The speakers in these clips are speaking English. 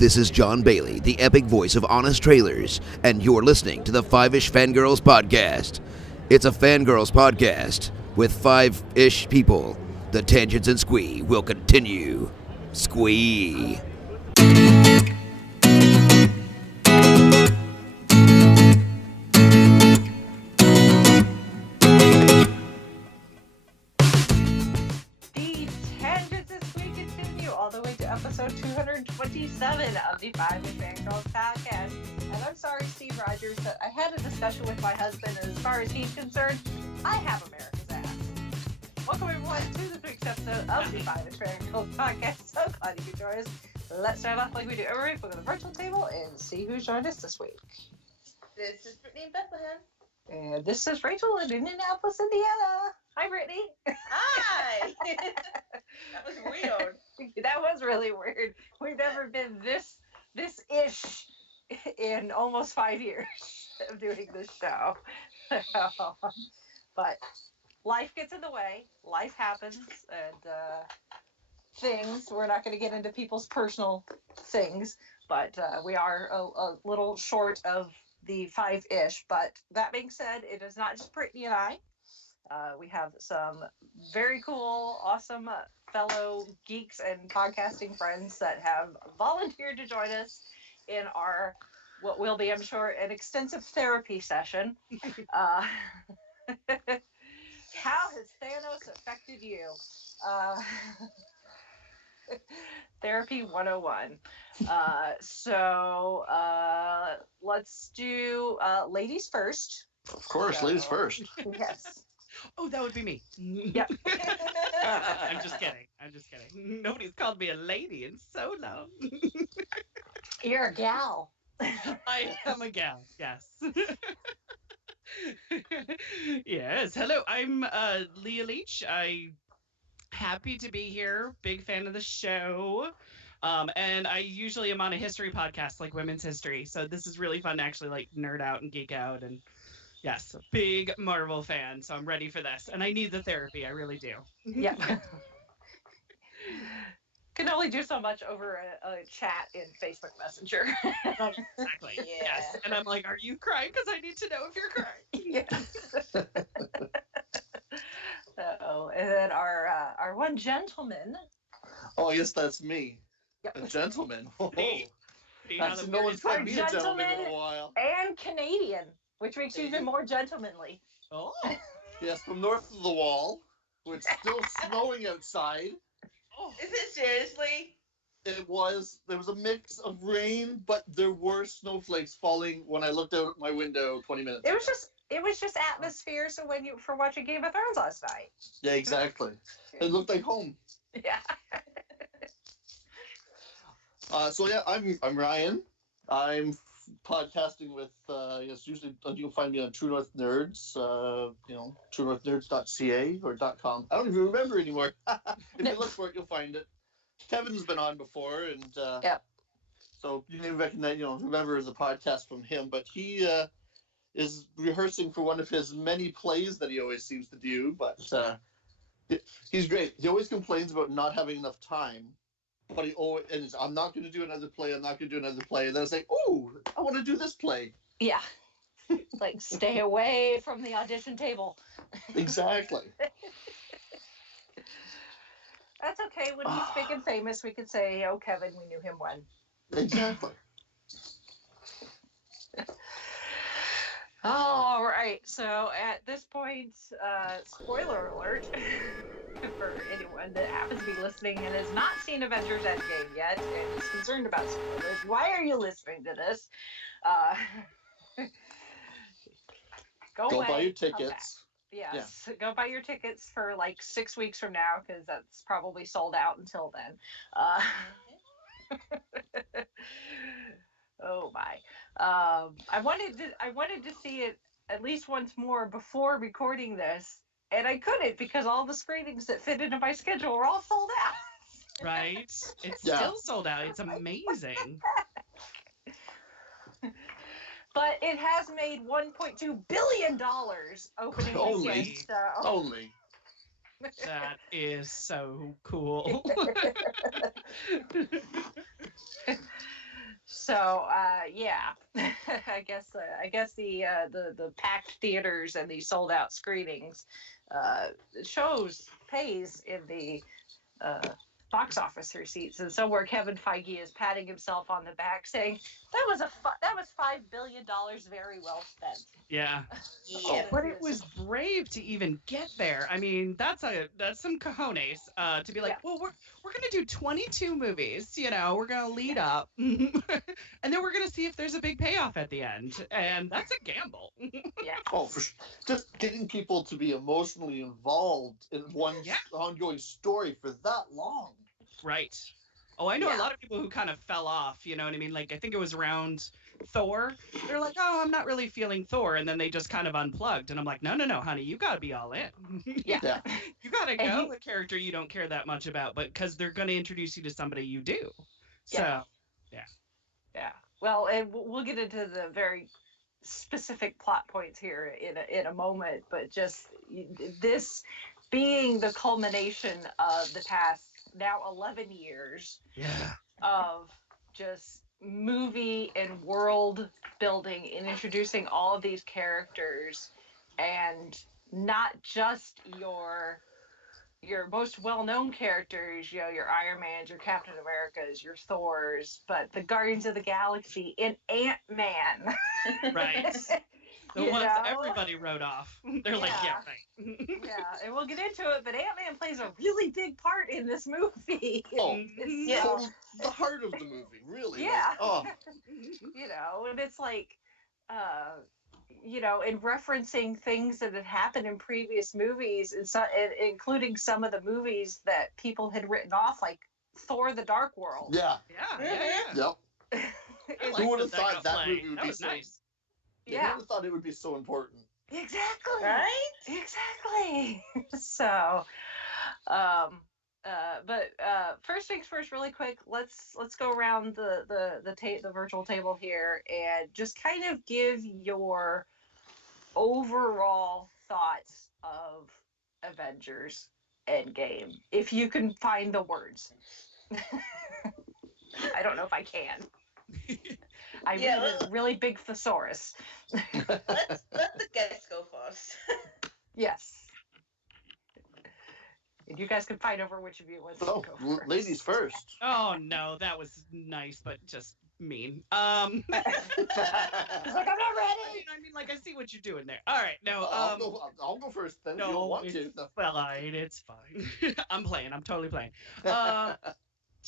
This is John Bailey, the epic voice of Honest Trailers, and you're listening to the Five-ish Fangirls podcast. It's a Fangirls podcast with five-ish people. The tangents and squee will continue. Squee. Episode 227 of the Five-ish Fangirls podcast. And I'm sorry, Steve Rogers, but I had a discussion with my husband, and as far as he's concerned, I have America's ass. Welcome, everyone, to this week's episode of the Five-ish Fangirls podcast. So glad you could join us. Let's start off like we do every week with a virtual table and see who's joined us this week. This is Brittany in Bethlehem. And this is Rachel in Indianapolis, Indiana. Hi, Brittany. Hi. That was weird. That was really weird. We've never been this-ish in almost 5 years of doing this show. But life gets in the way. Life happens, and things. We're not going to get into people's personal things, but we are a little short of the 5-ish. But that being said, it is not just Brittany and I. We have some very cool, awesome fellow geeks and podcasting friends that have volunteered to join us in our, what will be, I'm sure, an extensive therapy session. How has Thanos affected you? Therapy 101. So let's do ladies first. Of course, ladies first. Yes. Oh, that would be me. Yep. I'm just kidding. Nobody's called me a lady in so long. You're a gal. I am a gal, yes. Yes, hello, I'm Leah Leach. I'm happy to be here. Big fan of the show. And I usually am on a history podcast like women's history. So this is really fun to actually like nerd out and geek out. And yes, big Marvel fan. So I'm ready for this. And I need the therapy. I really do. Yeah. Can only do so much over a chat in Facebook Messenger. Exactly. Yeah. Yes. And I'm like, are you crying? Because I need to know if you're crying. Yes. And then our one gentleman. Oh, yes, that's me. Yep. A gentleman. Oh, Hey, that's, no one's called me a gentleman in a Gentleman. while. And Canadian, which makes you even more gentlemanly. Oh. Yes, from north of the wall, where it's still snowing outside. Oh. Is it seriously? There was a mix of rain, but there were snowflakes falling when I looked out my window 20 minutes ago. It was just atmosphere. So when you for watching Game of Thrones last night. Yeah, exactly. It looked like home. Yeah. So yeah, I'm Ryan. I'm podcasting with yes, usually you'll find me on True North Nerds, truenorthnerds.ca or .com. I don't even remember anymore. If you look for it, you'll find it. Kevin's been on before, and Yep. so you may recognize, remember the podcast from him. But he is rehearsing for one of his many plays that he always seems to do. But he's great. He always complains about not having enough time. But he always, and I'm not going to do another play. I'm not going to do another play. And then I say, oh, I want to do this play. Yeah. Like, stay away from the audition table. Exactly. That's okay. When he's big and famous, we could say, oh, Kevin, we knew him when. Exactly. All right. So at this point, spoiler alert for anyone that happens to be listening and has not seen Avengers Endgame yet and is concerned about spoilers. Why are you listening to this? Go away, buy your come back. tickets. Yes, Go buy your tickets for like 6 weeks from now because that's probably sold out until then. Oh my! I wanted to see it at least once more before recording this, and I couldn't because all the screenings that fit into my schedule were all sold out. Right? It's Yeah. still sold out. It's amazing. But it has made $1.2 billion opening Only. weekend. So. Only. That is so cool. So yeah, I guess the packed theaters and the sold out screenings shows pays in the uh, box office receipts, and somewhere Kevin Feige is patting himself on the back, saying that was $5 billion very well spent. Yeah. Yeah. But it was brave to even get there. I mean, that's some cojones to be like, Yeah. well, we're gonna do 22 movies. We're gonna lead up, and then we're gonna see if there's a big payoff at the end, and that's a gamble. Yeah. Oh, for sure. Just getting people to be emotionally involved in one Yeah. ongoing story for that long. Right. Oh, I know a Yeah. lot of people who kind of fell off. You know what I mean? Like I think it was around Thor. They're like, oh, I'm not really feeling Thor, and then they just kind of unplugged. And I'm like, no, honey, you gotta be all in. Yeah. Yeah. You gotta And go a character you don't care that much about, but because they're gonna introduce you to somebody you do. Yeah. So Yeah. Well, and we'll get into the very specific plot points here in a moment, but just this being the culmination of the past now 11 years yeah, of just movie and world building and introducing all of these characters, and not just your most well-known characters, your Iron Mans, your Captain Americas, your Thors, but the Guardians of the Galaxy and Ant-Man. right. The You ones know? everybody wrote off. They're like, yeah, Yeah. right. Yeah, and we'll get into it, but Ant-Man plays a really big part in this movie. Oh, It's, Yeah. Total, the heart of the movie, really. Yeah. Like, oh, and it's like, in referencing things that had happened in previous movies, and including some of the movies that people had written off, like Thor: The Dark World. yeah. Yeah. Yep. I Who would have that thought got that played. movie would That be was so? nice. Who Yeah, would have thought it would be so important? exactly. Right? Exactly. So, but first things first, really quick. Let's go around the virtual table here and just kind of give your overall thoughts of Avengers Endgame, if you can find the words. I don't know if I can. I Yeah, read a really big thesaurus. Let the guests go first. Yes. And you guys can fight over which of you wants to Oh, go first. ladies first. Oh no, that was nice, but just mean. It's like, I'm not ready. I mean, like I see what you're doing there. All right, no. I'll go first then if No, you don't want it's to. No. fine. It's fine. I'm playing. I'm totally playing.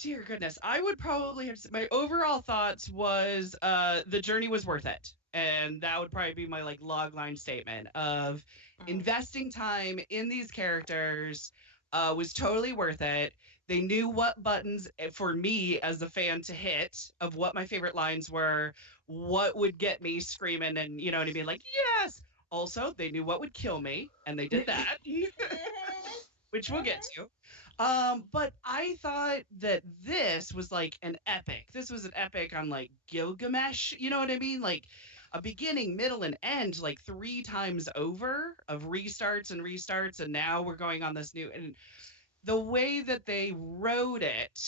Dear goodness, I would probably have my overall thoughts was the journey was worth it, and that would probably be my like log line statement of investing time in these characters was totally worth it. They knew what buttons for me as a fan to hit of what my favorite lines were, what would get me screaming, and you know what I mean, like yes. Also, they knew what would kill me, and they did that, which we'll get to. But I thought that this was like an epic. This was an epic on like Gilgamesh, you know what I mean? Like a beginning, middle, and end, like 3 times over of restarts, and now we're going on this new. And the way that they wrote it,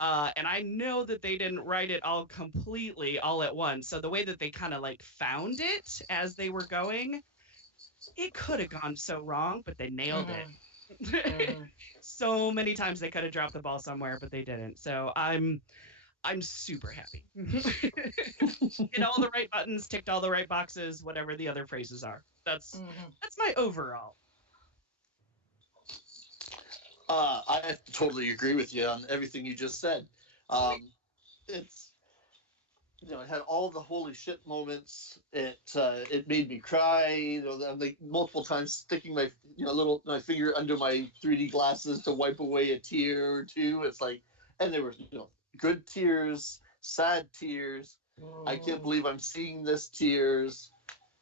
and I know that they didn't write it all completely all at once. So the way that they kind of like found it as they were going, it could have gone so wrong, but they nailed it. So many times they could have dropped the ball somewhere, but they didn't. So I'm super happy. Hit all the right buttons, ticked all the right boxes, whatever the other phrases are. That's my overall. I totally agree with you on everything you just said. It's it had all the holy shit moments. It made me cry. I'm like multiple times sticking my my finger under my 3D glasses to wipe away a tear or two. It's like, and there were good tears, sad tears. I can't believe I'm seeing this tears.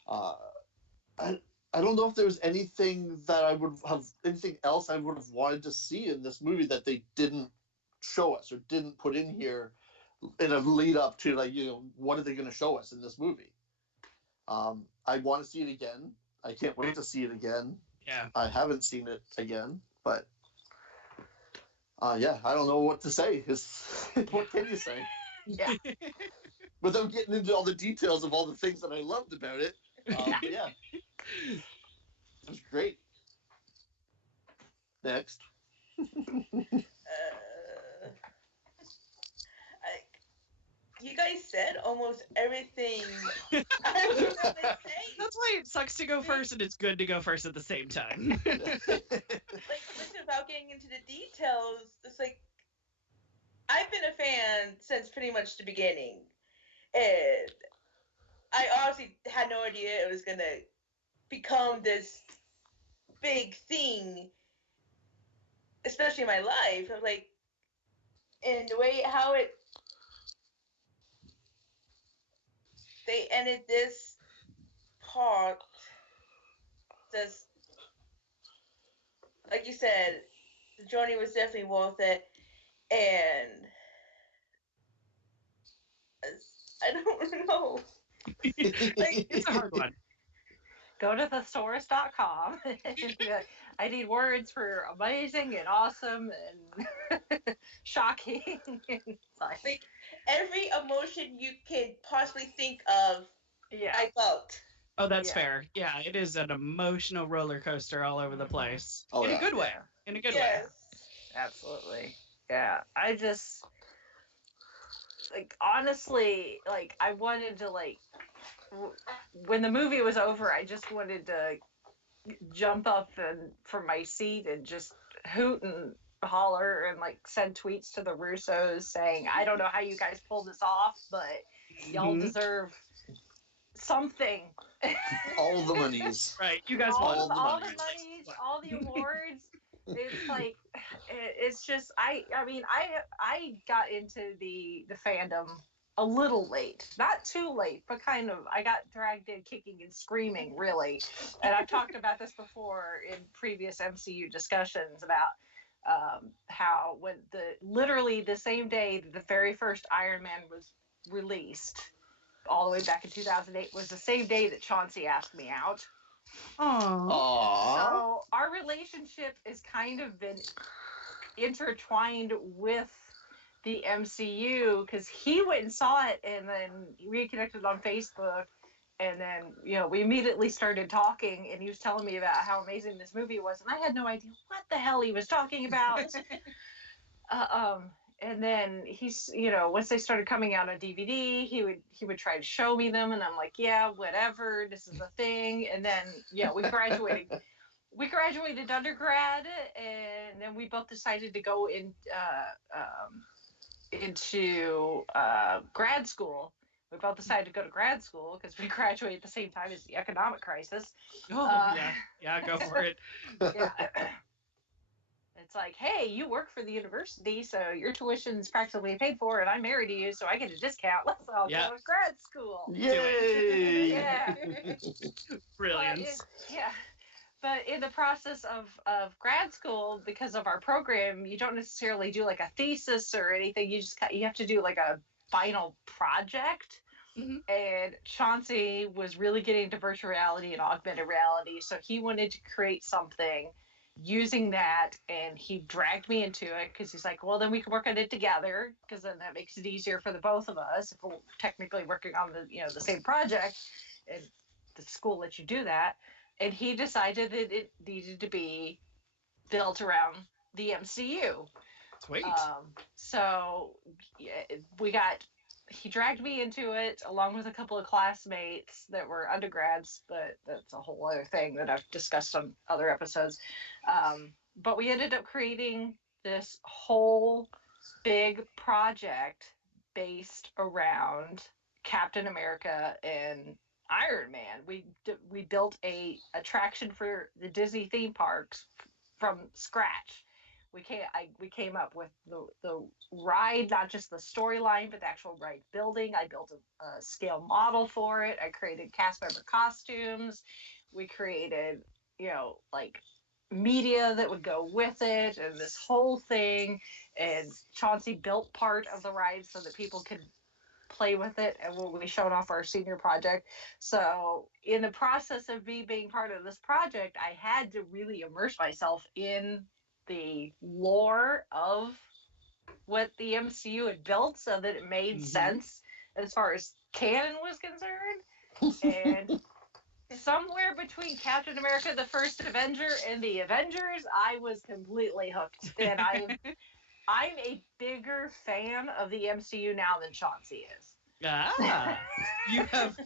I don't know if there was anything else I would have wanted to see in this movie that they didn't show us or didn't put in here in a lead up to what are they going to show us in this movie. I want to see it again. I can't wait to see it again. Yeah. I haven't seen it again, but I don't know what to say. What can you say? Yeah. without getting into all the details of all the things that I loved about it. But yeah, it was great. Next. I, you guys said almost everything I was going to say. That's why it sucks to go first, and it's good to go first at the same time. Without getting into the details, it's like, I've been a fan since pretty much the beginning. And I honestly had no idea it was going to become this big thing, especially in my life. I'm like, and the way how they ended this part, just like you said, the journey was definitely worth it, and I don't know. It's a hard one. Go to thesaurus.com and be like, I need words for amazing and awesome and shocking. Like every emotion you can possibly think of, yeah. I felt. Oh, that's Yeah. fair. Yeah, it is an emotional roller coaster all over the place. Oh, in yeah. a good way. In a good way. Yes. Absolutely. Yeah. I just, like, honestly, like, I wanted to, like, when the movie was over, I just wanted to jump up and from my seat and just hoot and holler and, like, send tweets to the Russos saying, I don't know how you guys pulled this off, but y'all Mhm. deserve something. All the monies. Right, you guys all won. the all the monies, all the awards. It's like, it's just, I mean, I got into the fandom a little late, not too late, but kind of. I got dragged in kicking and screaming, really. And I've talked about this before in previous MCU discussions about how when literally the same day that the very first Iron Man was released, all the way back in 2008, was the same day that Chauncey asked me out. Aww. Aww. So our relationship has kind of been intertwined with the MCU because he went and saw it and then reconnected on Facebook. And then, we immediately started talking and he was telling me about how amazing this movie was. And I had no idea what the hell he was talking about. And then he's, once they started coming out on DVD, he would try to show me them, and I'm like, yeah, whatever, this is a thing. And then, we graduated. We graduated undergrad, and then we both decided to go into grad school. We both decided to go to grad school because we graduated at the same time as the economic crisis. Oh, yeah, go for it. Yeah. It's like, hey, you work for the university, so your tuition's practically paid for, and I'm married to you, so I get a discount. Let's all go to grad school. Yay! Yeah. Brilliance. But in the process of grad school, because of our program, you don't necessarily do like a thesis or anything. You have to do like a final project. Mm-hmm. And Chauncey was really getting into virtual reality and augmented reality, so he wanted to create something using that, and he dragged me into it because he's like, well, then we can work on it together, because then that makes it easier for the both of us if we're technically working on the same project, and the school lets you do that. And he decided that it needed to be built around the MCU. Sweet. So he dragged me into it along with a couple of classmates that were undergrads, but that's a whole other thing that I've discussed on other episodes. But we ended up creating this whole big project based around Captain America and Iron Man. We built a attraction for the Disney theme parks from scratch. We came up with the ride, not just the storyline, but the actual ride building. I built a scale model for it. I created cast member costumes. We created, like media that would go with it, and this whole thing. And Chauncey built part of the ride so that people could play with it, and we showed off our senior project. So in the process of me being part of this project, I had to really immerse myself in the lore of what the MCU had built so that it made sense, as far as canon was concerned. And somewhere between Captain America, the First Avenger, and the Avengers, I was completely hooked. And I'm a bigger fan of the MCU now than Chauncey is. Ah, you have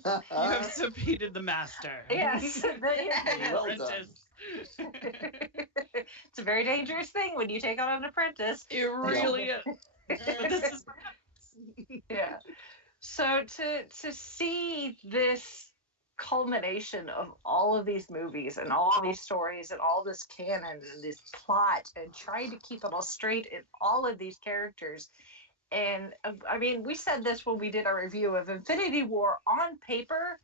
subpoenaed the master. Yes, The Well apprentice. it's a very dangerous thing when you take on an apprentice. It really is. But this is Yeah. So to see this culmination of all of these movies and all of these stories and all this canon and this plot and trying to keep it all straight in all of these characters. And I mean, we said this when we did our review of Infinity War. On paper,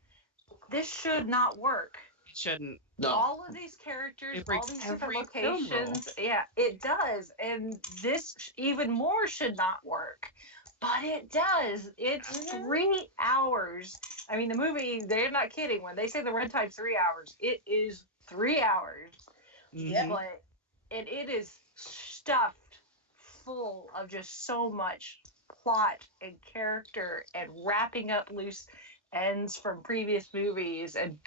this should not work. it shouldn't. No. All of these characters, It breaks all these different every film rule. locations. Yeah, it does. And this even more should not work. But it does. It's 3 hours. I mean, the movie, they're not kidding. When they say the runtime's 3 hours, it is 3 hours. Yep. But it is stuffed full of just so much plot and character and wrapping up loose ends from previous movies and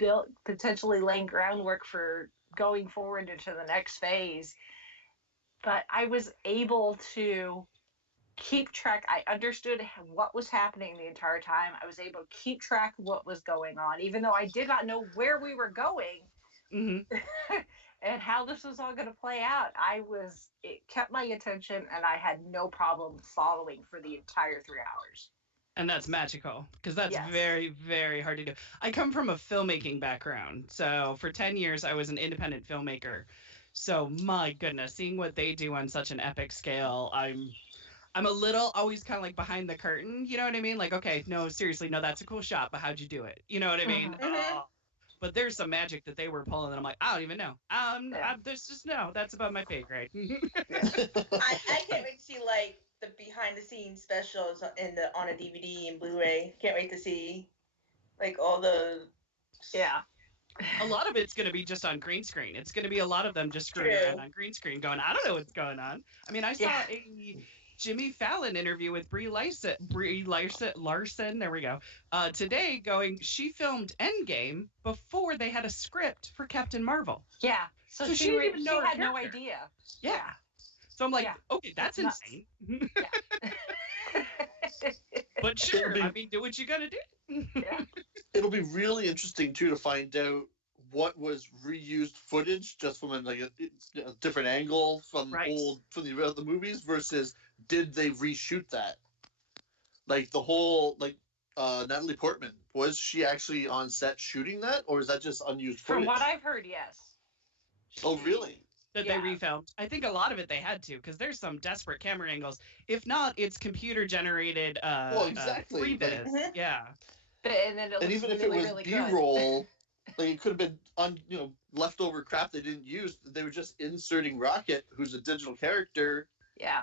potentially laying groundwork for going forward into the next phase. But I was able to keep track. I understood what was happening the entire time. I was able to keep track of what was going on, even though I did not know where we were going. Mm-hmm. And how this was all going to play out. It kept my attention, and I had no problem following for the entire 3 hours. And that's magical, because that's Yes. very, very hard to do. I come from a filmmaking background. So for 10 years, I was an independent filmmaker. So my goodness, seeing what they do on such an epic scale, I'm a little always kind of like behind the curtain. You know what I mean? Like, okay, no, seriously, no, that's a cool shot, but how'd you do it? You know what I mean? Mhm. But there's some magic that they were pulling, and I'm like, I don't even know. There's just no. That's above my pay grade. I can't wait to see like the behind the scenes specials on a DVD and Blu-ray. Can't wait to see like all the Yeah. A lot of it's going to be just on green screen. It's going to be a lot of them just screwing True. around on green screen, going, I don't know what's going on. I mean, I saw a Jimmy Fallon interview with Brie Larson. There we go. Today, going, she filmed Endgame before they had a script for Captain Marvel. Yeah. So So she she didn't even know her had no character. idea. Yeah. So I'm like, Yeah. okay, that's Nuts. insane. But sure, I mean, do what you got to do. It'll be really interesting too to find out what was reused footage just from a different angle from the other movies versus did they reshoot that? Like the whole Natalie Portman, was she actually on set shooting that, or is that just unused footage? From what I've heard, yes. Oh, really? That Yeah. they refilmed. I think a lot of it they had to, because there's some desperate camera angles. If not, it's computer generated Well, exactly. previs. Mhm. Yeah. And then it looks And even really, if it was really good. B-roll, like it could have been leftover crap they didn't use. They were just inserting Rocket, who's a digital character. Yeah.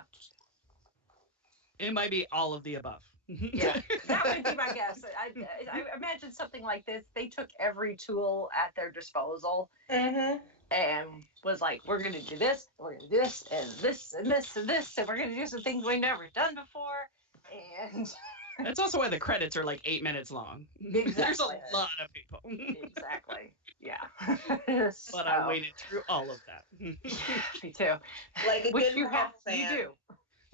It might be all of the above. Yeah. That would be my guess. I imagine something like this. They took every tool at their disposal Mhm. and was like, we're going to do this, and we're going to do this, and this, and this, and this, and we're going to do some things we've never done before. And That's also why the credits are like 8 minutes long. There's a Exactly. lot of people. exactly. Yeah. But I waited through all of that. Me too. Like a Which good you have. fan. You do.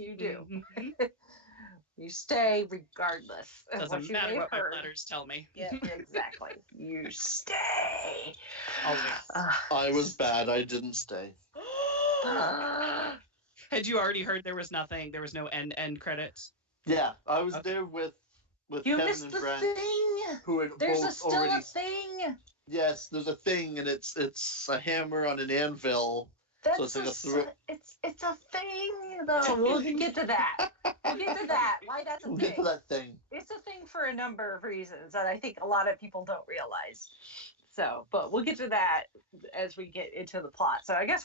You do. Mhm. You stay regardless of what Doesn't you matter may what have my heard. letters tell me. Yeah. Exactly. You stay. Always. I was bad. I didn't stay. Had you already heard there was nothing? There was no end credits? Yeah, I was Okay. there with You Kevin missed and the Brent, thing. who had There's both still already. a thing. Yes, there's a thing, and it's a hammer on an anvil. That's it's like a s- thro- it's a thing though. We'll get to that. We'll get to that. Why that's a We'll thing. get to that thing. It's a thing for a number of reasons that I think a lot of people don't realize. So, but we'll get to that as we get into the plot. So I guess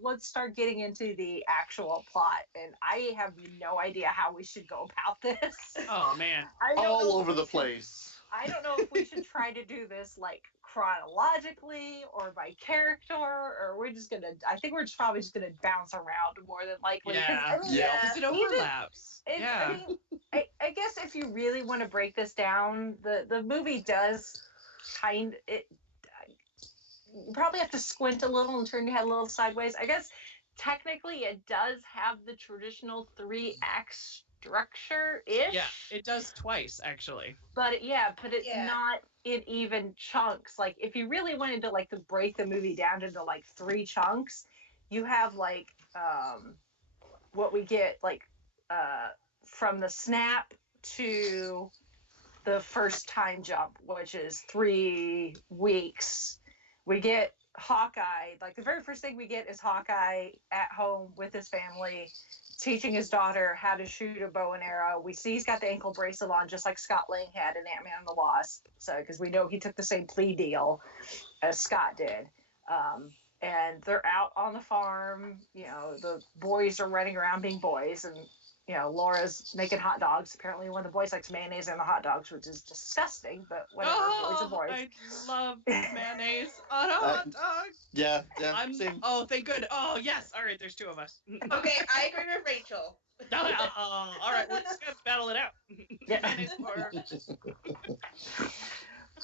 let's start getting into the actual plot. And I have no idea how we should go about this. Oh, man. I don't know All if over we the should- place. I don't know if we should try to do this like chronologically or by character, or I think we're just probably just gonna bounce around more than likely. 'Cause, Yeah. I mean, Yeah. Because it even overlaps. I Yeah. mean, I guess if you really want to break this down, the movie does kind it. You probably have to squint a little and turn your head a little sideways. I guess technically it does have the traditional 3 act structure ish. Yeah. It does twice, actually. But it's Yeah. not in even chunks. Like if you really wanted to like to break the movie down into like 3 chunks, you have like what we get like from the snap to the first time jump, which is 3 weeks. We get Hawkeye. Like the very first thing we get is Hawkeye at home with his family, teaching his daughter how to shoot a bow and arrow. We see he's got the ankle bracelet on, just like Scott Lang had in Ant-Man and the Wasp. So, because we know he took the same plea deal as Scott did. And they're out on the farm. You know, the boys are running around being boys, and you know, Laura's making hot dogs. Apparently, one of the boys likes mayonnaise in the hot dogs, which is disgusting. But whatever, boys are boys. I love mayonnaise on a hot dog. Yeah, same. Oh, thank good. Oh, yes. All right, there's 2 of us. Okay, I agree with Rachel. All right, let's battle it out. Yeah. Mayonnaise or-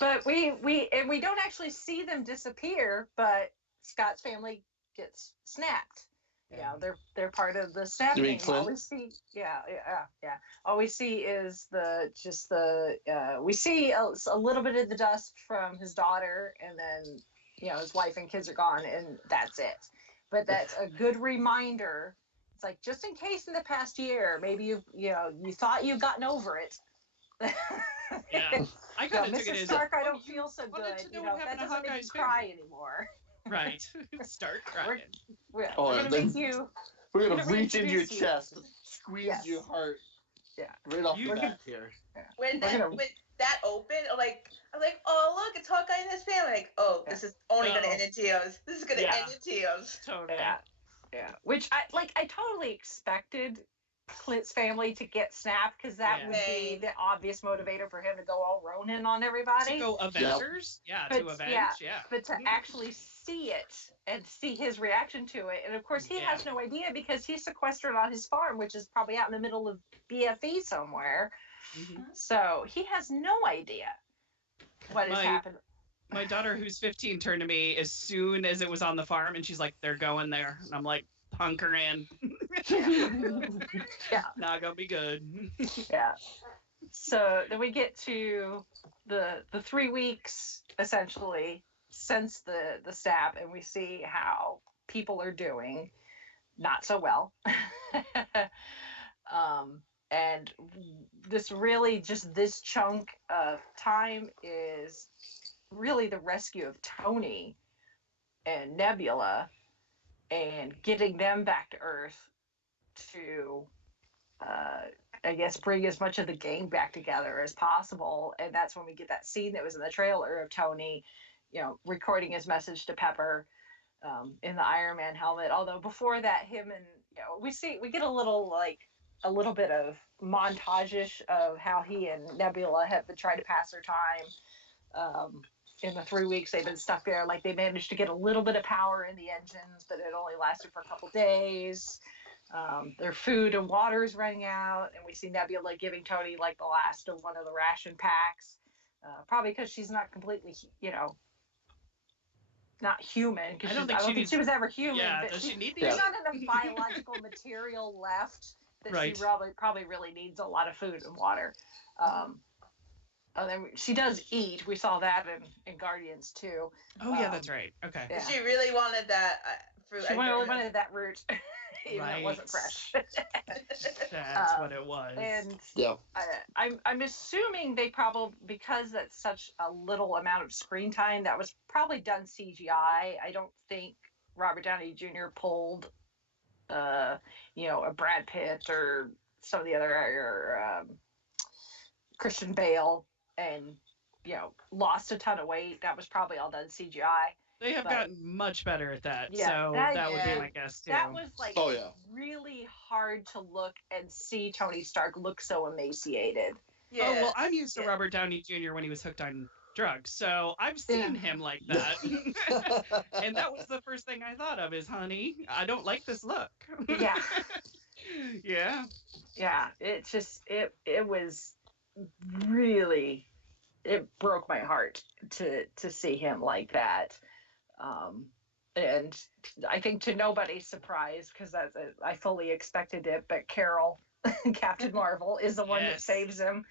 But we don't actually see them disappear, but Scott's family gets snapped. Yeah, they're part of the snapping. You mean Clint? All we see, yeah. All we see is we see a little bit of the dust from his daughter, and then you know his wife and kids are gone, and that's it. But that's a good reminder. It's like just in case in the past year, maybe you thought you'd gotten over it. Yeah. I So, kind of took it Mr. as Stark, I oh, don't you feel so wanted good. to know You know, what that happened to doesn't make Hawkeye's you cry anymore. Right. Start crying. We're Oh, gonna then- make you. We're gonna gonna reach into your reintroduce you. chest, squeeze Yes. your heart. Yeah. Right off You- the bat here. When We're that opened, I'm like, oh look, it's Hawkeye and his family. Like, oh, this is only gonna Oh. end in tears. This is gonna Yeah. end in tears. Totally. Yeah. Which I totally expected Clint's family to get snapped because that Yeah. would be the obvious motivator for him to go all Ronin on everybody. To go Avengers? Yeah, But, to avenge. Yeah. But to actually see it and see his reaction to it, and of course he has no idea because he's sequestered on his farm, which is probably out in the middle of BFE somewhere. Mhm. So he has no idea what has happened. My daughter, who's 15, turned to me as soon as it was on the farm, and she's like, "They're going there," and I'm like, "Hunker in." Yeah. Not gonna be good. Yeah. So then we get to the 3 weeks essentially since the stab, and we see how people are doing not so well. And this chunk of time is really the rescue of Tony and Nebula and getting them back to Earth to I guess bring as much of the gang back together as possible. And that's when we get that scene that was in the trailer of Tony, you know, recording his message to Pepper in the Iron Man helmet. Although before that, him and we get a little bit of montage-ish of how he and Nebula have been trying to pass their time. In the 3 weeks they've been stuck there, like they managed to get a little bit of power in the engines, but it only lasted for a couple days. Their food and water is running out, and we see Nebula giving Tony like the last of one of the ration packs, probably because she's not completely, not human. Because I don't think she was ever human. Yeah, but does she need there's these? not enough biological material left that Right. she probably really needs a lot of food and water. And then she does eat. We saw that in Guardians too. Oh yeah, that's right. Okay. Yeah. She really wanted that fruit. She really wanted that root, even though it wasn't Right. fresh. That's what it was. And Yeah. I'm assuming they probably, because that's such a little amount of screen time, that was probably done CGI. I don't think Robert Downey Jr. pulled, a Brad Pitt or some of the other Christian Bale and lost a ton of weight. That was probably all done CGI. They have gotten much better at that. Yeah, So that would be my guess too. That was Oh, yeah. really hard to look and see Tony Stark look so emaciated. Yeah. Oh well, I'm used to Yeah. Robert Downey Jr. when he was hooked on drugs. So I've seen him like that. And that was the first thing I thought of is, honey, I don't like this look. Yeah. Yeah. Yeah. It just, it was really, it broke my heart to see him like that. And I think to nobody's surprise, because I fully expected it, but Carol, Captain Marvel, is the one that Yes. saves him.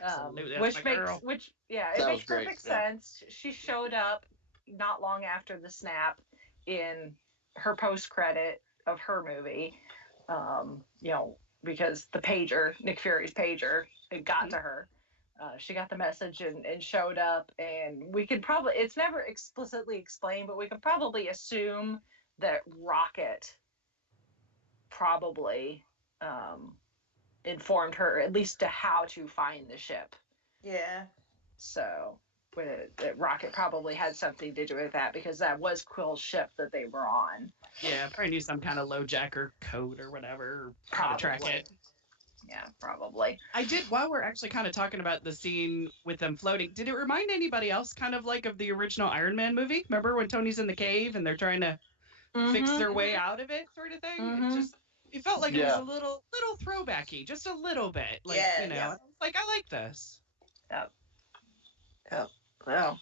Absolutely, that's Which my makes, girl. which, yeah, That it was makes great, perfect yeah. sense. She showed up not long after the snap in her post credit of her movie. You know, because the pager, Nick Fury's pager, it got to her. She got the message and showed up, and we could probably, it's never explicitly explained, but we could probably assume that Rocket probably informed her at least to how to find the ship. Yeah. So that Rocket probably had something to do with that, because that was Quill's ship that they were on. Yeah, probably knew some kind of low jacker code or whatever, how to track Probably. it. Yeah, probably. I did, while we're actually kind of talking about the scene with them floating, did it remind anybody else kind of like of the original Iron Man movie? Remember when Tony's in the cave and they're trying to fix their way out of it, sort of thing? It felt like it was a little throwbacky, just a little bit. Like, Yeah, you know, yeah. I was like, I like this. Yep. Well,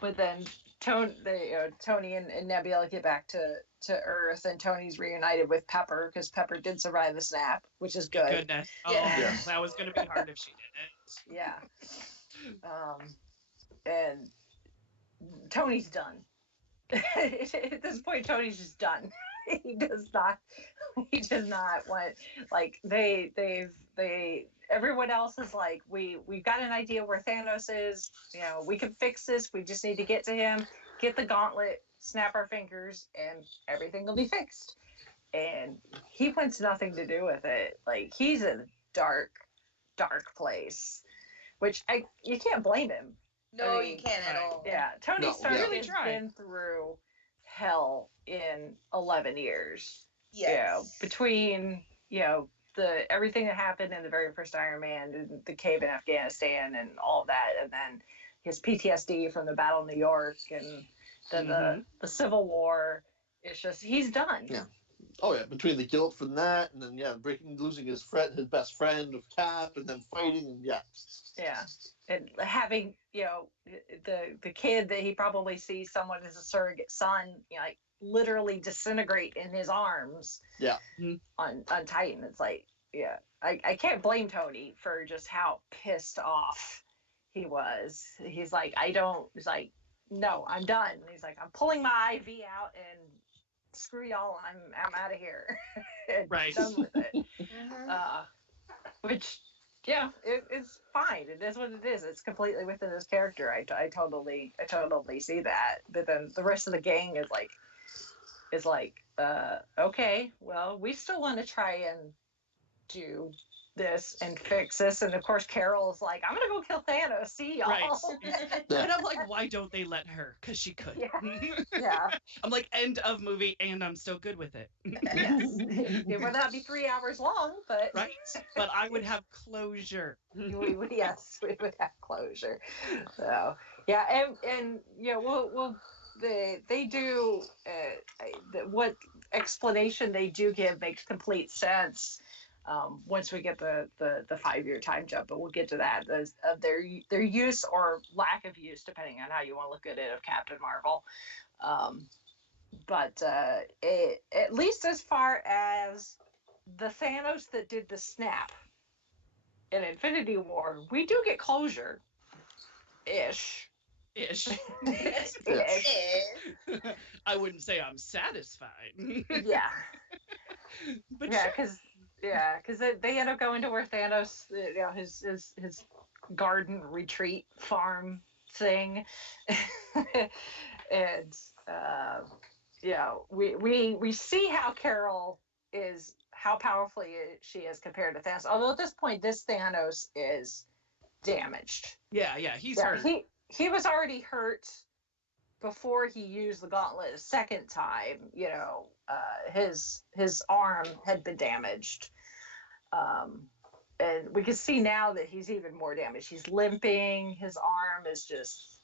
but then Tony and Nebula get back to Earth, and Tony's reunited with Pepper, because Pepper did survive the snap, which is good. Goodness. Oh, Yeah. that was going to be hard if she didn't. Yeah. And Tony's done. At this point, Tony's just done. He does not want, like, everyone else is like, we've got an idea where Thanos is, you know, we can fix this, we just need to get to him, get the gauntlet, snap our fingers, and everything will be fixed. And he wants nothing to do with it. Like, he's in a dark place, which you can't blame him. No, I mean, you can't at all. Yeah, Tony Stark Really has tried. been through hell in 11 years. Yes. You know, between, you know, everything that happened in the very first Iron Man, and the cave in Afghanistan and all that, and then his PTSD from the Battle of New York, and then the Civil War. It's just, he's done. Yeah. Oh yeah, between the guilt from that, and then losing his best friend of Cap, and then fighting, and yeah, and having, you know, the kid that he probably sees someone as a surrogate son, you know, like, literally disintegrate in his arms. Yeah. On Titan, it's like, yeah, I can't blame Tony for just how pissed off he was. He's like, he's like, no, I'm done. And he's like, I'm pulling my IV out, and screw y'all, I'm out of here. Right. Done with it. Which, yeah, it's fine. It is what it is. It's completely within his character. I totally see that. But then the rest of the gang is like, okay, well, we still want to try and do this and fix this. And of course, Carol is like, I'm gonna go kill Thanos. See y'all. Right. And I'm like, why don't they let her? Because she could. Yeah. I'm like, end of movie, and I'm still good with it. Yes. It would not be 3 hours long, but right. But I would have closure. we would have closure. So yeah, and you know, they do what explanation they do give makes complete sense. Once we get the 5-year time jump, but we'll get to that, of their use or lack of use, depending on how you want to look at it, of Captain Marvel. But at least as far as the Thanos that did the snap in Infinity War, we do get closure. Ish. I wouldn't say I'm satisfied. Yeah. But yeah, sure. because they end up going to where Thanos, you know, his garden retreat farm thing, and yeah, we see how Carol is, how powerful she is compared to Thanos. Although at this point, this Thanos is damaged. Yeah, he's hurt. He was already hurt before he used the gauntlet a second time. You know, his arm had been damaged. and we can see now that he's even more damaged. He's limping. His arm is just,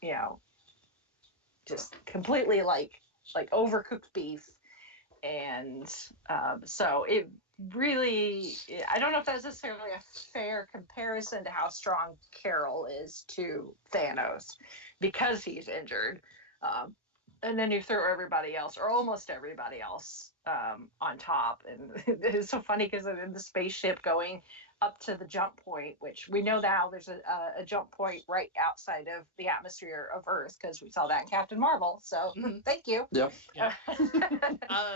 just completely like overcooked beef. And so it really, I don't know if that's necessarily a fair comparison to how strong Carol is to Thanos because he's injured. And then you throw everybody else, or almost everybody else, on top. And it's so funny because in the spaceship going up to the jump point, which we know now there's a jump point right outside of the atmosphere of Earth because we saw that in Captain Marvel. So thank you. Yep. Yeah.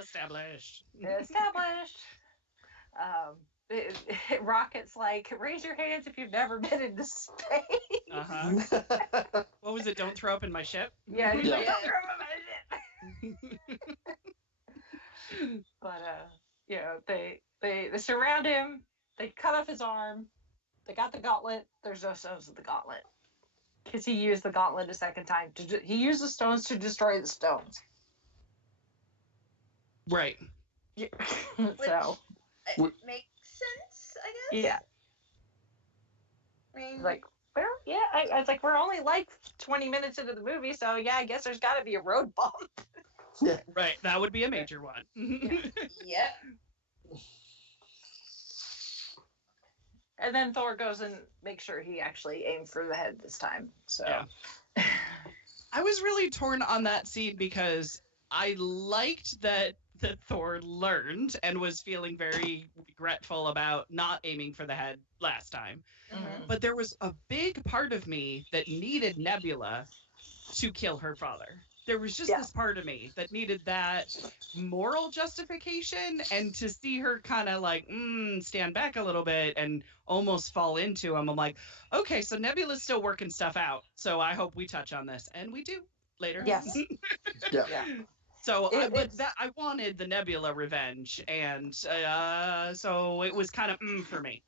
Established. Established. Rocket's like, raise your hands if you've never been into space. What was it? Don't throw up in my ship? Yeah, he's like, Yeah. don't throw him in my ship. But they surround him. They cut off his arm. They got the gauntlet. There's no stones with the gauntlet because he used the gauntlet a second time. He used the stones to destroy the stones. Right. Yeah. So It makes sense, I guess. yeah, I mean, like, well, yeah. I was like, we're only like 20 minutes into the movie, so yeah, I guess there's got to be a road bump. Right. That would be a major one. yep. And then Thor goes and makes sure he actually aimed for the head this time. So Yeah. I was really torn on that scene because I liked that Thor learned and was feeling very regretful about not aiming for the head last time. Mhm. But there was a big part of me that needed Nebula to kill her father. There was just this part of me that needed that moral justification, and to see her kind of like stand back a little bit and almost fall into him. I'm like, okay, so Nebula's still working stuff out. So I hope we touch on this, and we do later. Yes. Yeah. So, I wanted the Nebula revenge, and so it was kind of for me.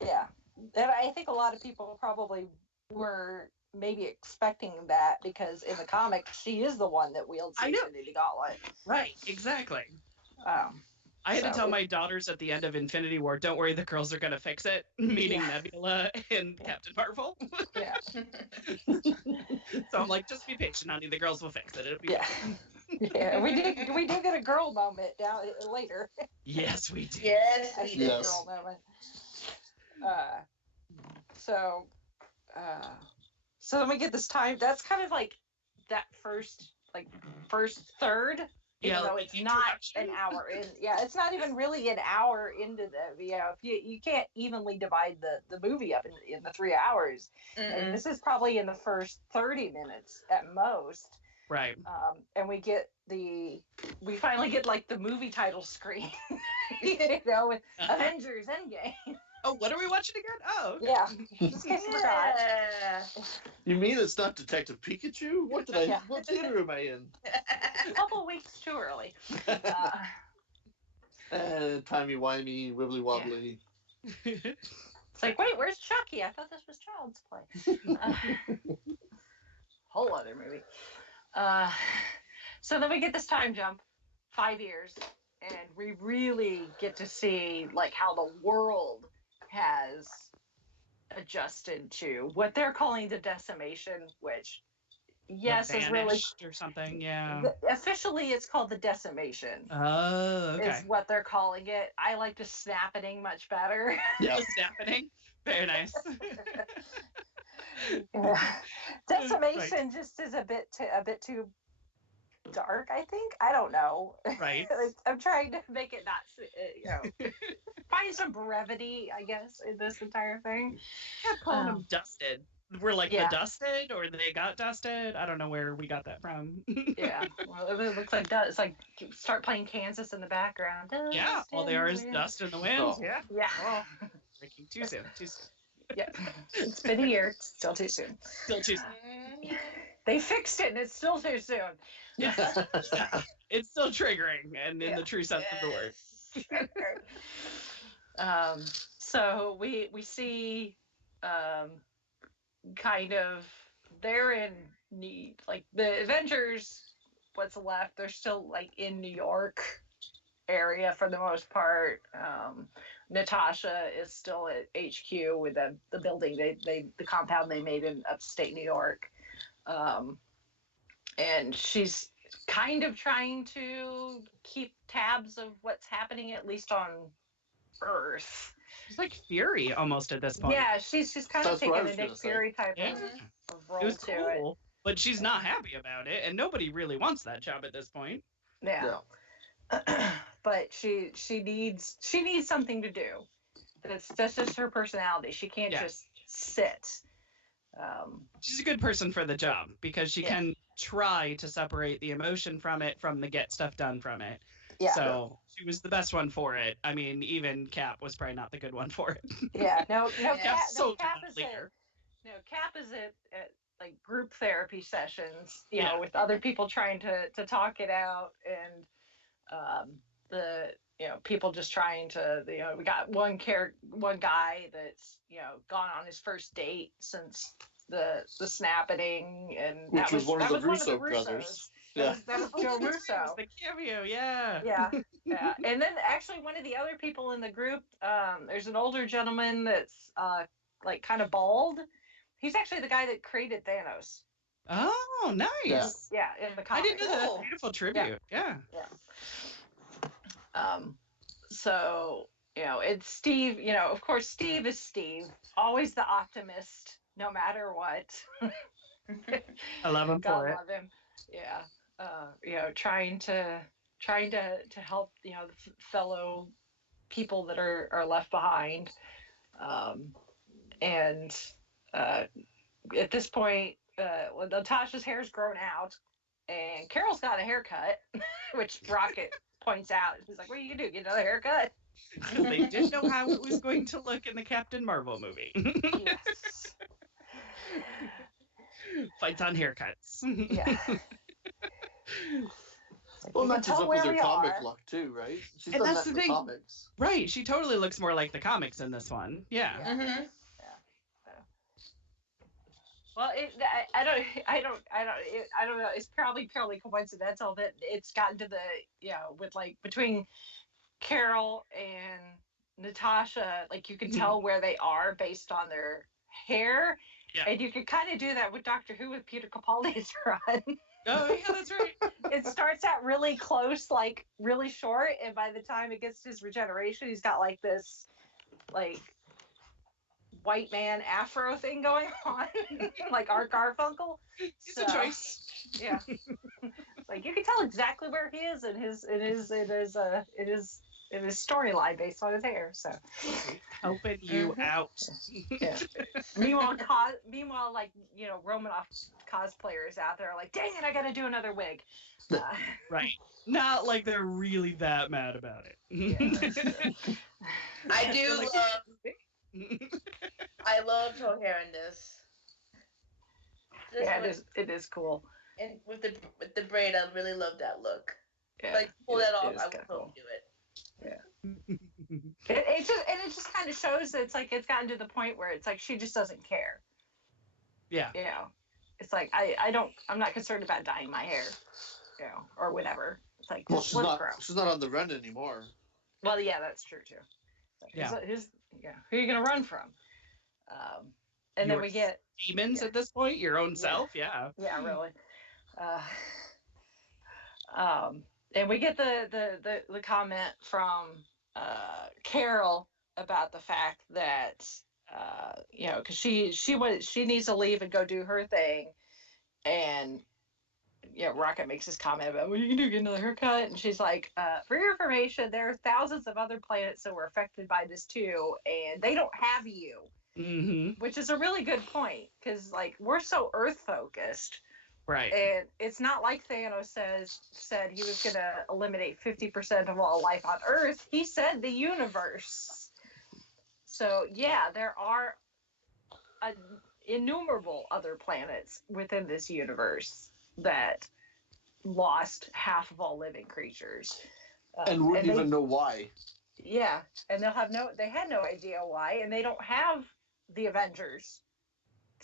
Yeah. And I think a lot of people probably were maybe expecting that because in the comic, she is the one that wields the Infinity Gauntlet. Right, exactly. I I had to tell my daughters at the end of Infinity War, don't worry, the girls are going to fix it, meaning Nebula and Captain Marvel. Yeah. So I'm like, just be patient, honey, the girls will fix it. It'll be fine. Yeah, we do get a girl moment down later. Yes, we do. Yes, I we see did. a girl moment. So then we get this time. That's kind of like that first third. Even though it's not an hour in. Yeah, it's not even really an hour into the. You can't evenly divide the movie up in the 3 hours. And this is probably in the first 30 minutes at most. Right. And we finally get like the movie title screen, with Avengers Endgame. Oh, what are we watching again? Oh, okay. Yeah. Just in case you forgot. You mean it's not Detective Pikachu? What theater am I in? A couple weeks too early. Timey-wimey, wibbly-wobbly. It's like, wait, where's Chucky? I thought this was Child's Play. Whole other movie. So then we get this time jump, 5 years, and we really get to see like how the world has adjusted to what they're calling the decimation, which is really or something. Yeah. Officially, it's called the decimation. Oh, okay. Is what they're calling it. I like the snappening much better. Yeah. Snappening. Very nice. Decimation just is a bit too dark, I think. I don't know. Right. I'm trying to make it not, find some brevity, I guess, in this entire thing. Yeah, calling them dusted. We're like the dusted, or they got dusted. I don't know where we got that from. Yeah. Well, it looks like dust. It's like start playing Kansas in the background. Dust yeah. All they are is dust in the wind. Oh. Yeah. Yeah. Oh, freaking too soon. Too soon. Yeah. It's been a year. It's still too soon. Still too soon. They fixed it, and it's still too soon. Yeah. It's still triggering, and in the true sense of the word. So we see kind of they're in need, like the Avengers, what's left, they're still like in New York area for the most part. Natasha is still at HQ with the building the compound they made in upstate New York, and she's kind of trying to keep tabs of what's happening, at least on Earth. She's like Fury almost at this point. Yeah, she's kind of That's what I taking was a Nick gonna say. Fury type Yeah. of It role was to it. cool, but she's not happy about it, and nobody really wants that job at this point. Yeah. But she needs something to do. That's just her personality. She can't just sit. She's a good person for the job because she can try to separate the emotion from it, from the get stuff done from it. Yeah. So she was the best one for it. I mean, even Cap was probably not the good one for it. Yeah. No. Cap's so Cap is leader. Cap is at like group therapy sessions, with other people trying to talk it out, and people just trying to, we got one guy that's gone on his first date since the snapping, and Which was one of the one Russo brothers. That was Joe It Russo. was the cameo, yeah. Yeah. And then actually one of the other people in the group, there's an older gentleman that's like kind of bald. He's actually the guy that created Thanos. Oh, nice. Yeah, in the I comics. didn't know that. Beautiful tribute. Yeah. So, it's Steve, of course, Steve is Steve, always the optimist, no matter what. I love him God for it. love him. Yeah. Trying to help, the fellow people that are left behind. And at this point, Natasha's hair's grown out, and Carol's got a haircut, which Rocket points out. He's like, "What are you gonna do? Get another haircut?" They didn't know how it was going to look in the Captain Marvel movie. Yes. Fights on haircuts. Yeah. Well, You matches can tell up with where her we comic are. look too, right? She's And done that's that in the the thing. comics. Right, she totally looks more like the comics in this one. Yeah. Mm-hmm. Well, I don't know. It's probably purely coincidental that it's gotten to the with like between Carol and Natasha, like you can tell where they are based on their hair, and you can kind of do that with Doctor Who with Peter Capaldi's run. Oh, yeah, that's right. It starts out really close, like really short, and by the time it gets to his regeneration, he's got like this, like white man afro thing going on, like Art Garfunkel. It's a choice. Yeah. Like you can tell exactly where he is in his storyline based on his hair. So Helping you out. yeah. Meanwhile, like Romanoff cosplayers out there are like, dang it, I got to do another wig. Right. Not like they're really that mad about it. Yeah. I do love. I loved her hair in this. Yeah, it is cool. And with the braid, I really love that look. Yeah. Like pull that off, is I would kinda totally cool. do it. It just kind of shows that it's like it's gotten to the point where it's like she just doesn't care. Yeah. It's like I'm not concerned about dyeing my hair, or whatever. It's like, Well, just let it grow. she's not on the run anymore. Well, yeah, that's true too. Yeah. Who are you gonna run from? And then Your we get demons at this point, your own self. Yeah. yeah, really. And we get the comment from Carol about the fact that because she needs to leave and go do her thing, and Rocket makes this comment about, well, you can get another haircut, and she's like, for your information, there are thousands of other planets that were affected by this too, and they don't have you. Mm-hmm. Which is a really good point, because like we're so Earth focused. Right. And it's not like Thanos said he was going to eliminate 50% of all life on Earth. He said the universe. So, yeah, there are innumerable other planets within this universe that lost half of all living creatures. And wouldn't even know why. Yeah, and they had no idea why, and they don't have the Avengers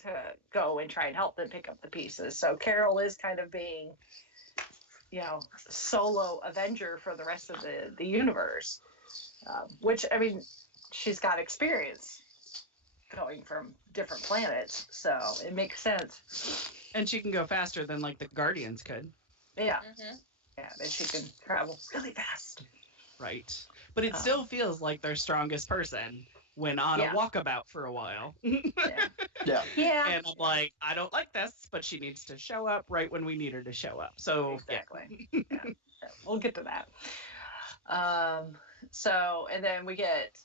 to go and try and help them pick up the pieces. So Carol is kind of being, solo Avenger for the rest of the universe. Which, I mean, she's got experience going from different planets, so it makes sense. And she can go faster than like the Guardians could. Yeah, Mm-hmm. yeah, and she can travel really fast. Right. But it still feels like their strongest person when on Yeah. a walkabout for a while. Yeah, Yeah. yeah, And I'm like, I don't like this, but she needs to show up right when we need her to show up. So exactly. Yeah. We'll get to that. So, and then we get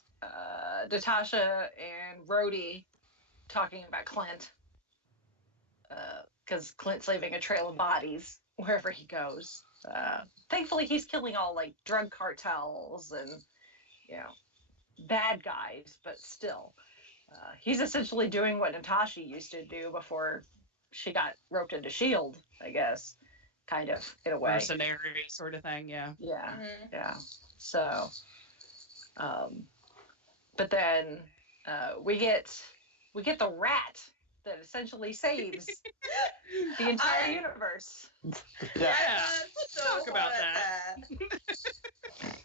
Natasha and Rhodey talking about Clint, because Clint's leaving a trail of bodies wherever he goes. Thankfully, he's killing all like drug cartels and bad guys, but still, he's essentially doing what Natasha used to do before she got roped into Shield, I guess, kind of in a way. mercenary sort of thing, yeah. Yeah, Mm-hmm. yeah. So, but then we get the rat that essentially saves the entire universe. Yeah. So Talk about hot that. at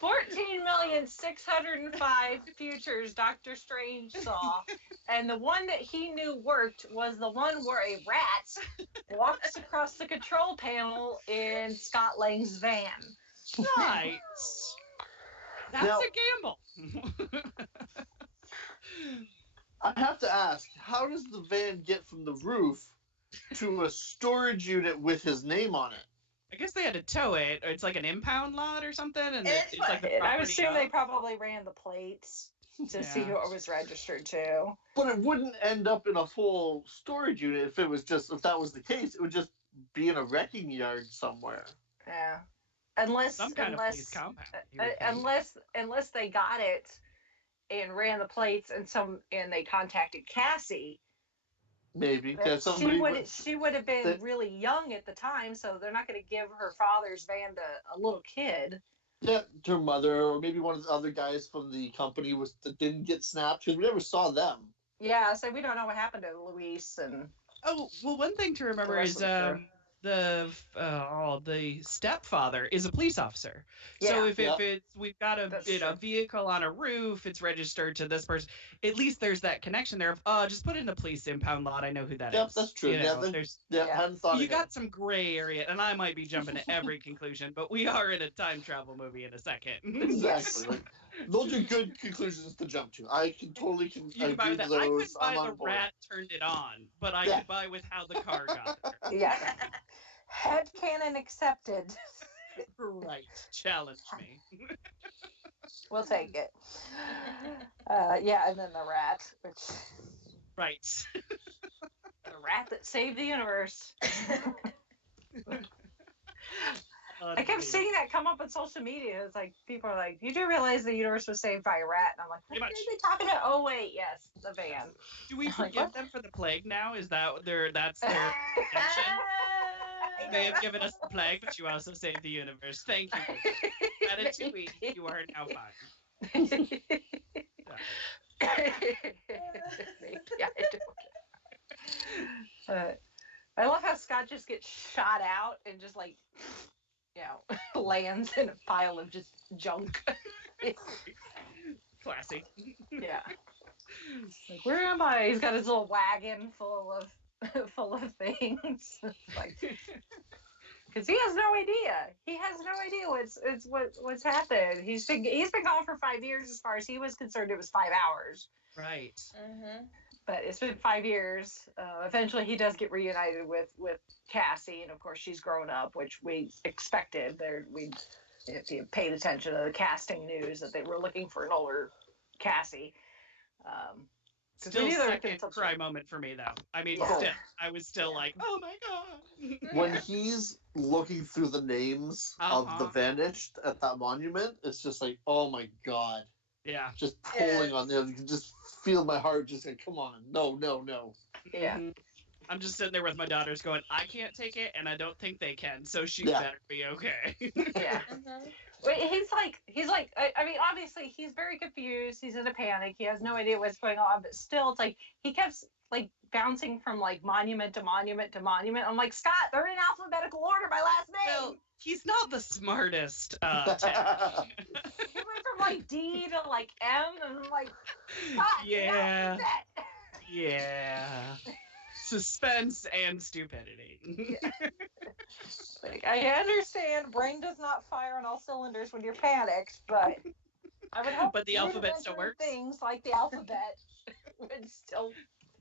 14,605 futures Doctor Strange saw, and the one that he knew worked was the one where a rat walks across the control panel in Scott Lang's van. Right. That's Now- a gamble. I have to ask, how does the van get from the roof to a storage unit with his name on it? I guess they had to tow it, or it's like an impound lot or something, and It's it's like the And I property assume of- they probably ran the plates to see who it was registered to. But it wouldn't end up in a full storage unit if that was the case. It would just be in a wrecking yard somewhere. Yeah, unless some kind of police compound. you would think. unless they got it and ran the plates and they contacted Cassie. Maybe. But That somebody she would have been that- really young at the time, so they're not going to give her father's van to a little kid. Yeah, her mother, or maybe one of the other guys from the company that didn't get snapped, because we never saw them. Yeah, so we don't know what happened to Luis and Oh, well, one thing to remember rest is of the crew. the stepfather is a police officer. So Yeah. if Yeah. it's we've got a That's a true. vehicle on a roof, it's registered to this person. At least there's that connection there of just put it in a police impound lot. I know who that is. Yep, that's true. You Yeah, know, there's Yeah, Yeah. I hadn't thought you of got it. some gray area, and I might be jumping to every conclusion, but we are in a time travel movie in a second. Exactly. Like, those are good conclusions to jump to. I can totally You can buy agree with with that. I those. could buy I'm on the board. rat turned it on, but I Yeah. could buy with how the car got there. Yeah. Headcanon accepted. Right. Challenge me. We'll take it. Yeah, and then the rat, which Right. the rat that saved the universe. I kept seeing that come up on social media. It's like people are like, "You do realize the universe was saved by a rat?" And I'm like, Pretty "What much. are they talking about?" Oh wait, yes, the van. Do we Like, forgive what? them for the plague now? Is that's their intention? They have given us the plague, but you also saved the universe. Thank you. Ratatouille, you are now fine. Yeah, I love how Scott just gets shot out and just like, lands in a pile of just junk. Classy. Yeah. Like, where am I? He's got his little wagon full of things. Like, because he has no idea. He has no idea what's happened. He's been gone for 5 years. As far as he was concerned, it was 5 hours. Right. Mm-hmm. But it's been 5 years. Eventually, he does get reunited with Cassie, and of course, she's grown up, which we expected. If you paid attention to the casting news, that they were looking for an older Cassie. Still we knew they were second doing cry moment for me, though. I mean, Yeah. I was still like, oh my god. When he's looking through the names of the Uh-huh. vanished at that monument, it's just like, oh my god. Yeah. Just pulling on them. You can just feel my heart just like, come on. No. Yeah. Mhm. I'm just sitting there with my daughters going, I can't take it, and I don't think they can, so she Yeah. better be okay. Yeah. Mm-hmm. He's like, I mean, obviously he's very confused. He's in a panic. He has no idea what's going on, but still, it's like he kept like bouncing from like monument to monument to monument. I'm like, Scott, they're in alphabetical order by last name. Well, he's not the smartest. Tech. He went from like D to like M, and I'm like, Scott, Yeah. the alphabet. Yeah. Suspense and stupidity. Like, I understand brain does not fire on all cylinders when you're panicked, but I would hope But the alphabet still rudimentary works. things like the alphabet would still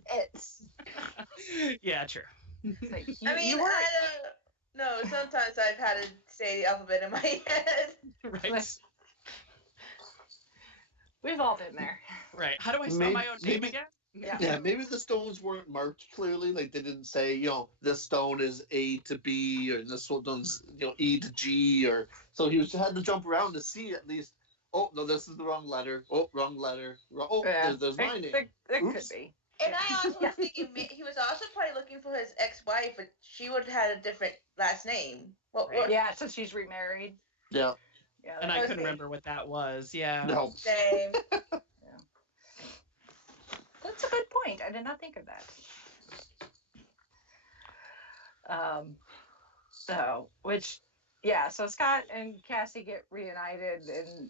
fit. Yeah, true. Like, I mean, you were I don't know. Sometimes I've had to say the alphabet in my head. Right. We've all been there. Right. How do I spell my own name again? Yeah, maybe the stones weren't marked clearly. Like they didn't say, you know, this stone is A to B, or this one's, you know, E to G, or so he had to jump around to see at least. Oh no, this is the wrong letter. Oh, wrong letter. Oh, Yeah. there's my name. There could Oops. be. And I also was thinking he was also probably looking for his ex-wife, but she would have had a different last name. What? Yeah, since she's remarried. Yeah. Yeah. And I Must couldn't be. remember what that was. Yeah. No. Same. That's a good point. I did not think of that. So Scott and Cassie get reunited, and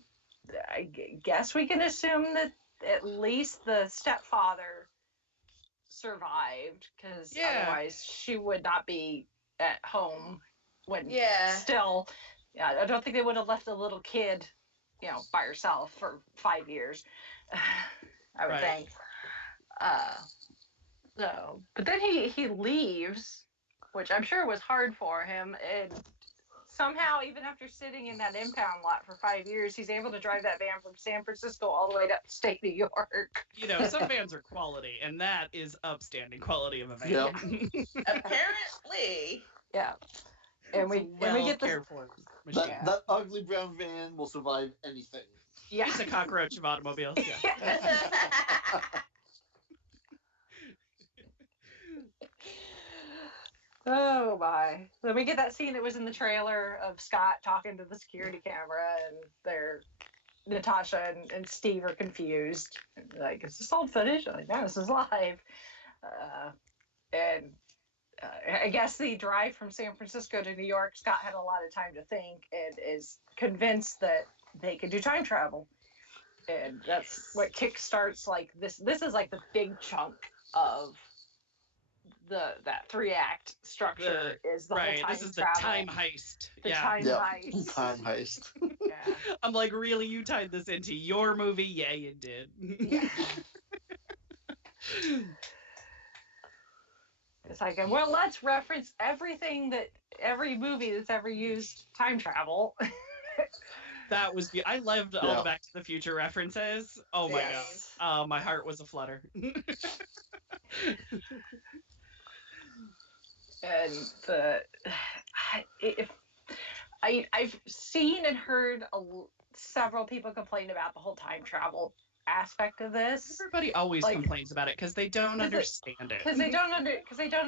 I guess we can assume that at least the stepfather survived, because otherwise she would not be at home when still. Yeah, I don't think they would have left a little kid, you know, by herself for 5 years. I would think. But then he leaves, which I'm sure was hard for him, and somehow, even after sitting in that impound lot for 5 years, he's able to drive that van from San Francisco all the way to upstate New York. You know, some vans are quality, and that is upstanding quality of a van. Yep. Apparently. Yeah. And we get the cared for machine. That ugly brown van will survive anything. yeah. It's a cockroach of automobiles. Yeah. Oh my. Then we get that scene that was in the trailer of Scott talking to the security camera, and Natasha and Steve are confused. Like, is this old footage? I'm like, no, this is live. I guess the drive from San Francisco to New York, Scott had a lot of time to think and is convinced that they could do time travel. And that's what kickstarts like this. This is like the big chunk of that 3-act structure is the whole time This is travel. the time heist. The time heist. Time heist. Yeah. I'm like, really? You tied this into your movie? Yeah, you did. Yeah. It's like, well, let's reference every movie that's ever used time travel. That was I loved all the Back to the Future references. Oh my god. My heart was a flutter. And I've seen and heard several people complain about the whole time travel aspect of this. Everybody always complains about it because they don't understand it. Because they don't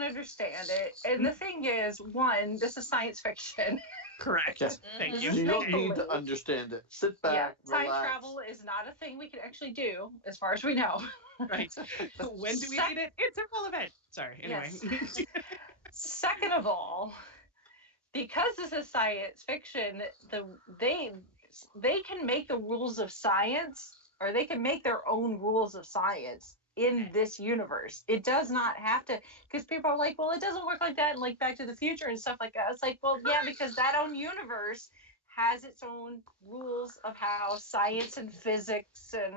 understand it. And the thing is, one, this is science fiction. Correct. Yeah. Thank you. You don't need to understand it. Sit back, time relax. travel is not a thing we can actually do, as far as we know. Right. When do we need it? It's irrelevant. Sorry. Anyway. Yes. Second of all, because this is science fiction, they can make the rules of science, or they can make their own rules of science in this universe. It does not have to, because people are like, well, it doesn't work like that in like Back to the Future and stuff like that. It's like, well, yeah, because that own universe has its own rules of how science and physics and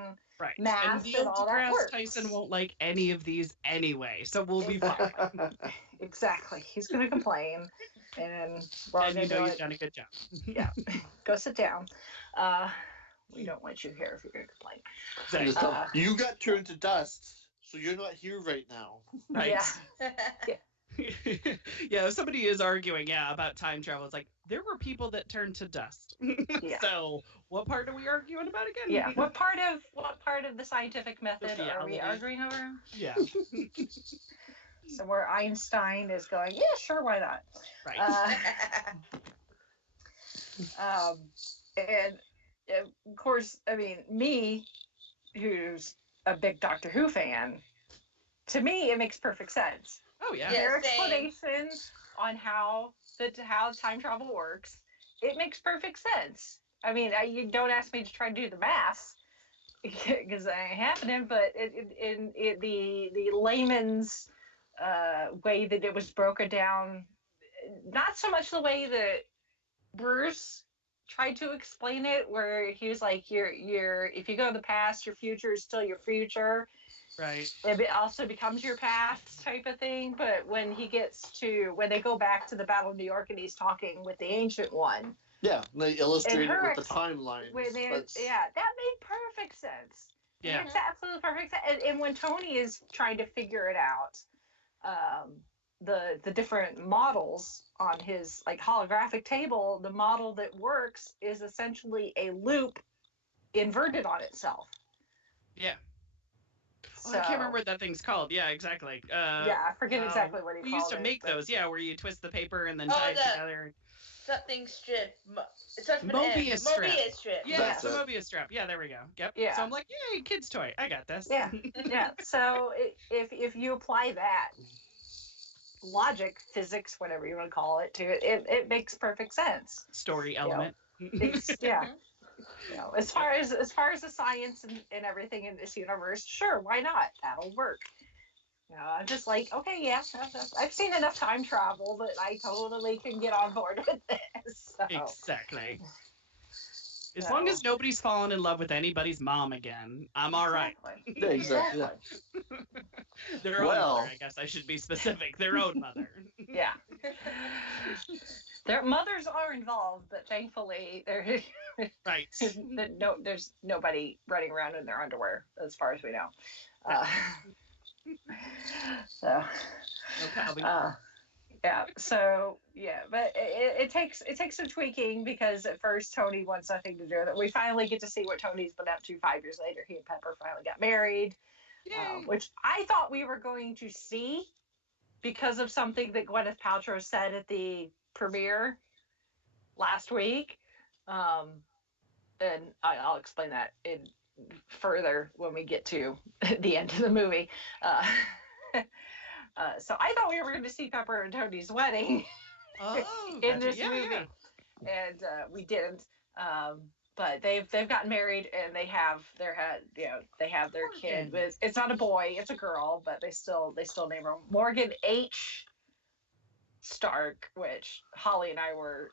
math and Neil and all that deGrasse works. Tyson won't like any of these anyway, so we'll be fine. Exactly. He's going to complain, and we're all And you going know to you've done a good job. Yeah. Go sit down. We don't want you here if you're going to complain. Exactly. Just tell them, you got turned to dust, so you're not here right now. Right. Yeah. Yeah, if somebody is arguing, about time travel, it's like, there were people that turned to dust. Yeah. So, what part are we arguing about again? Yeah. What part of the scientific method are we reality. arguing over? Yeah. So where Einstein is going, yeah, sure, why not? Right. And of course, I mean, me, who's a big Doctor Who fan, to me, it makes perfect sense. Oh yeah. Yeah. Their same. explanation on how time travel works, it makes perfect sense. I mean, you don't ask me to try to do the math because I ain't happening, but the layman's way that it was broken down, not so much the way that Bruce tried to explain it, where he was like, "You're if you go to the past, your future is still your future." Right. It also becomes your past type of thing. But when they go back to the Battle of New York and he's talking with the Ancient One, Yeah, they illustrate it with the ex- timelines. that made perfect sense. It Yeah. makes absolutely perfect sense. And when Tony is trying to figure it out, the different models on his like holographic table, the model that works is essentially a loop inverted on itself. Yeah. So, I can't remember what that thing's called. Yeah, exactly. Yeah, I forget exactly what he We used called to make it, but- those, yeah, where you twist the paper and then tie it together. Something strip. It starts with Mobius an M. strip. Mobius strip. Yeah, That's it's a it. Mobius strap. Yeah, there we go. Yep. Yeah. So I'm like, yay, kid's toy. I got this. Yeah, yeah. So if you apply that logic, physics, whatever you want to call it, to it, it makes perfect sense. Story element. Yeah. As far as the science and everything in this universe, sure, why not? That'll work. I'm just like, okay, yeah, I've seen enough time travel that I totally can get on board with this. So. Exactly. As long as nobody's fallen in love with anybody's mom again, I'm all right. Yeah, exactly. Their own mother, I guess I should be specific. Their own mother. Yeah. Their mothers are involved, but thankfully right. There's nobody running around in their underwear, as far as we know. So. Yeah. So yeah, but it takes some tweaking, because at first Tony wants nothing to do with it. We finally get to see what Tony's been up to 5 years later. He and Pepper finally got married, which I thought we were going to see because of something that Gwyneth Paltrow said at the premiere last week. And I'll explain that in further when we get to the end of the movie. So I thought we were going to see Pepper and Tony's wedding in this movie, and we didn't. But they've gotten married, and they have their kid. It's not a boy, it's a girl, but they still name her Morgan H. Stark, which Holly and I were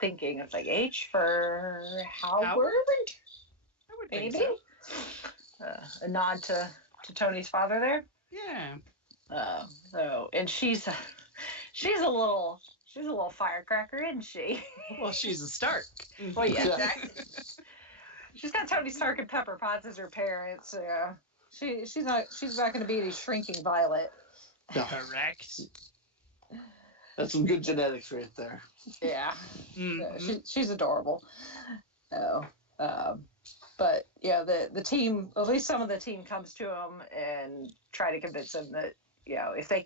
thinking of, like, H for Howard. I would Maybe think so. A nod to Tony's father there. Yeah. So, and she's a little firecracker, isn't she? Well, she's a Stark. Well, yeah. Exactly. She's got Tony Stark and Pepper Potts as her parents. She's not going to be any shrinking violet. No. Correct. That's some good genetics right there. Yeah. Mm-hmm. She's adorable. But yeah, the team, at least some of the team, comes to him and try to convince him that, if they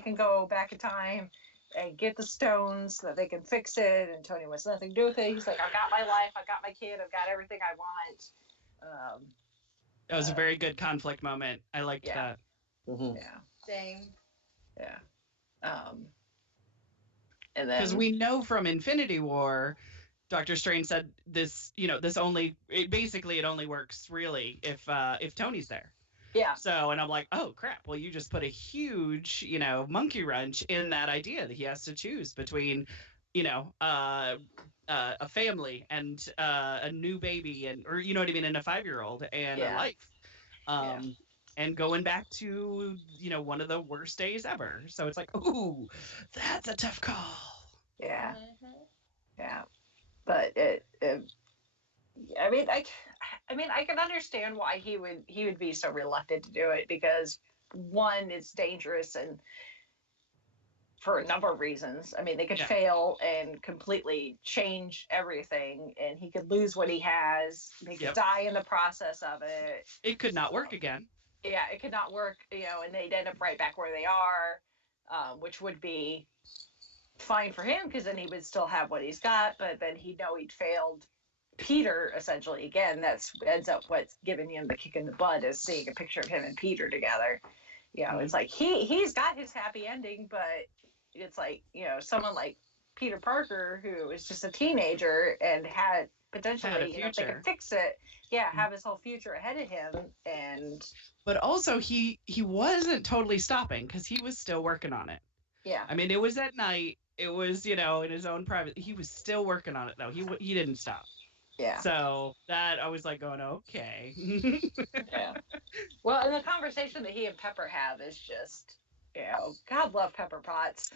can go back in time and get the stones, that they can fix it. And Tony wants nothing to do with it. He's like, I've got my life, I've got my kid, I've got everything I want. That was a very good conflict moment. I liked that. Mm-hmm. Yeah. Same. Yeah. And then, because we know from Infinity War, Doctor Strange said this. This only it only works really if Tony's there. Yeah. So, and I'm like, oh crap. Well, you just put a huge monkey wrench in that idea that he has to choose between a family and a new baby, or and a 5-year-old and a life. And going back to one of the worst days ever. So it's like, ooh, that's a tough call. Yeah. Mm-hmm. Yeah. But I can understand why he would be so reluctant to do it, because one, it's dangerous, and for a number of reasons. I mean, they could fail and completely change everything, and he could lose what he has. He could die in the process of it. It could not work again. Yeah, it could not work, and they'd end up right back where they are, which would be fine for him because then he would still have what he's got, but then he'd know he'd failed Peter essentially again. That's ends up what's giving him the kick in the butt is seeing a picture of him and Peter together. You know, it's like he's got his happy ending, but it's like, you know, someone like Peter Parker who is just a teenager and had potentially, you know, if they could fix it, have his whole future ahead of him. And but also he wasn't totally stopping because he was still working on it. Yeah. I mean, it was at night. It was, you know, in his own private. He was still working on it though. He didn't stop. Yeah. So that I was like going, okay. Yeah. Well, and the conversation that he and Pepper have is just, you know, God love Pepper Potts.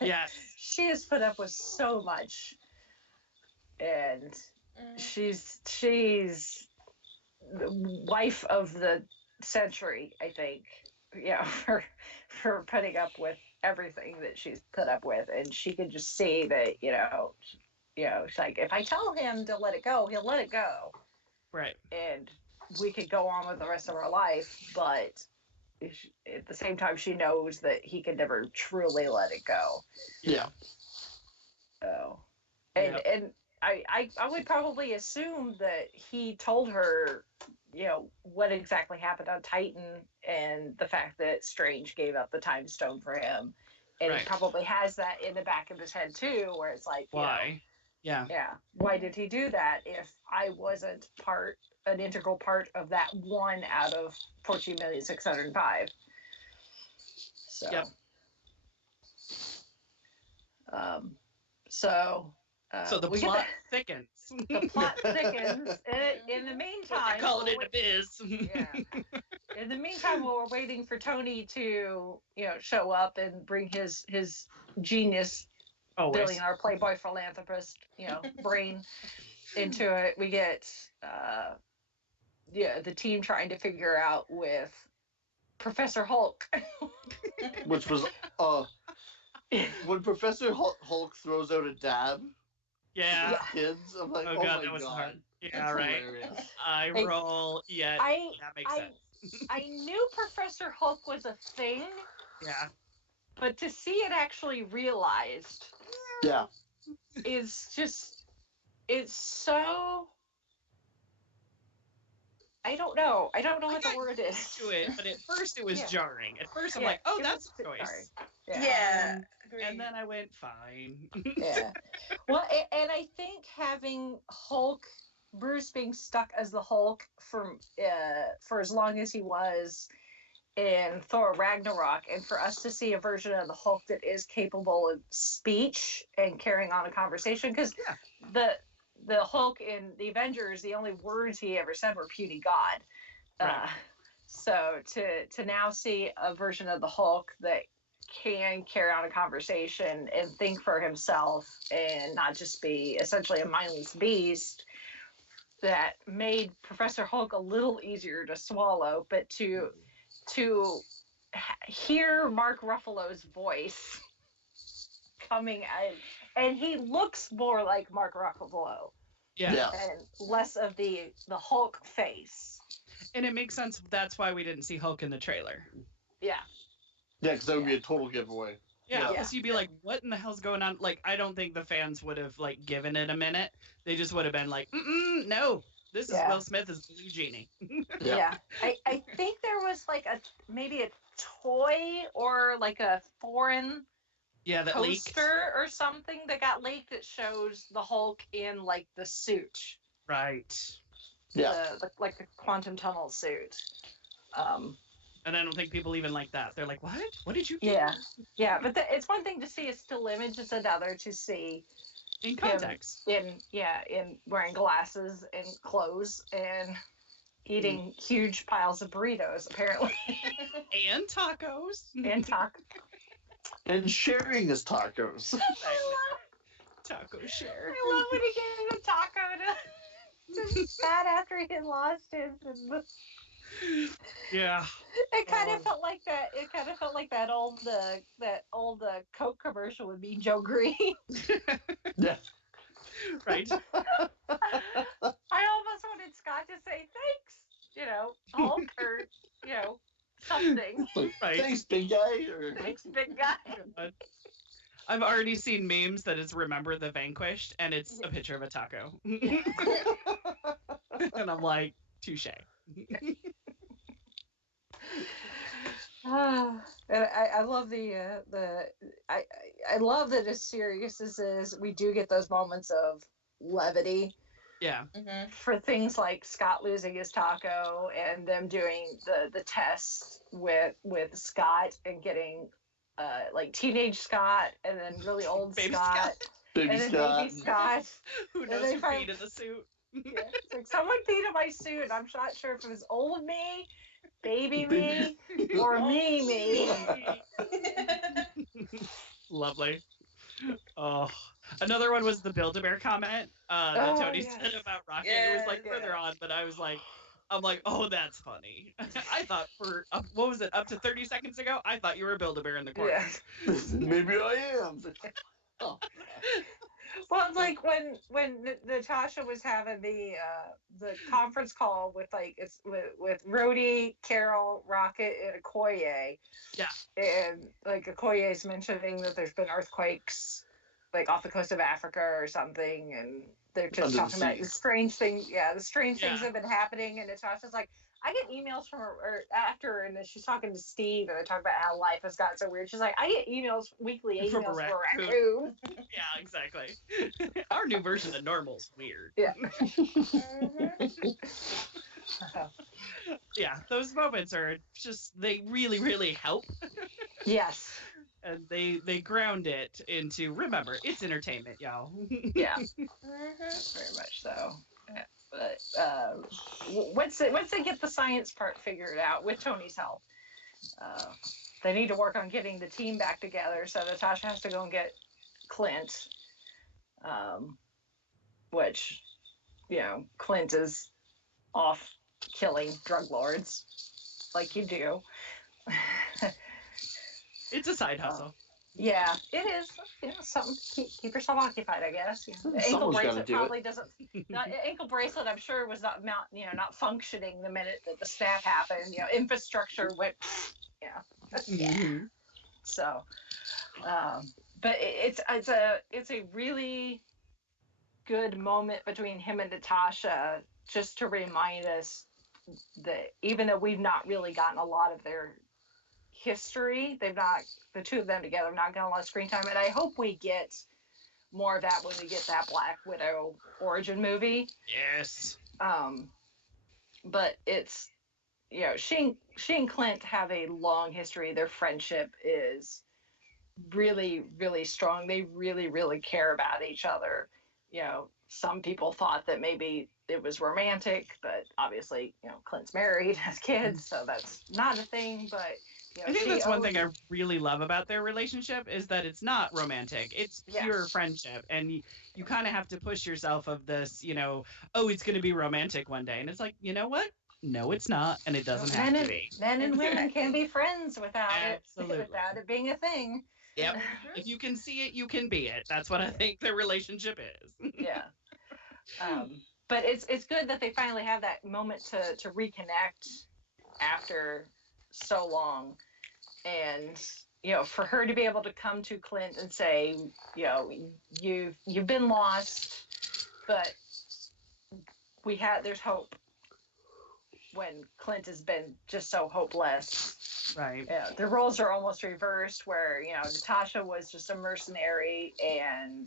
Yes. She has put up with so much, and she's the wife of the century, I think. Yeah, for putting up with everything that she's put up with, and she can just see that, you know, it's like if I tell him to let it go, he'll let it go, right? And we could go on with the rest of our life, but at the same time, she knows that he can never truly let it go. Yeah. So, and I would probably assume that he told her, you know, what exactly happened on Titan and the fact that Strange gave up the Time Stone for him. And he probably has that in the back of his head too, where it's like, why? Yeah. Why did he do that if I wasn't an integral part of that 1 out of 14,605,000? So. Yep. So the plot thickens. The plot thickens. In the meantime, call it in the biz. In the meantime, while we're waiting for Tony to, you know, show up and bring his genius billionaire playboy philanthropist, you know, brain into it, we get the team trying to figure out with Professor Hulk. Which was when Professor Hulk throws out a dab. Yeah. Kids, I'm like, oh god, that was hard. Yeah, right. I roll. Yeah, that makes sense. I knew Professor Hulk was a thing. Yeah. But to see it actually realized. Yeah. Is just, it's so. I don't know what the word is. To it, but at first it was jarring. At first I'm like, oh, that's a choice. Yeah. And then I went, fine. Yeah. Well, and I think having Bruce being stuck as the Hulk for as long as he was in Thor Ragnarok, and for us to see a version of the Hulk that is capable of speech and carrying on a conversation, because the Hulk in the Avengers, the only words he ever said were "puny God." Right. So to now see a version of the Hulk that can carry on a conversation and think for himself and not just be essentially a mindless beast, that made Professor Hulk a little easier to swallow. But to hear Mark Ruffalo's voice coming in, and he looks more like Mark Ruffalo, and less of the Hulk face. And it makes sense. That's why we didn't see Hulk in the trailer. Yeah. Yeah, because that would be a total giveaway. Yeah, because you'd be like, what in the hell's going on? Like, I don't think the fans would have, like, given it a minute. They just would have been like, no, this is Will Smith as Blue Genie. Yeah. I think there was, like, maybe a toy or, like, a foreign that poster leaked. Or something that got leaked that shows the Hulk in, like, the suit. Right. Yeah. Like the quantum tunnel suit. And I don't think people even like that. They're like, what? What did you do? Yeah. But it's one thing to see a still image. It's another to see in context. In wearing glasses and clothes and eating huge piles of burritos, apparently. And tacos. And sharing his tacos. Taco share. I love when he gave a taco to Pat after he had lost his. Yeah. It kind of felt like that. It kind of felt like that old Coke commercial with Mean Joe Green. Yeah. Right. I almost wanted Scott to say thanks, you know, Hulk, or you know, something. Right. Thanks, big guy. Thanks, big guy. I've already seen memes that it's Remember the Vanquished, and it's a picture of a taco. And I'm like, touche. And I love I love that as serious as is, we do get those moments of levity Yeah. for things like Scott losing his taco and them doing the tests with Scott and getting like teenage Scott and then really old Baby Scott, Baby and then Scott. baby Scott. Who And knows they who find- peed in the suit? Yeah. It's like someone peed in my suit. I'm not sure if it was old me, baby me, or me. Lovely. Oh, another one was the Build-A-Bear comment that Oh, Tony yes. said about Rocket. It was like Yeah. further on, but I'm like, oh, that's funny. I thought for what was it, up to 30 seconds ago? I thought you were a Build-A-Bear in the corner. Yeah. Maybe I am. Oh, Well, it's like when Natasha was having the conference call with with Rhodey, Carol, Rocket, and Okoye. Yeah. And like Okoye's mentioning that there's been earthquakes like off the coast of Africa or something, and they're just Under the talking about sea. the strange things. Yeah, the strange things Yeah. have been happening, and Natasha's like, I get emails from her or after, and then she's talking to Steve, and they talk about how life has gotten so weird. She's like, I get weekly emails From a from a raccoon. raccoon. Yeah, exactly. Our new version of normal's weird. Yeah. Yeah, those moments are just, they really, really help. Yes. And they ground it into, remember, it's entertainment, y'all. Yeah. Very much so. Yeah. But once they get the science part figured out with Tony's help, they need to work on getting the team back together. So Natasha has to go and get Clint, which, Clint is off killing drug lords like you do. It's a side hustle. Yeah, it is. Something to keep yourself occupied, I guess. The ankle Someone's gotta bracelet do it. probably doesn't. Ankle bracelet, I'm sure, was not functioning the minute that the snap happened. Infrastructure went. Mhm. So, but it's a really good moment between him and Natasha, just to remind us that even though we've not really gotten a lot of their history, the two of them together have not gotten a lot of screen time, and I hope we get more of that when we get that Black Widow origin movie. Yes. But it's, she and Clint have a long history. Their friendship is really, really strong. They really, really care about each other. Some people thought that maybe it was romantic, but obviously, Clint's married, has kids, so that's not a thing. But I think that's one thing I really love about their relationship is that it's not romantic. It's pure friendship. And you kind of have to push yourself of this, oh, it's going to be romantic one day. And it's like, you know what? No, it's not. And it doesn't have to be. Men and women can be friends without Absolutely. it being a thing. Yep. If you can see it, you can be it. That's what I think their relationship is. Yeah. But it's good that they finally have that moment to reconnect after so long, and for her to be able to come to Clint and say, you've been lost, but there's hope, when Clint has been just so hopeless. Right. The roles are almost reversed, where Natasha was just a mercenary and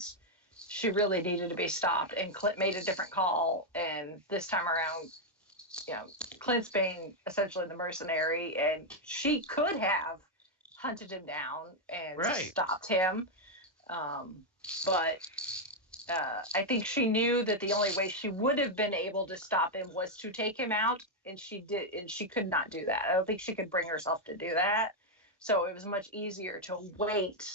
she really needed to be stopped, and Clint made a different call, and this time around, Clint's being essentially the mercenary, and she could have hunted him down and stopped him, but I think she knew that the only way she would have been able to stop him was to take him out, and she could not do that. I don't think she could bring herself to do that, so it was much easier to wait.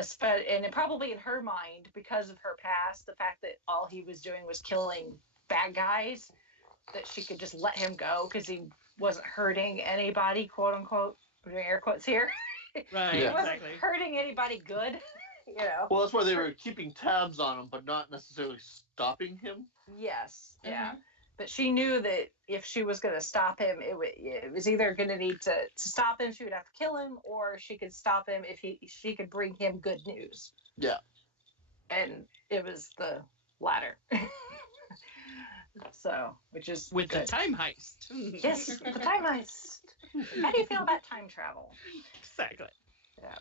And probably in her mind, because of her past, the fact that all he was doing was killing bad guys, that she could just let him go because he wasn't hurting anybody, quote unquote. We're doing air quotes here. Right. He Yeah. wasn't Exactly. hurting anybody good. Well, that's why they were keeping tabs on him, but not necessarily stopping him. Yes. Yeah. but she knew that if she was going to stop him, it was either going to need to stop him, she would have to kill him, or she could stop him if she could bring him good news. Yeah. And it was the latter. So, which is With good. the time heist. Yes, the time heist. How do you feel about time travel? Exactly. Yeah.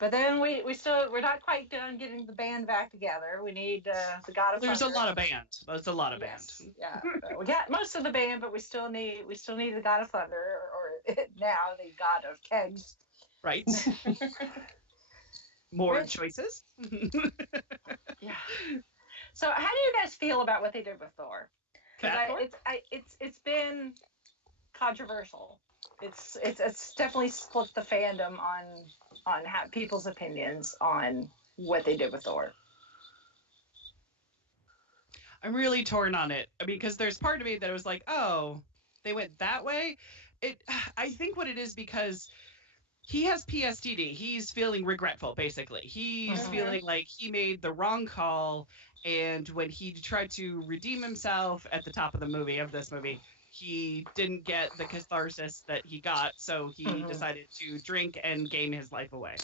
But then we're not quite done getting the band back together. We need the God of There's Thunder. a lot of band. There's a lot of Yes. band. Yeah. We got most of the band, but we still need the God of Thunder, or now the God of Kegs. Right. More Which- choices. Yeah. So how do you guys feel about what they did with Thor? Because it's been controversial. It's definitely split the fandom on how people's opinions on what they did with Thor. I'm really torn on it. I mean, because there's part of me that was like, oh, they went that way. I think what it is because he has PSTD. He's feeling regretful, basically. He's feeling like he made the wrong call, and when he tried to redeem himself at the top of this movie, he didn't get the catharsis that he got, so he decided to drink and game his life away.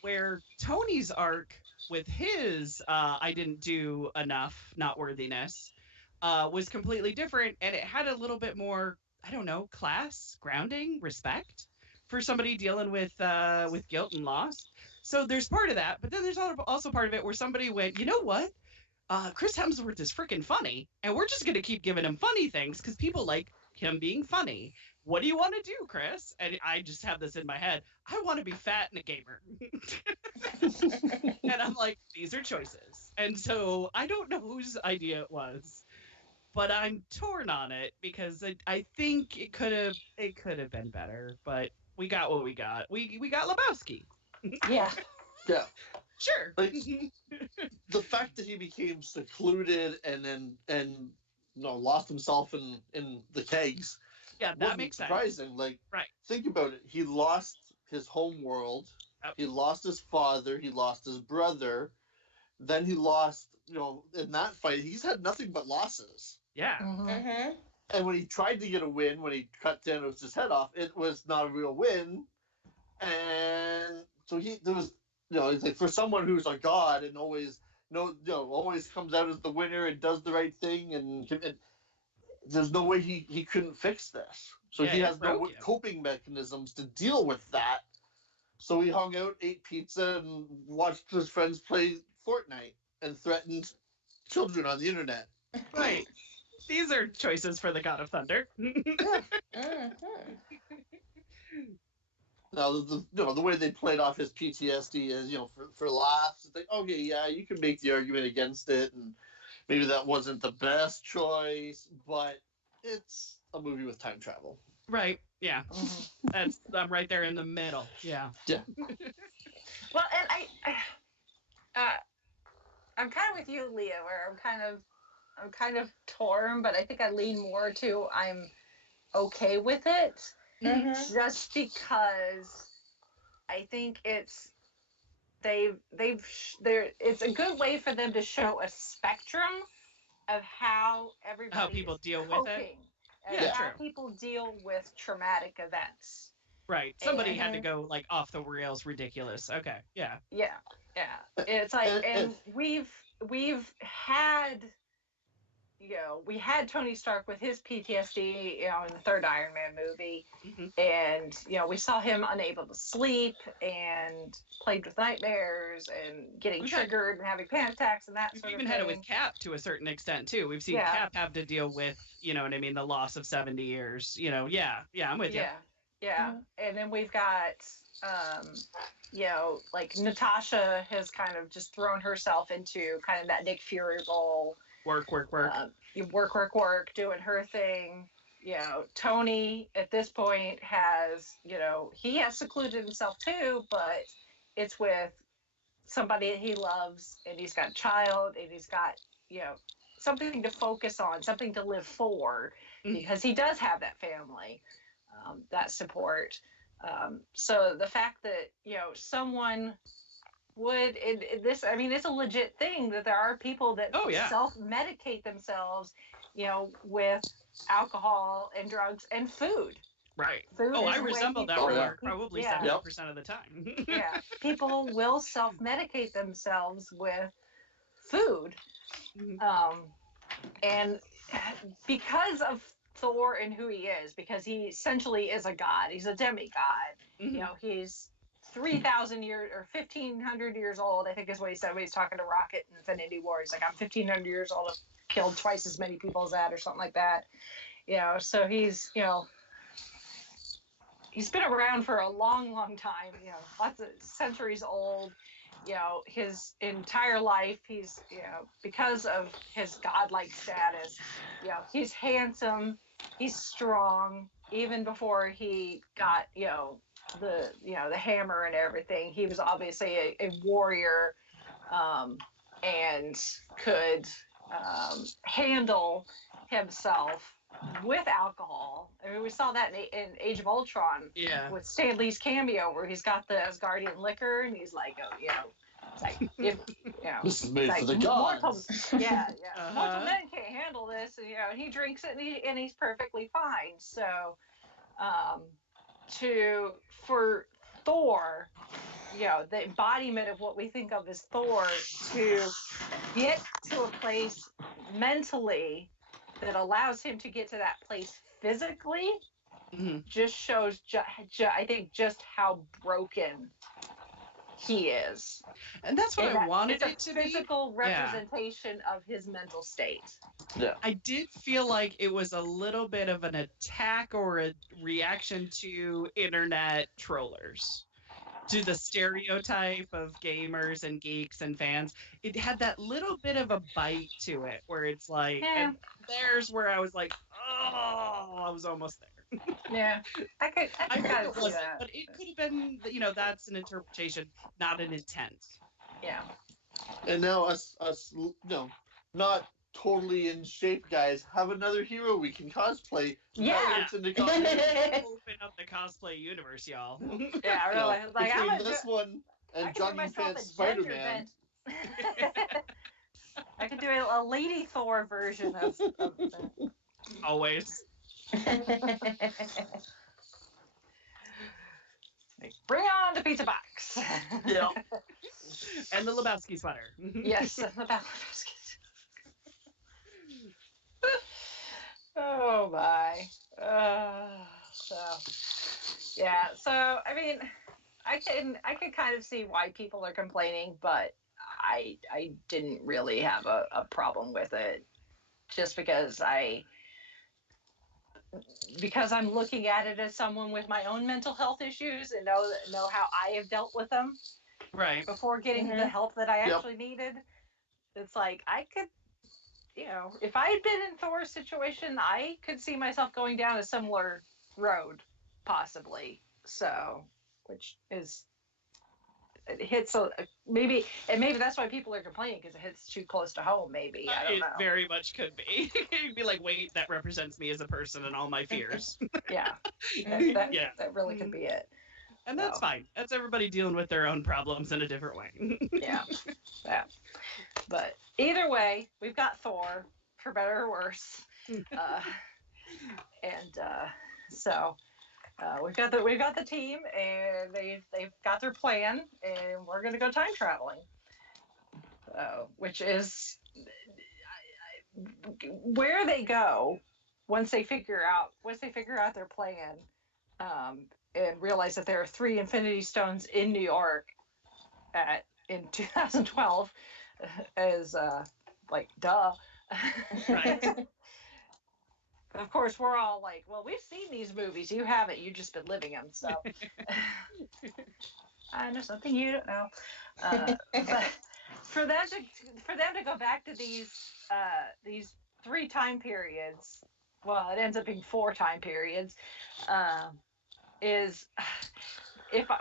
Where Tony's arc with his I didn't do enough not worthiness was completely different, and it had a little bit more, I don't know, class, grounding, respect for somebody dealing with guilt and loss. So there's part of that, but then there's also part of it where somebody went, you know what? Chris Hemsworth is freaking funny, and we're just going to keep giving him funny things because people like him being funny. What do you want to do, Chris? And I just have this in my head. I want to be fat and a gamer. And I'm like, these are choices. And so I don't know whose idea it was, but I'm torn on it because I think it could have been better, but we got what we got. We got Lebowski. Yeah. Yeah. Sure. Like, the fact that he became secluded and lost himself in the kegs. Yeah, that makes sense. Surprising. Like, right. Think about it. He lost his home world. Yep. He lost his father. He lost his brother. Then he lost, in that fight, he's had nothing but losses. Yeah. Mm-hmm. And when he tried to get a win, when he cut Thanos' head off, it was not a real win. And so there was, it's like for someone who's a god and always comes out as the winner and does the right thing, and there's no way he couldn't fix this. So he has no coping mechanisms to deal with that. So he hung out, ate pizza, and watched his friends play Fortnite and threatened children on the internet. Right. These are choices for the God of Thunder. Now, the way they played off his PTSD is, for laughs. It's like, okay, yeah, you can make the argument against it, and maybe that wasn't the best choice, but it's a movie with time travel. Right. Yeah. I'm right there in the middle. Yeah. Yeah. Well, and I'm kind of with you, Leah, where I'm kind of torn, but I think I lean more to I'm okay with it, just because I think it's a good way for them to show a spectrum of how people deal coping, with it. and Yeah, how true. people deal with traumatic events. Right. Somebody had to go like off the rails ridiculous. Okay. Yeah. Yeah. It's like, and we've had, we had Tony Stark with his PTSD, in the third Iron Man movie, and we saw him unable to sleep and plagued with nightmares and getting triggered and having panic attacks and that sort of thing. We've even had it with Cap to a certain extent too. We've seen Cap have to deal with, the loss of 70 years. Yeah, I'm with you. Yeah. And then we've got, like Natasha has kind of just thrown herself into kind of that Nick Fury role. Work. Work, doing her thing. Tony at this point has, he has secluded himself too, but it's with somebody that he loves, and he's got a child, and he's got, something to focus on, something to live for, because he does have that family, that support. So the fact that, someone would, it's a legit thing that there are people that self-medicate themselves, with alcohol and drugs and food. Right. Food Oh, is I the way resemble that people- remark probably yeah. 70% of the time. Yeah, people will self-medicate themselves with food, and because of Thor and who he is, because he essentially is a god. He's a demigod. He's 3,000 years or 1,500 years old, I think is what he said when he's talking to Rocket in Infinity War. He's like, I'm 1,500 years old. I've killed twice as many people as that, or something like that. So he's he's been around for a long, long time. Lots of centuries old. His entire life, he's because of his godlike status. He's handsome. He's strong. Even before he got the hammer and everything, he was obviously a warrior, and could handle himself with alcohol. I mean, we saw that in Age of Ultron, with Stan Lee's cameo, where he's got the Asgardian liquor, and he's like, it's like, this is made like for the gods. Mortal men can't handle this, and he drinks it, and he's perfectly fine. So, for Thor, the embodiment of what we think of as Thor, to get to a place mentally that allows him to get to that place physically, just shows, I think, just how broken he is. And that's what I wanted it to be. It's a physical representation of his mental state. Yeah. I did feel like it was a little bit of an attack or a reaction to internet trollers, to the stereotype of gamers and geeks and fans. It had that little bit of a bite to it, where it's like, and there's where I was like, oh, I was almost there. Yeah, I could kind of see that. But it could have been, that's an interpretation, not an intent. Yeah. And now us, not totally in shape guys, have another hero we can cosplay. Yeah. Open up the cosplay universe, y'all. Yeah, really. Like, between this one and Jogging Pants Spider-Man. I could do a Lady Thor version of that. Always. Bring on the pizza box. Yeah. And the Lebowski sweater. Yes, the Lebowski. Oh my. So I mean, I can kind of see why people are complaining, but I didn't really have a problem with it, just because I'm looking at it as someone with my own mental health issues, and know how I have dealt with them right before getting the help that I actually needed. It's like, I could, if I had been in Thor's situation, I could see myself going down a similar road, possibly. So, which is, it hits maybe that's why people are complaining, because it hits too close to home. Maybe I don't know. It very much could be. You'd be like, wait, that represents me as a person and all my fears. Yeah, that really could be it. And that's fine. That's everybody dealing with their own problems in a different way. Yeah. But either way, we've got Thor, for better or worse. So we've got the team, and they've got their plan, and we're gonna go time traveling. Which is where they go once they figure out their plan, and realize that there are 3 Infinity Stones in New York in 2012, as like, duh. Right. Of course, we're all like, well, we've seen these movies. You haven't. You've just been living them. So I know something you don't know. But for them to go back to these 3 time periods, well, it ends up being 4 time periods, is,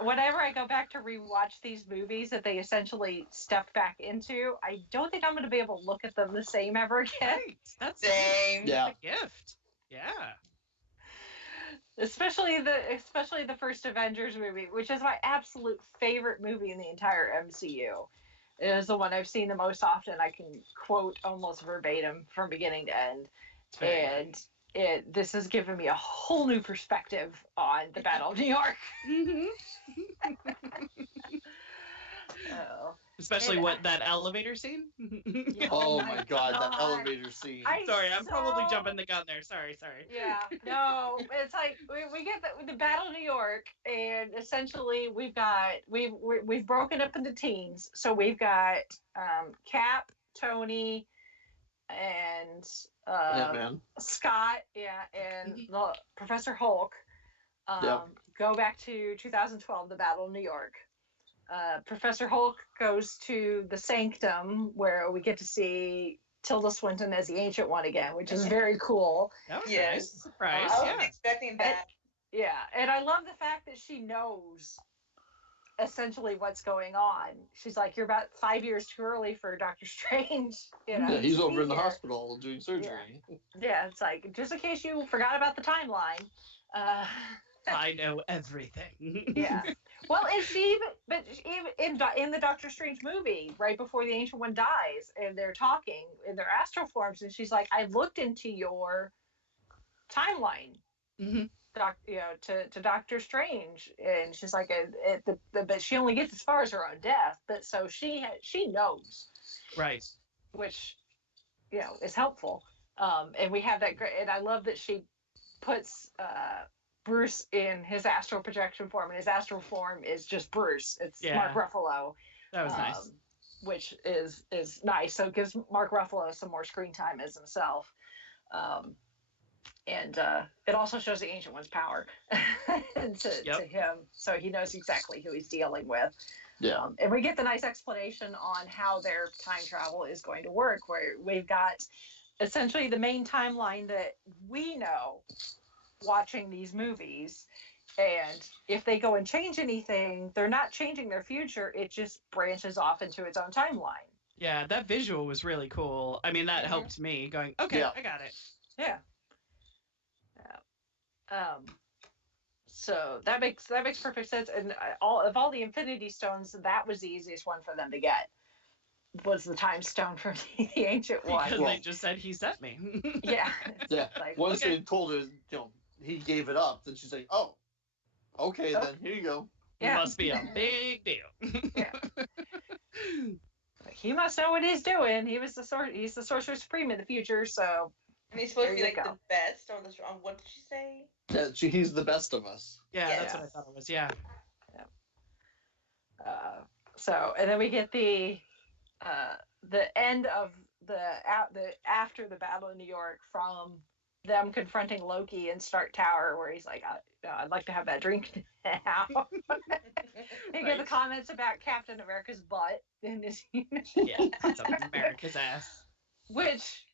whenever I go back to rewatch these movies that they essentially stepped back into, I don't think I'm going to be able to look at them the same ever again. Right. That's Same. a gift. Yeah. Especially the first Avengers movie, which is my absolute favorite movie in the entire MCU. It is the one I've seen the most often. I can quote almost verbatim from beginning to end. very and this has given me a whole new perspective on the Battle of New York. hmm Oh. Especially And what that elevator scene. Oh my god, that elevator scene. Sorry, I'm probably jumping the gun there. Sorry. Yeah, no, it's like we get the Battle of New York, and essentially we've broken up into teams. So we've got Cap, Tony, and Ant-Man. Scott, and the Professor Hulk. Yep. Go back to 2012, the Battle of New York. Professor Hulk goes to the Sanctum, where we get to see Tilda Swinton as the Ancient One again, which is very cool. That was Yes. nice. Surprise. I Yeah. wasn't expecting that. Yeah, and I love the fact that she knows essentially what's going on. She's like, you're about 5 years too early for Doctor Strange. You know, Yeah, he's to over be in the here. hospital doing surgery. Yeah, it's like, just in case you forgot about the timeline. I know everything. Yeah. Well, and she even in the Doctor Strange movie, right before the Ancient One dies, and they're talking in their astral forms, and she's like, I looked into your timeline. hmm To Doctor Strange, and she's like, but she only gets as far as her own death. But so she knows, Right. which is helpful. And we have that great, and I love that she puts Bruce in his astral projection form, and his astral form is just Bruce. It's Yeah. Mark Ruffalo, That was nice. which is nice. So it gives Mark Ruffalo some more screen time as himself. And it also shows the Ancient One's power to him, so he knows exactly who he's dealing with. Yeah. And we get the nice explanation on how their time travel is going to work, where we've got essentially the main timeline that we know watching these movies. And if they go and change anything, they're not changing their future. It just branches off into its own timeline. Yeah, that visual was really cool. I mean, that helped me going, okay, Yeah. I got it. Yeah. So that makes perfect sense. And all the Infinity Stones, that was the easiest one for them to get. Was the Time Stone from the Ancient One? Because Well- they just said he sent me. Yeah. Yeah. Like, Once okay. they told her, he gave it up, then she's like, oh, okay, then here you go. Yeah. Must be a big deal. Yeah. Like, he must know what he's doing. He's the Sorcerer Supreme in the future, so. And he's supposed to be There you like go. the best, or the strong. What did she say? Yeah, he's the best of us. Yeah, Yeah. that's what I thought it was. Yeah. So, and then we get the end of the after the Battle of New York, from them confronting Loki in Stark Tower, where he's like, I'd like to have that drink now. They get the Right. comments about Captain America's butt in his Yeah, it's America's ass. which,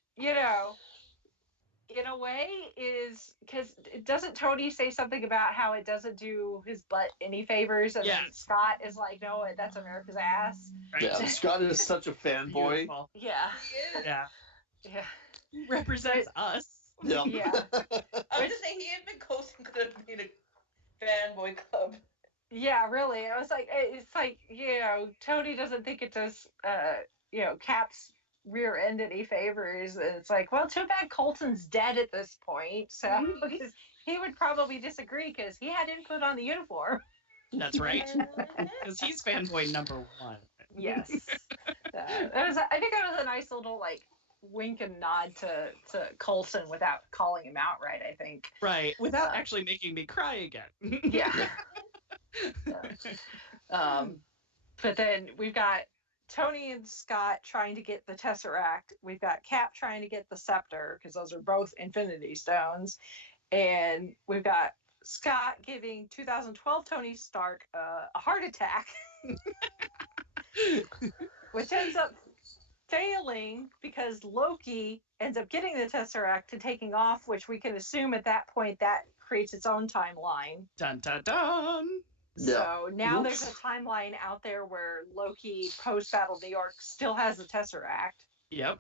in a way is, because doesn't Tony say something about how it doesn't do his butt any favors, and Yeah. then Scott is like, no, that's America's ass. Right. Yeah, Scott is such a fanboy. Beautiful. Yeah. He is. Yeah. Yeah. Represents us. Yeah. Yeah. I was just saying he had been coasting could have been a fanboy club. Yeah, really. I was like, it's like, Tony doesn't think it does, Cap's rear end any favors. And it's like, well, too bad Colton's dead at this point. So because he would probably disagree, because he had input on the uniform. That's right. Because he's fanboy number one. Yes. I think that was a nice little, like, wink and nod to Coulson without calling him out, right, I think. Right. Without actually making me cry again. Yeah. But then we've got Tony and Scott trying to get the Tesseract. We've got Cap trying to get the Scepter, because those are both Infinity Stones. And we've got Scott giving 2012 Tony Stark a heart attack, which ends up failing because Loki ends up getting the Tesseract and taking off, which we can assume at that point that creates its own timeline. Dun dun dun. Yeah. So now Oops. there's a timeline out there where Loki, post-Battle New York, still has the Tesseract. Yep.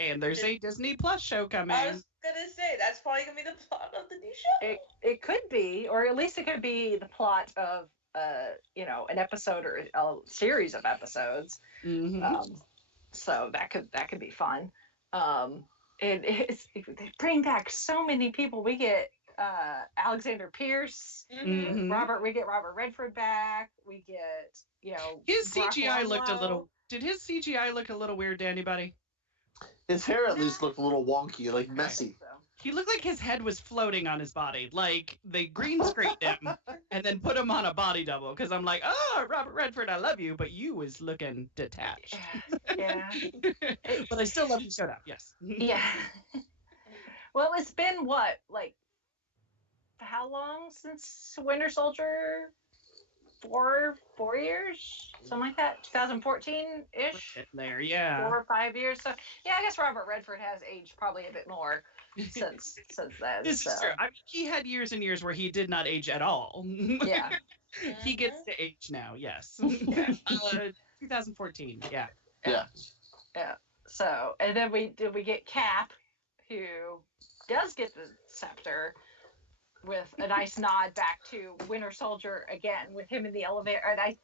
And there's a Disney Plus show coming. I was gonna say that's probably gonna be the plot of the new show. It could be, or at least it could be the plot of an episode or a series of episodes. Mhm. So that could be fun. they bring back so many people. We get Alexander Pierce, Mhm. Robert. We get Robert Redford back. We get His Brock CGI looked a Lamlow. little. Did his CGI look a little weird to anybody? His hair at least looked a little wonky, like I messy. think so. He looked like his head was floating on his body. Like they green screened him and then put him on a body double. Because I'm like, oh, Robert Redford, I love you, but you was looking detached. Yeah. But I still love you, shut up. Yes. Yeah. Well, it's been what, like, how long since Winter Soldier? 4 years, something like that. 2014-ish. There, yeah. 4 or 5 years. So yeah, I guess Robert Redford has aged probably a bit more since then. This so. is true. I mean, he had years and years where he did not age at all. Yeah. He gets to age now. Yes. 2014. Yeah. Yeah. So, and then we get Cap, who does get the scepter, with a nice nod back to Winter Soldier again, with him in the elevator. And I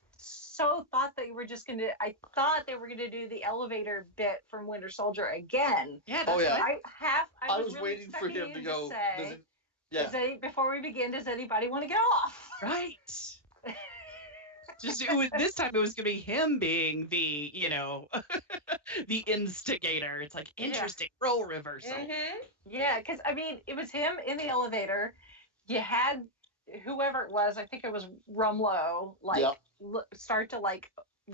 thought they were gonna do the elevator bit from Winter Soldier again. Yeah. Oh, yeah. I was really waiting for him to expecting go. say, before we begin, does anybody want to get off? Right. This time it was gonna be him being the the instigator. It's like interesting role reversal. Mm-hmm. Yeah, because I mean, it was him in the elevator. You had whoever it was, I think it was Rumlow, start to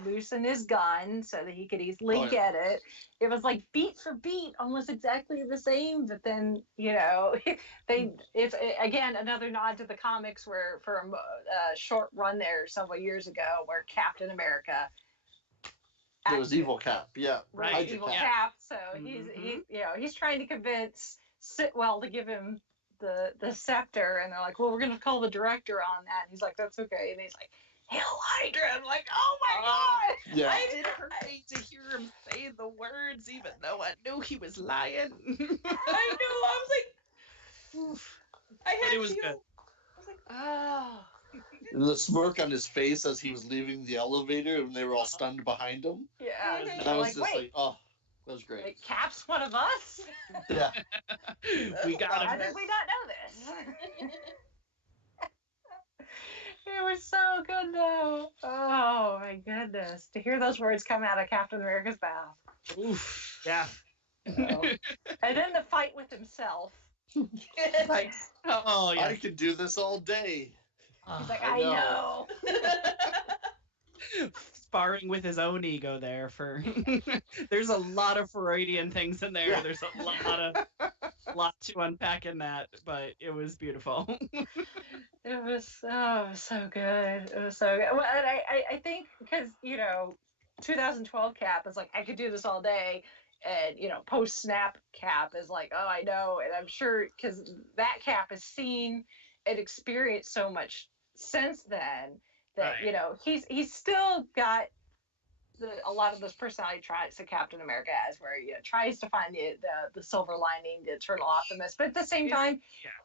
loosen his gun so that he could easily get it. It was like beat for beat, almost exactly the same. But then it's again another nod to the comics, where for a short run there several years ago, where Captain America. It was Evil Cap, yeah. Right, Evil Cap. So he's trying to convince Sitwell to give him the scepter, and they're like, well, we're gonna call the director on that, and he's like, that's okay, and he's like, Hail Hydra. I'm like, oh my god. Yeah. I didn't hate to hear him say the words, even though I knew he was lying. I know. I was like, oof. But it was good. I was like, oh. The smirk on his face as he was leaving the elevator, and they were all stunned behind him. Yeah. And I was just like, oh, that was great. Like, Cap's one of us? Yeah. We got How him. did we not know this? It was so good, though. Oh, my goodness. To hear those words come out of Captain America's mouth. Oof. Yeah. And then the fight with himself. Like, oh, yeah. I could do this all day. He's like, I know. Sparring with his own ego there for there's a lot of Freudian things in there. Yeah. There's a lot to unpack in that, but it was beautiful. It was so good. It was so good. Well, and I think because 2012 Cap is like, I could do this all day, and post snap Cap is like, oh, I know. And I'm sure because that Cap has seen and experienced so much since then that Right. he's still got a lot of those personality traits that Captain America has, where he tries to find the silver lining, the eternal optimist, but at the same time,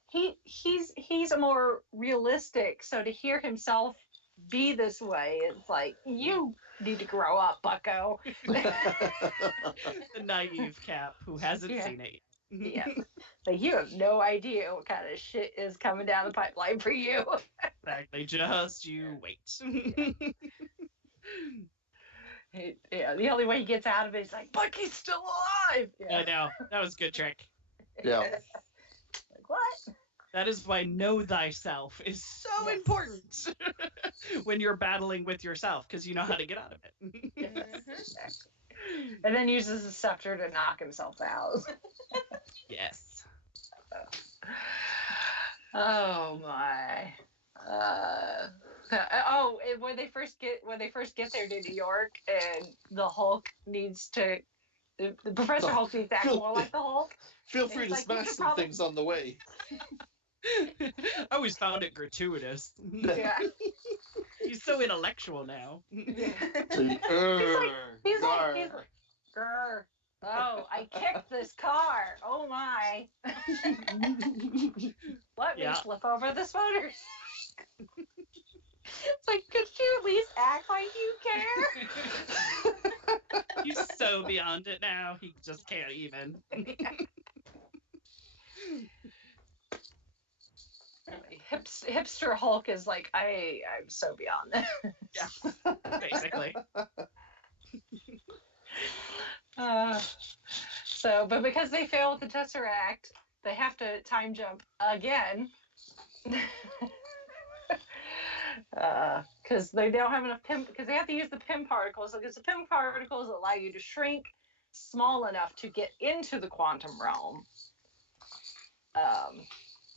he's a more realistic. So to hear himself be this way, it's like, you need to grow up, Bucko. The naive Cap who hasn't seen it yet. Yeah, like, you have no idea what kind of shit is coming down the pipeline for you. Exactly. Just you wait. The only way he gets out of it is like, Bucky's still alive. I know. That was a good trick. Yeah. Like, what? That is why know thyself is so important when you're battling with yourself, because you know how to get out of it. Exactly. And then uses the scepter to knock himself out. Yes. Oh my. And when they first get there to New York, and the Hulk needs to, the Professor Hulk needs to act more like the Hulk. Feel free to smash some things on the way. I always found it gratuitous. Yeah. He's so intellectual now. Yeah. He's like, grr. Oh, I kicked this car. Oh my. Let me flip over this motor. It's like, could you at least act like you care? He's so beyond it now. He just can't even. hipster Hulk is like, I'm so beyond that. Yeah, basically. But because they fail with the Tesseract, they have to time jump again. Because they don't have enough PIM, because they have to use the PIM particles, because the PIM particles allow you to shrink small enough to get into the quantum realm.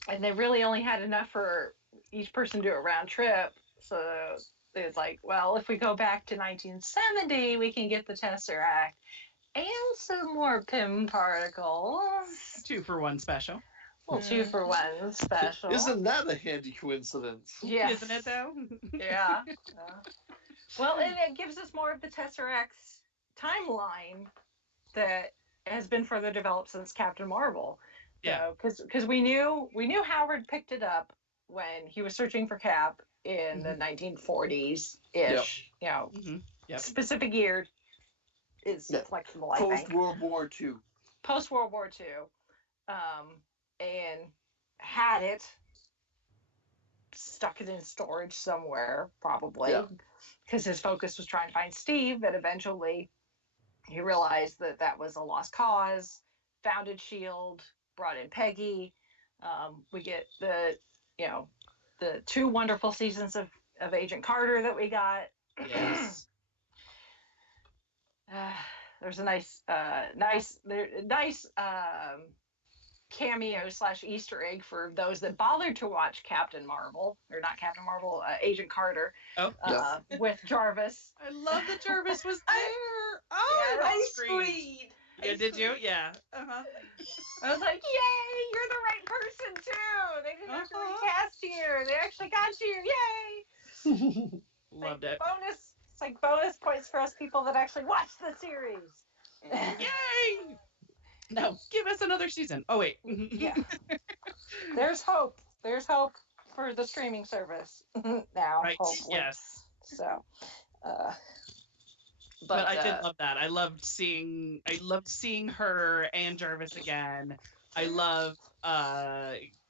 And they really only had enough for each person to do a round trip. So it's like, well, if we go back to 1970, we can get the Tesseract and some more PIM particles. 2-for-1 special. Well, 2-for-1 special. Isn't that a handy coincidence? Yeah. Isn't it, though? Yeah. Well, and it gives us more of the Tesseract's timeline that has been further developed since Captain Marvel. Yeah. Because we knew Howard picked it up when he was searching for Cap in the 1940s ish. Yep. Specific year is flexible. I think Post World War II. Post World War II, and had it, stuck it in storage somewhere, probably, because his focus was trying to find Steve. But eventually, he realized that was a lost cause. Founded Shield. Brought in Peggy. We get the 2 wonderful seasons of Agent Carter that we got. Yes. There's a nice cameo / Easter egg for those that bothered to watch Captain Marvel, or not Captain Marvel, Agent Carter. Oh, with Jarvis. I love that Jarvis was there. Oh, I that's great. screamed. Yeah, did you? Yeah. I was like, yay, you're the right person too. They didn't have to recast you. They actually got you. Yay. Loved it. It's like bonus points for us people that actually watched the series. Yay! No, give us another season. Oh, wait. Yeah. There's hope. There's hope for the streaming service now, Right. hopefully. Yes. So, but I did love that. I loved seeing her and Jarvis again. I love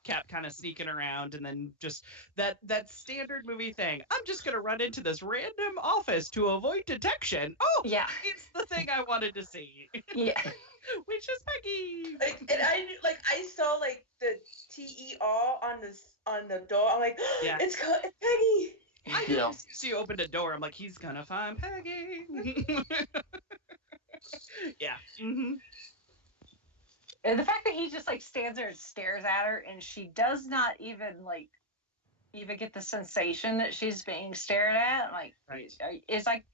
Cap kind of sneaking around, and then just that standard movie thing. I'm just gonna run into this random office to avoid detection. Oh, yeah, it's the thing I wanted to see. Yeah. Which is Peggy. And I saw the TER on the door. I'm like, it's Peggy. I know. As soon as you opened a door, I'm like, he's gonna find Peggy. Yeah. Mm-hmm. And the fact that he just stands there and stares at her, and she does not even get the sensation that she's being stared at. Right. It's like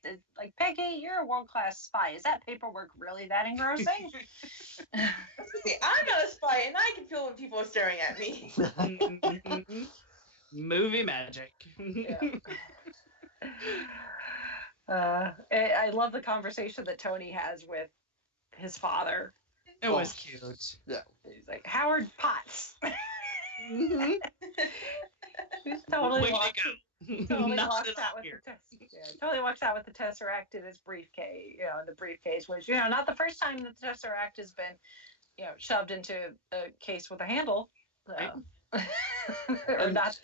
Peggy, you're a world-class spy. Is that paperwork really that engrossing? I'm not a spy, and I can feel when people are staring at me. Movie magic. I love the conversation that Tony has with his father. It was cute. Yeah. He's like, Howard Potts. Mm-hmm. He's totally walks Not out with totally walks out with the Tesseract in his briefcase. In the briefcase, which not the first time that the Tesseract has been, shoved into a case with a handle. Or not.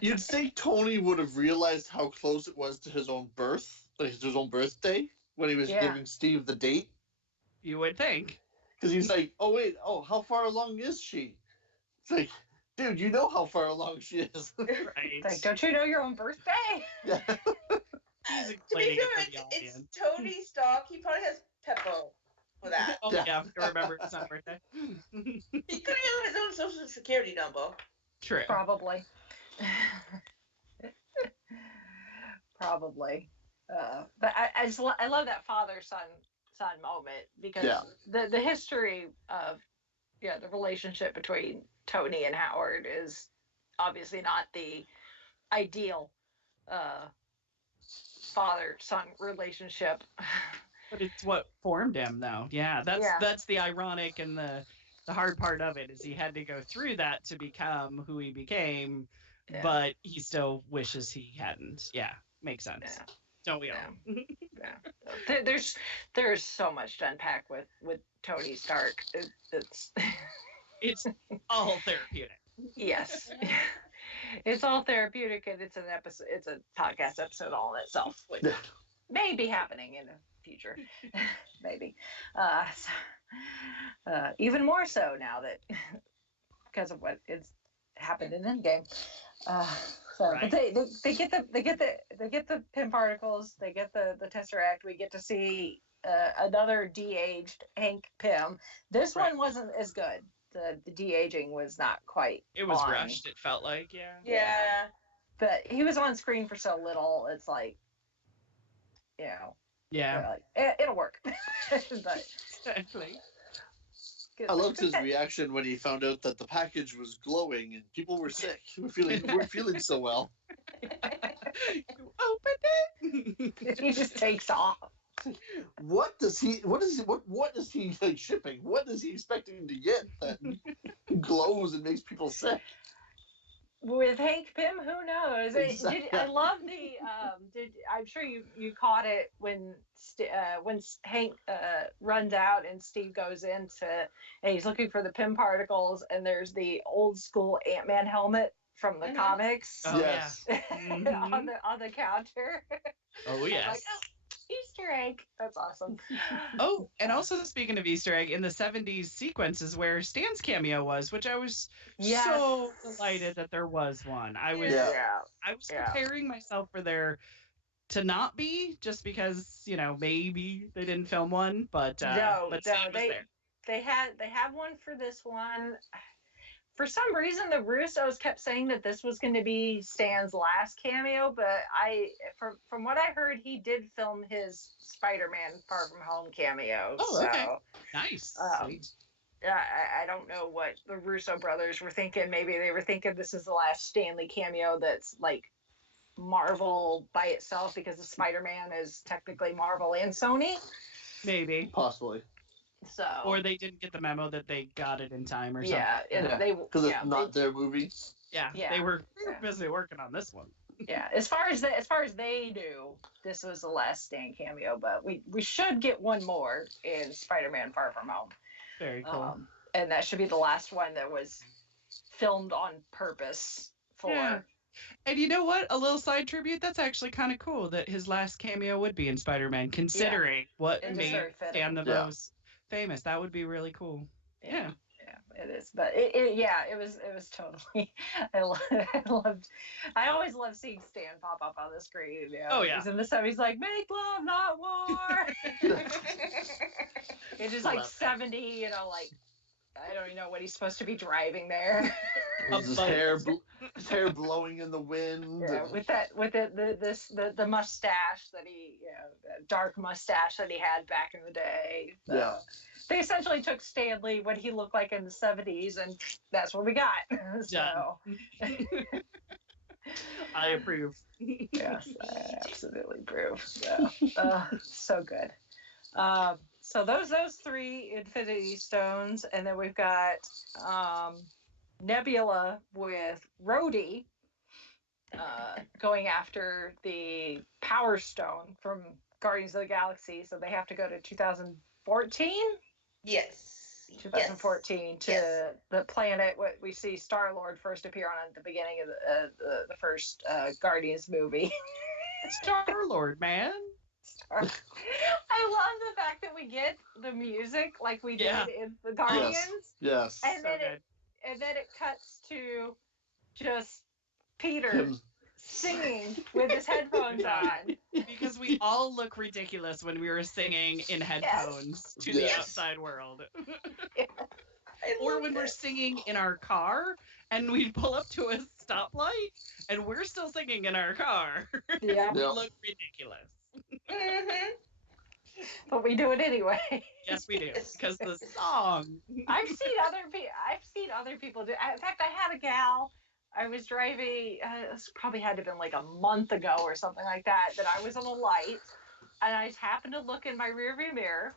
You'd think Tony would have realized how close it was to his own birth, his own birthday, when he was giving Steve the date. You would think. Because he's like, how far along is she? It's like, dude, you know how far along she is. Right. Don't you know your own birthday? Yeah. He's To be explaining fair, it to the audience. it's Tony Stark. He probably has Peppo for that. Oh, yeah, I remember it's not birthday. He could have his own social security number. True. Probably. Probably. But I love that father-son moment, because the history of the relationship between Tony and Howard is obviously not the ideal father-son relationship. But it's what formed him, though. Yeah, that's the ironic and the hard part of it, is he had to go through that to become who he became, but he still wishes he hadn't. Yeah, makes sense. Yeah. Don't we all? Yeah. There's so much to unpack with Tony Stark. It's It's all therapeutic. Yes. It's all therapeutic, and it's an episode. It's a podcast episode all in itself, which may be happening in the future, maybe. Even more so now that because of what it's happened in Endgame. But they get the Pym particles. They get the Tesseract. We get to see another de-aged Hank Pym. This one wasn't as good. The de-aging was not quite. It was on. rushed. It felt like, Yeah. But he was on screen for so little. It's like, yeah, it'll work. But exactly. I loved his reaction when he found out that the package was glowing and people were sick. We're feeling so well. Open it. He just takes off. What is he like shipping? What is he expecting to get that glows and makes people sick? With Hank Pym, who knows? Exactly. I love the. I'm sure you caught it when Hank runs out and Steve goes into and he's looking for the Pym particles, and there's the old school Ant-Man helmet from the comics. Oh, yes. yeah. Mm-hmm. on the counter. Oh, yes. Like, Easter egg. That's awesome. Oh, and also speaking of Easter egg, in the 70s sequences where Stan's cameo was, which I was so delighted that there was one. I was preparing myself for there to not be, just because, maybe they didn't film one, but Stan was there. They have one for this one. For some reason, the Russos kept saying that this was going to be Stan's last cameo, but from what I heard, he did film his Spider-Man Far From Home cameo. Oh, okay. Nice. Sweet. I don't know what the Russo brothers were thinking. Maybe they were thinking this is the last Stanley cameo that's like Marvel by itself, because the Spider-Man is technically Marvel and Sony. Maybe. Possibly. So, or they didn't get the memo that they got it in time or something. Because it's not their movie. Yeah, they were busy working on this one. Yeah, as far as they knew, this was the last Stan cameo, but we should get one more in Spider-Man Far From Home. Very cool. And that should be the last one that was filmed on purpose for. Yeah. And you know what? A little side tribute. That's actually kind of cool that his last cameo would be in Spider-Man, considering what made Stan the most famous. That would be really cool. Yeah, it is. But it was totally. I always love seeing Stan pop up on the screen. Oh yeah. He's in the sub. He's like, make love, not war. It's just like 70. Like, I don't even know what he's supposed to be driving there. His hair blowing in the wind. Yeah, with the mustache that he, dark mustache that he had back in the day. So yeah. They essentially took Stanley, what he looked like in the 70s, and that's what we got. So. I approve. Yes, I absolutely approve. So good. So those 3 Infinity Stones, and then we've got Nebula with Rhodey going after the Power Stone from Guardians of the Galaxy. So they have to go to 2014? Yes. 2014 to the planet. What we see Star-Lord first appear on at the beginning of the first Guardians movie. Star-Lord, man. I love the fact that we get the music like we did in the Guardians. Yes. And then it cuts to just Peter singing with his headphones on. Because we all look ridiculous when we were singing in headphones to the outside world. Or when we're singing in our car and we pull up to a stoplight and we're still singing in our car. Yeah. We look ridiculous. Mm-hmm. But we do it anyway. Yes, we do, because the song. I've seen other people do. In fact, I had a gal. I was driving. This probably had to have been like a month ago or something like that. That I was on a light, and I happened to look in my rearview mirror.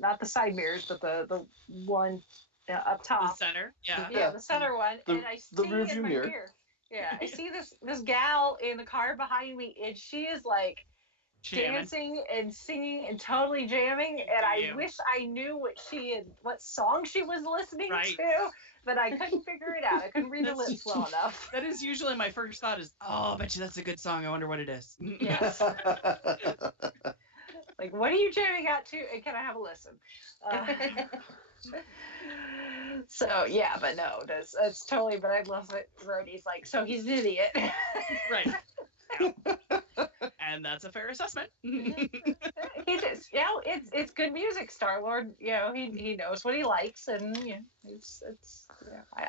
Not the side mirrors, but the one up top. The center. Yeah, the center one, and I see in my mirror. Yeah, I see this gal in the car behind me, and she is like dancing and singing and totally jamming, and I wish I knew what song she was listening to, but I couldn't figure it out. I couldn't read her lips well enough. That is usually my first thought is, oh, I bet you that's a good song. I wonder what it is. Yes. Like, what are you jamming out to? And can I have a listen? So yeah, but no, that's totally. But I love it. Rhodey's like, so he's an idiot. Right. Yeah. And that's a fair assessment. He just, it's good music. Star-Lord, he knows what he likes, and it's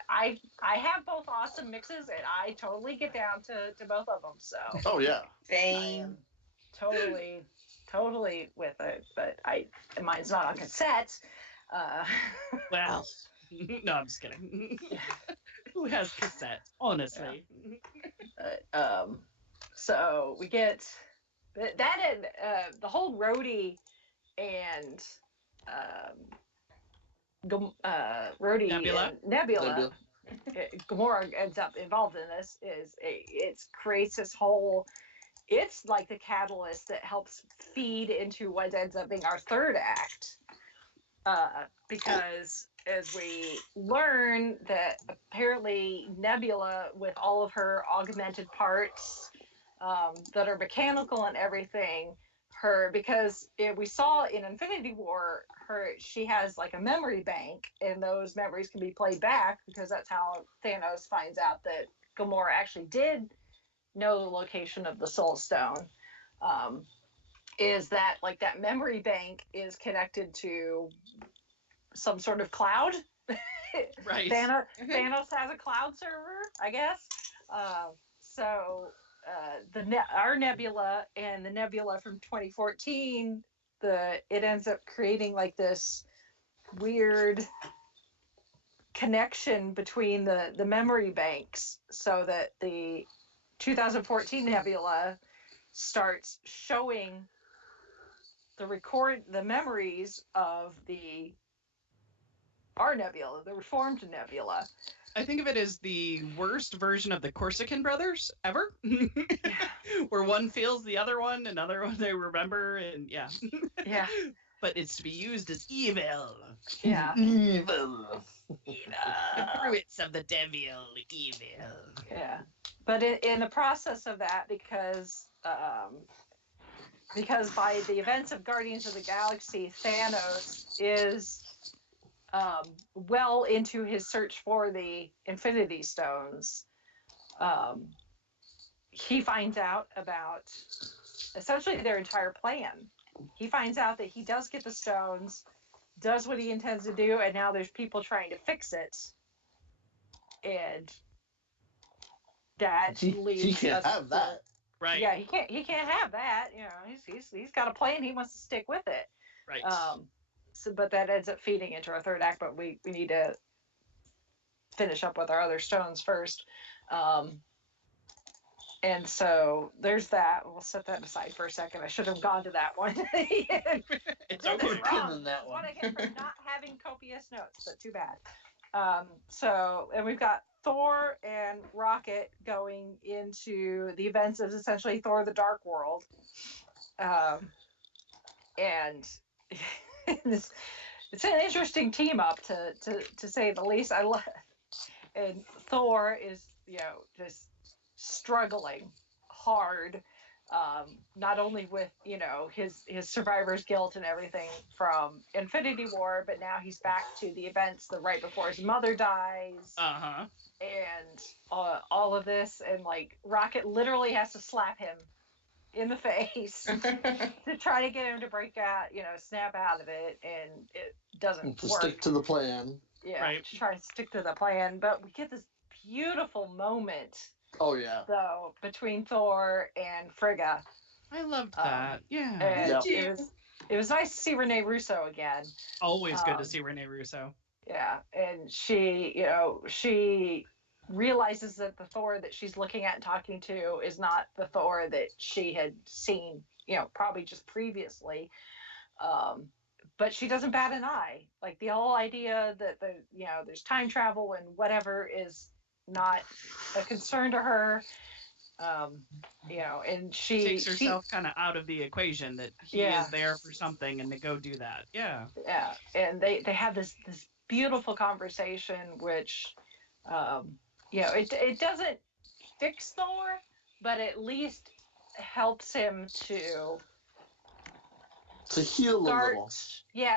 I have both awesome mixes, and I totally get down to both of them. So. Oh yeah. Same. Totally with it, but mine's not on cassette. Well, no, I'm just kidding. Who has cassette? Honestly. So we get that, and the whole Rhodey and Nebula. And Nebula. Gamora ends up involved in this. It creates this whole. It's like the catalyst that helps feed into what ends up being our third act. Because as we learn that apparently Nebula, with all of her augmented parts that are mechanical and everything, we saw in Infinity War, she has like a memory bank, and those memories can be played back, because that's how Thanos finds out that Gamora actually did know the location of the Soul Stone. Is that like that memory bank is connected to some sort of cloud? Right. Thanos has a cloud server, I guess. So our Nebula and the Nebula from 2014, it ends up creating like this weird connection between the memory banks, so that the 2014 Nebula starts showing the memories of our Nebula, the reformed Nebula. I think of it as the worst version of the Corsican brothers ever, where one feels the other one, another one they remember, and yeah. But it's to be used as evil. Yeah. Evil. The fruits of the devil, evil. Yeah. But in the process of that, because by the events of Guardians of the Galaxy, Thanos is well into his search for the Infinity Stones. He finds out about essentially their entire plan. He finds out that he does get the stones, does what he intends to do, and now there's people trying to fix it. And that leads he can't us have that. Right. Yeah, he can't have that. He's got a plan. He wants to stick with it. Right. But that ends up feeding into our third act. But we need to finish up with our other stones first. And so there's that. We'll set that aside for a second. I should have gone to that one. It's okay. Wrong. That one. What I get for not having copious notes, but too bad. And we've got Thor and Rocket going into the events of essentially Thor: The Dark World. And it's an interesting team up to say the least. And Thor is, just struggling hard, not only with, his survivor's guilt and everything from Infinity War, but now he's back to the events right before his mother dies. Uh-huh. And all of this, and like Rocket literally has to slap him in the face to try to get him to break out, snap out of it, and it doesn't to work. Stick to the plan. Yeah, right. To try to stick to the plan, but we get this beautiful moment. Oh yeah. Though between Thor and Frigga. I loved that. Yeah. And it was nice to see Renee Russo again. Always good to see Renee Russo. Yeah, and she realizes that the Thor that she's looking at and talking to is not the Thor that she had seen, probably just previously. But she doesn't bat an eye. Like the whole idea that there's time travel and whatever is not a concern to her. And she takes herself kind of out of the equation that he is there for something and to go do that. Yeah. Yeah, and they have this beautiful conversation, which, it doesn't fix Thor, but at least helps him to heal a little.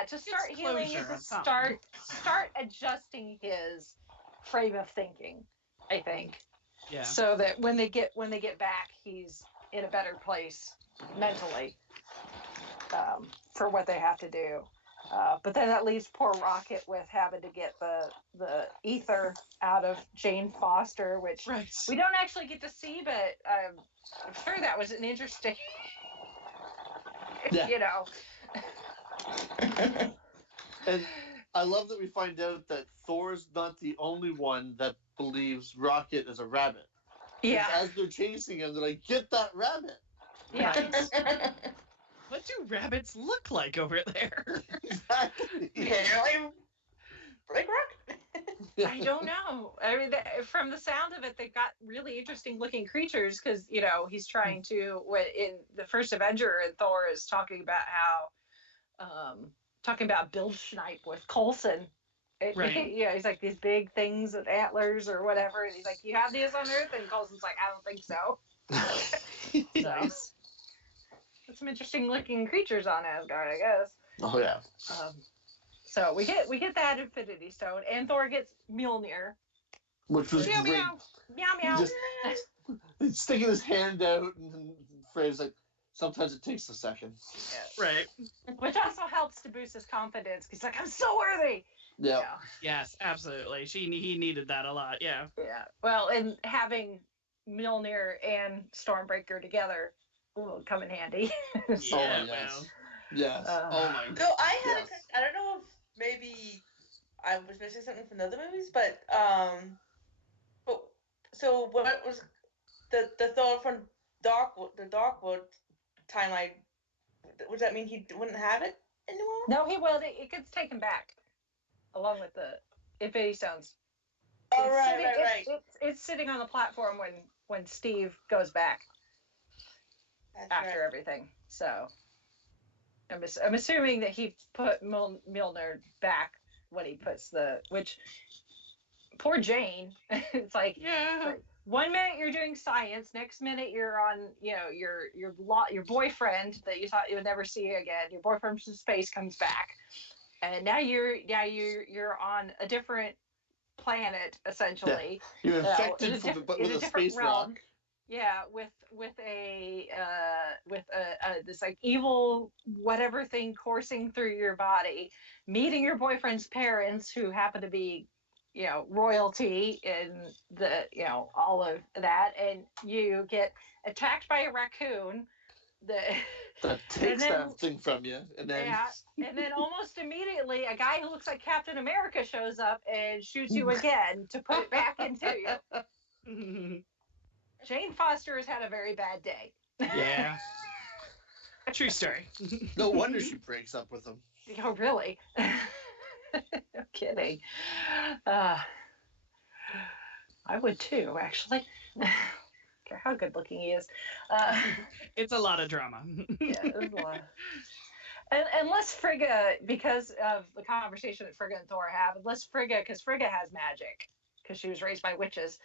To start healing and to closure, start adjusting his frame of thinking, I think. Yeah. So that when they get back, he's in a better place mentally, for what they have to do. But then that leaves poor Rocket with having to get the ether out of Jane Foster, which we don't actually get to see, but I'm sure that was an interesting, And I love that we find out that Thor's not the only one that believes Rocket is a rabbit. Yeah. As they're chasing him, they're like, "Get that rabbit!" Yeah. What do rabbits look like over there? Exactly. Apparently, like rock. I don't know. I mean, from the sound of it, they've got really interesting looking creatures because, he's trying to, in the first Avenger, and Thor is talking about Bill Schneip with Coulson. Right. He's like, these big things with antlers or whatever. And he's like, you have these on Earth? And Coulson's like, I don't think so. Nice. That's some interesting looking creatures on Asgard, I guess. Oh yeah. So we get that Infinity Stone, and Thor gets Mjolnir, Which was meow great. meow meow. Just sticking his hand out, and Frey's like, sometimes it takes a second. Yeah. Right. Which also helps to boost his confidence. He's like, I'm so worthy. Yeah. Yes, absolutely. He needed that a lot. Yeah. Yeah. Well, and having Mjolnir and Stormbreaker together will come in handy. Yeah. yes. Well. Yes. Oh my. So I had I don't know if maybe I was missing something from the other movies, but so what was the Thor from the Darkwood timeline? Would that mean he wouldn't have it anymore? No, he will. It gets taken back along with the Infinity Stones. Oh, right. It's sitting on the platform when Steve goes back. That's after everything. So I'm assuming that he put Mjolnir back when he puts which poor Jane. It's like, Yeah. 1 minute you're doing science, next minute you're on, your boyfriend that you thought you would never see again. Your boyfriend from space comes back, and now you're on a different planet essentially. You're infected with a space rock. Yeah, with this like evil whatever thing coursing through your body, meeting your boyfriend's parents who happen to be, royalty in the, all of that, and you get attacked by a raccoon that takes that thing from you, and then and then almost immediately a guy who looks like Captain America shows up and shoots you again to put it back into you. Jane Foster has had a very bad day. Yeah. True story. No wonder she breaks up with him. Oh, really? No kidding. I would too, actually. Care how good looking he is. It's a lot of drama. Yeah, it's a lot. And unless Frigga, because of the conversation that Frigga and Thor have, because Frigga has magic, because she was raised by witches,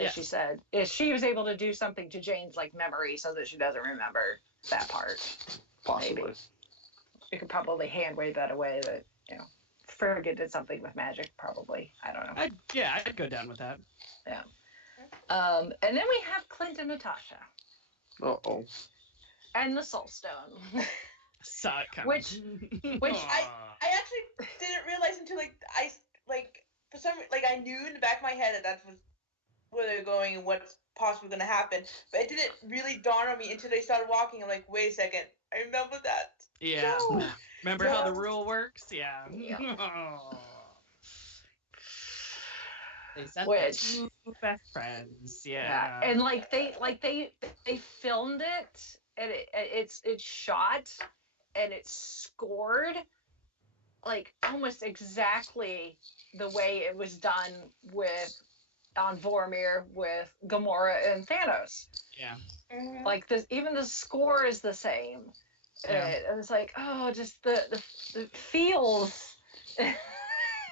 as she said, is she was able to do something to Jane's like memory so that she doesn't remember that part. Possibly. Maybe. You could probably hand wave that away that, Frigga did something with magic, probably. I don't know. I'd go down with that. Yeah. And then we have Clint and Natasha. Uh-oh. And the Soul Stone. Saw it coming. Which I actually didn't realize until for some I knew in the back of my head that that's where they're going and what's possibly going to happen, but it didn't really dawn on me until they started walking. I'm like, wait a second, I remember that. Yeah. No. Remember how the rule works? Yeah. They sent two best friends. Yeah. And they filmed it, and it's shot and it's scored like almost exactly the way it was done with on Vormir with Gamora and Thanos. Yeah. Mhm. Like this, even the score is the same. Yeah. It was like, oh, just the feels.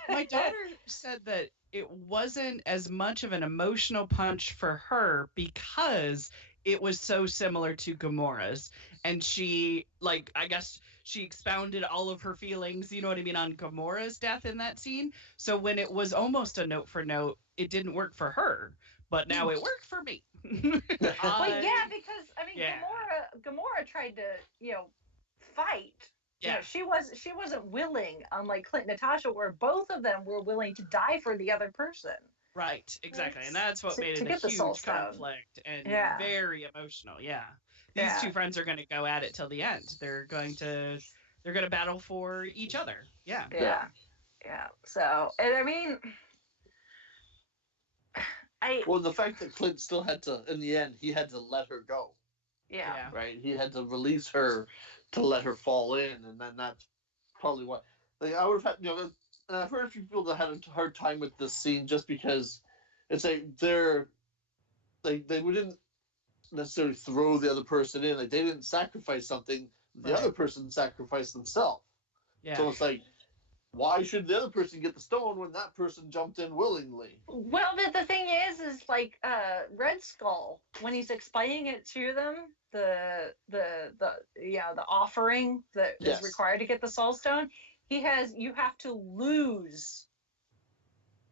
My daughter said that it wasn't as much of an emotional punch for her because it was so similar to Gamora's. And she, like, I guess she expounded all of her feelings, you know what I mean, on Gamora's death in that scene. So when it was almost a note for note, it didn't work for her. But now it worked for me. Well, yeah, I- because I mean, Yeah. Gamora tried to, fight. Yeah. She wasn't willing, unlike Clint and Natasha, where both of them were willing to die for the other person. Right, exactly. And that's what To- made to it a get the Soul huge Stone. conflict and Yeah. very emotional. Yeah. These Yeah. two friends are going to go at it till the end. They're going to battle for each other. Yeah. Yeah. Yeah. So, and I mean, Well, the fact that Clint still had to, in the end, he had to let her go, yeah. Yeah. right? He had to release her to let her fall in, and then that's probably what. Like, I would have had, and I've heard a few people that had a hard time with this scene just because it's like they wouldn't necessarily throw the other person in. Like, they didn't sacrifice something, the Right. other person sacrificed themselves. Yeah. So it's like, why should the other person get the stone when that person jumped in willingly? Well, the thing is like Red Skull, when he's explaining it to them, the offering that Yes. is required to get the Soul Stone, you have to lose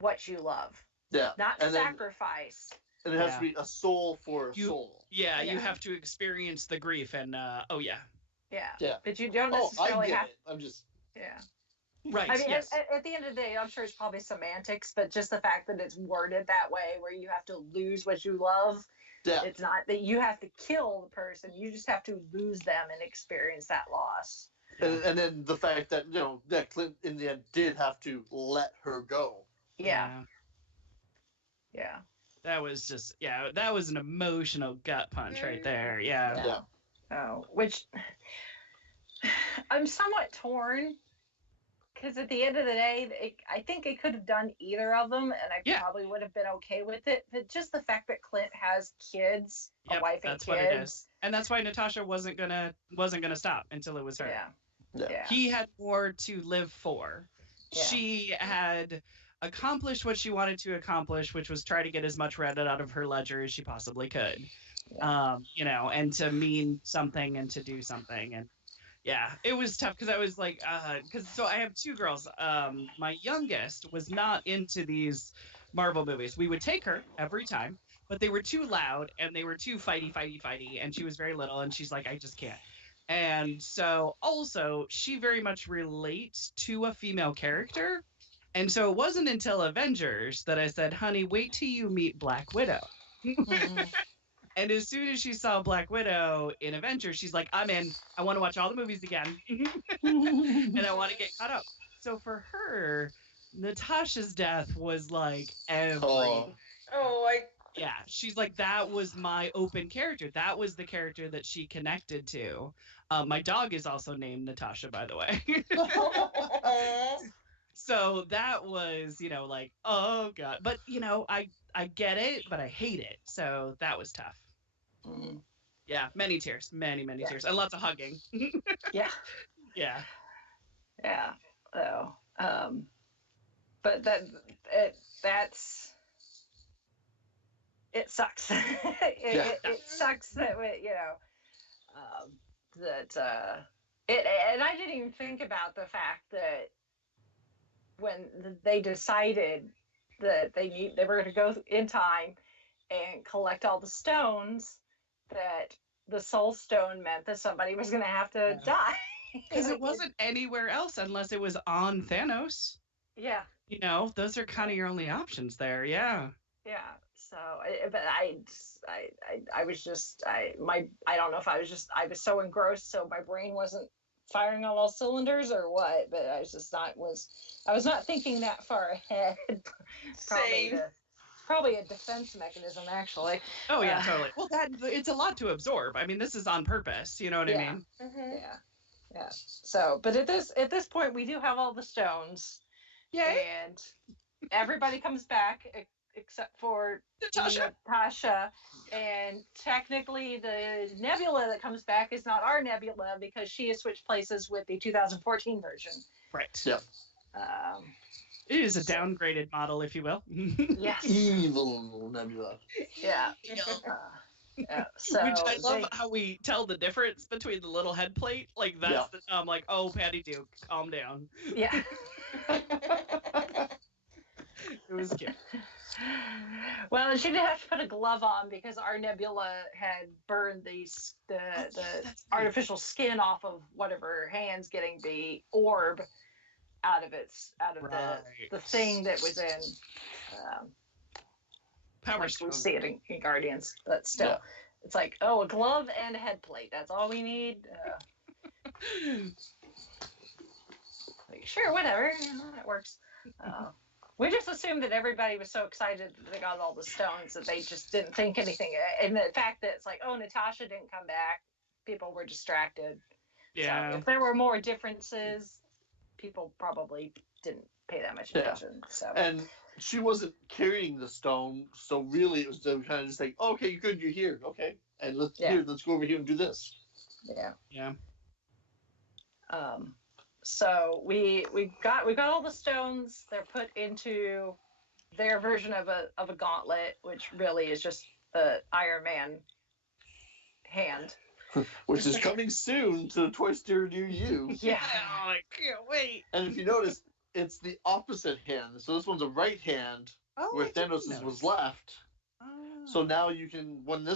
what you love, Yeah. not And then- sacrifice. And it has Yeah. to be a soul for a You- soul. Yeah, you Yeah. have to experience the grief and oh yeah. Yeah. Yeah. But you don't Oh, I necessarily get have. it. I'm just. Yeah. Right. I mean, yes. at the end of the day, I'm sure it's probably semantics, but just the fact that it's worded that way, where you have to lose what you love, Yeah. it's not that you have to kill the person. You just have to lose them and experience that loss. And then the fact that, that Clint in the end did have to let her go. Yeah. Yeah. That was just that was an emotional gut punch right there. Yeah. Yeah. Oh, which I'm somewhat torn. Because at the end of the day, I think it could have done either of them, and I Yeah. probably would have been okay with it. But just the fact that Clint has kids, Yep, a wife and that's kids. what it is. And that's why Natasha wasn't gonna stop until it was her. Yeah. Yeah. Yeah. He had more to live for. Yeah. She had accomplished what she wanted to accomplish, which was try to get as much Reddit out of her ledger as she possibly could. And to mean something and to do something. And yeah, it was tough because I was like, so I have two girls. My youngest was not into these Marvel movies. We would take her every time, but they were too loud and they were too fighty, and she was very little, and she's like, I just can't. And so also, she very much relates to a female character. And so it wasn't until Avengers that I said, honey, wait till you meet Black Widow. Mhm. And as soon as she saw Black Widow in Avengers, she's like, I'm in. I want to watch all the movies again. And I want to get caught up. So for her, Natasha's death was like Oh. yeah, she's like, that was my open character. That was the character that she connected to. My dog is also named Natasha, by the way. So that was, like, oh God. But, I get it, but I hate it. So that was tough. Mhm. Yeah, many tears, many tears, and lots of hugging. Yeah. Yeah. Yeah. So, but it sucks. It sucks that and I didn't even think about the fact that when they decided that they were going to go in time and collect all the stones, that the Soul Stone meant that somebody was going to have to die. Because it wasn't anywhere else unless it was on Thanos. Yeah. Those are kind of your only options there. Yeah. Yeah. So, but I was just, I don't know if I was so engrossed, so my brain wasn't firing on all cylinders or what, but I was not thinking that far ahead. Same. Probably a defense mechanism, actually. Oh yeah, totally. Well, it's a lot to absorb. I mean, this is on purpose. You know what I mean? Mhm. Yeah. So, but at this point, we do have all the stones. Yay. And everybody comes back except for Natasha. Natasha. And technically, the Nebula that comes back is not our Nebula because she has switched places with the 2014 version. Right. Yep. It is a downgraded model, if you will. Yes. Evil Nebula. Yeah. So Which I love how we tell the difference between the little head plate. Like that's I'm like, oh, Patty Duke, calm down. Yeah. It was cute. Well, she did have to put a glove on because our Nebula had burned the artificial skin off of one of her hands, getting the orb out of the thing that was in Power Stone. We see it in Guardians, but still, it's like, oh, a glove and a head plate. That's all we need. Like, sure, whatever, it works. We just assumed that everybody was so excited that they got all the stones that they just didn't think anything. And the fact that it's like, oh, Natasha didn't come back, people were distracted. Yeah. So if there were more differences, people probably didn't pay that much attention. So. And she wasn't carrying the stone, so really it was kind of just like, oh, okay, you're good, you're here, okay, and let's go over here and do this. Yeah. Yeah. So we got all the stones. They're put into their version of a gauntlet, which really is just the Iron Man hand. Which is coming soon to the toy store near you. Yeah. Oh, I can't wait. And if you notice, it's the opposite hand. So this one's a right hand, where Thanos' was left. So now you can, when they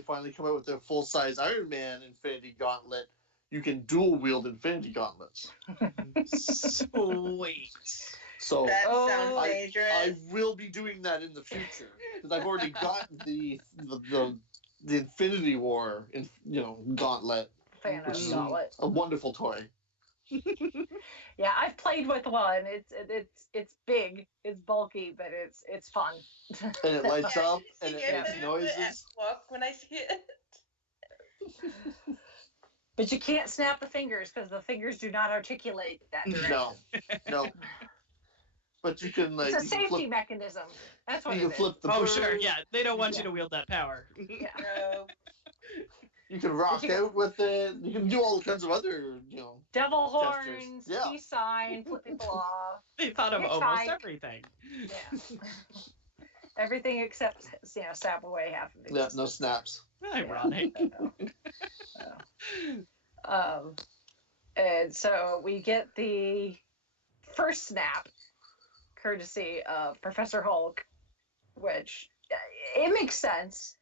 finally come out with their full-size Iron Man Infinity Gauntlet, you can dual wield Infinity Gauntlets. Sweet. So that sounds dangerous. I will be doing that in the future because I've already got the Infinity War, gauntlet. Thanos gauntlet. A wonderful toy. Yeah, I've played with one. It's big, it's bulky, but it's fun. And it lights up and it makes noises. When I see it. But you can't snap the fingers because the fingers do not articulate that direction. No. But you can it's a safety mechanism. That's what you it can flip is. the Oh, bird. sure, yeah. They don't want you to wield that power. Yeah. No. You can rock out with it. You can do all kinds of other, devil gestures. horns, Yeah. peace sign, flip people off. They thought of almost everything. Yeah. Everything except snap away half of it. Yeah, no snaps. Ironic. And so we get the first snap, courtesy of Professor Hulk, which it makes sense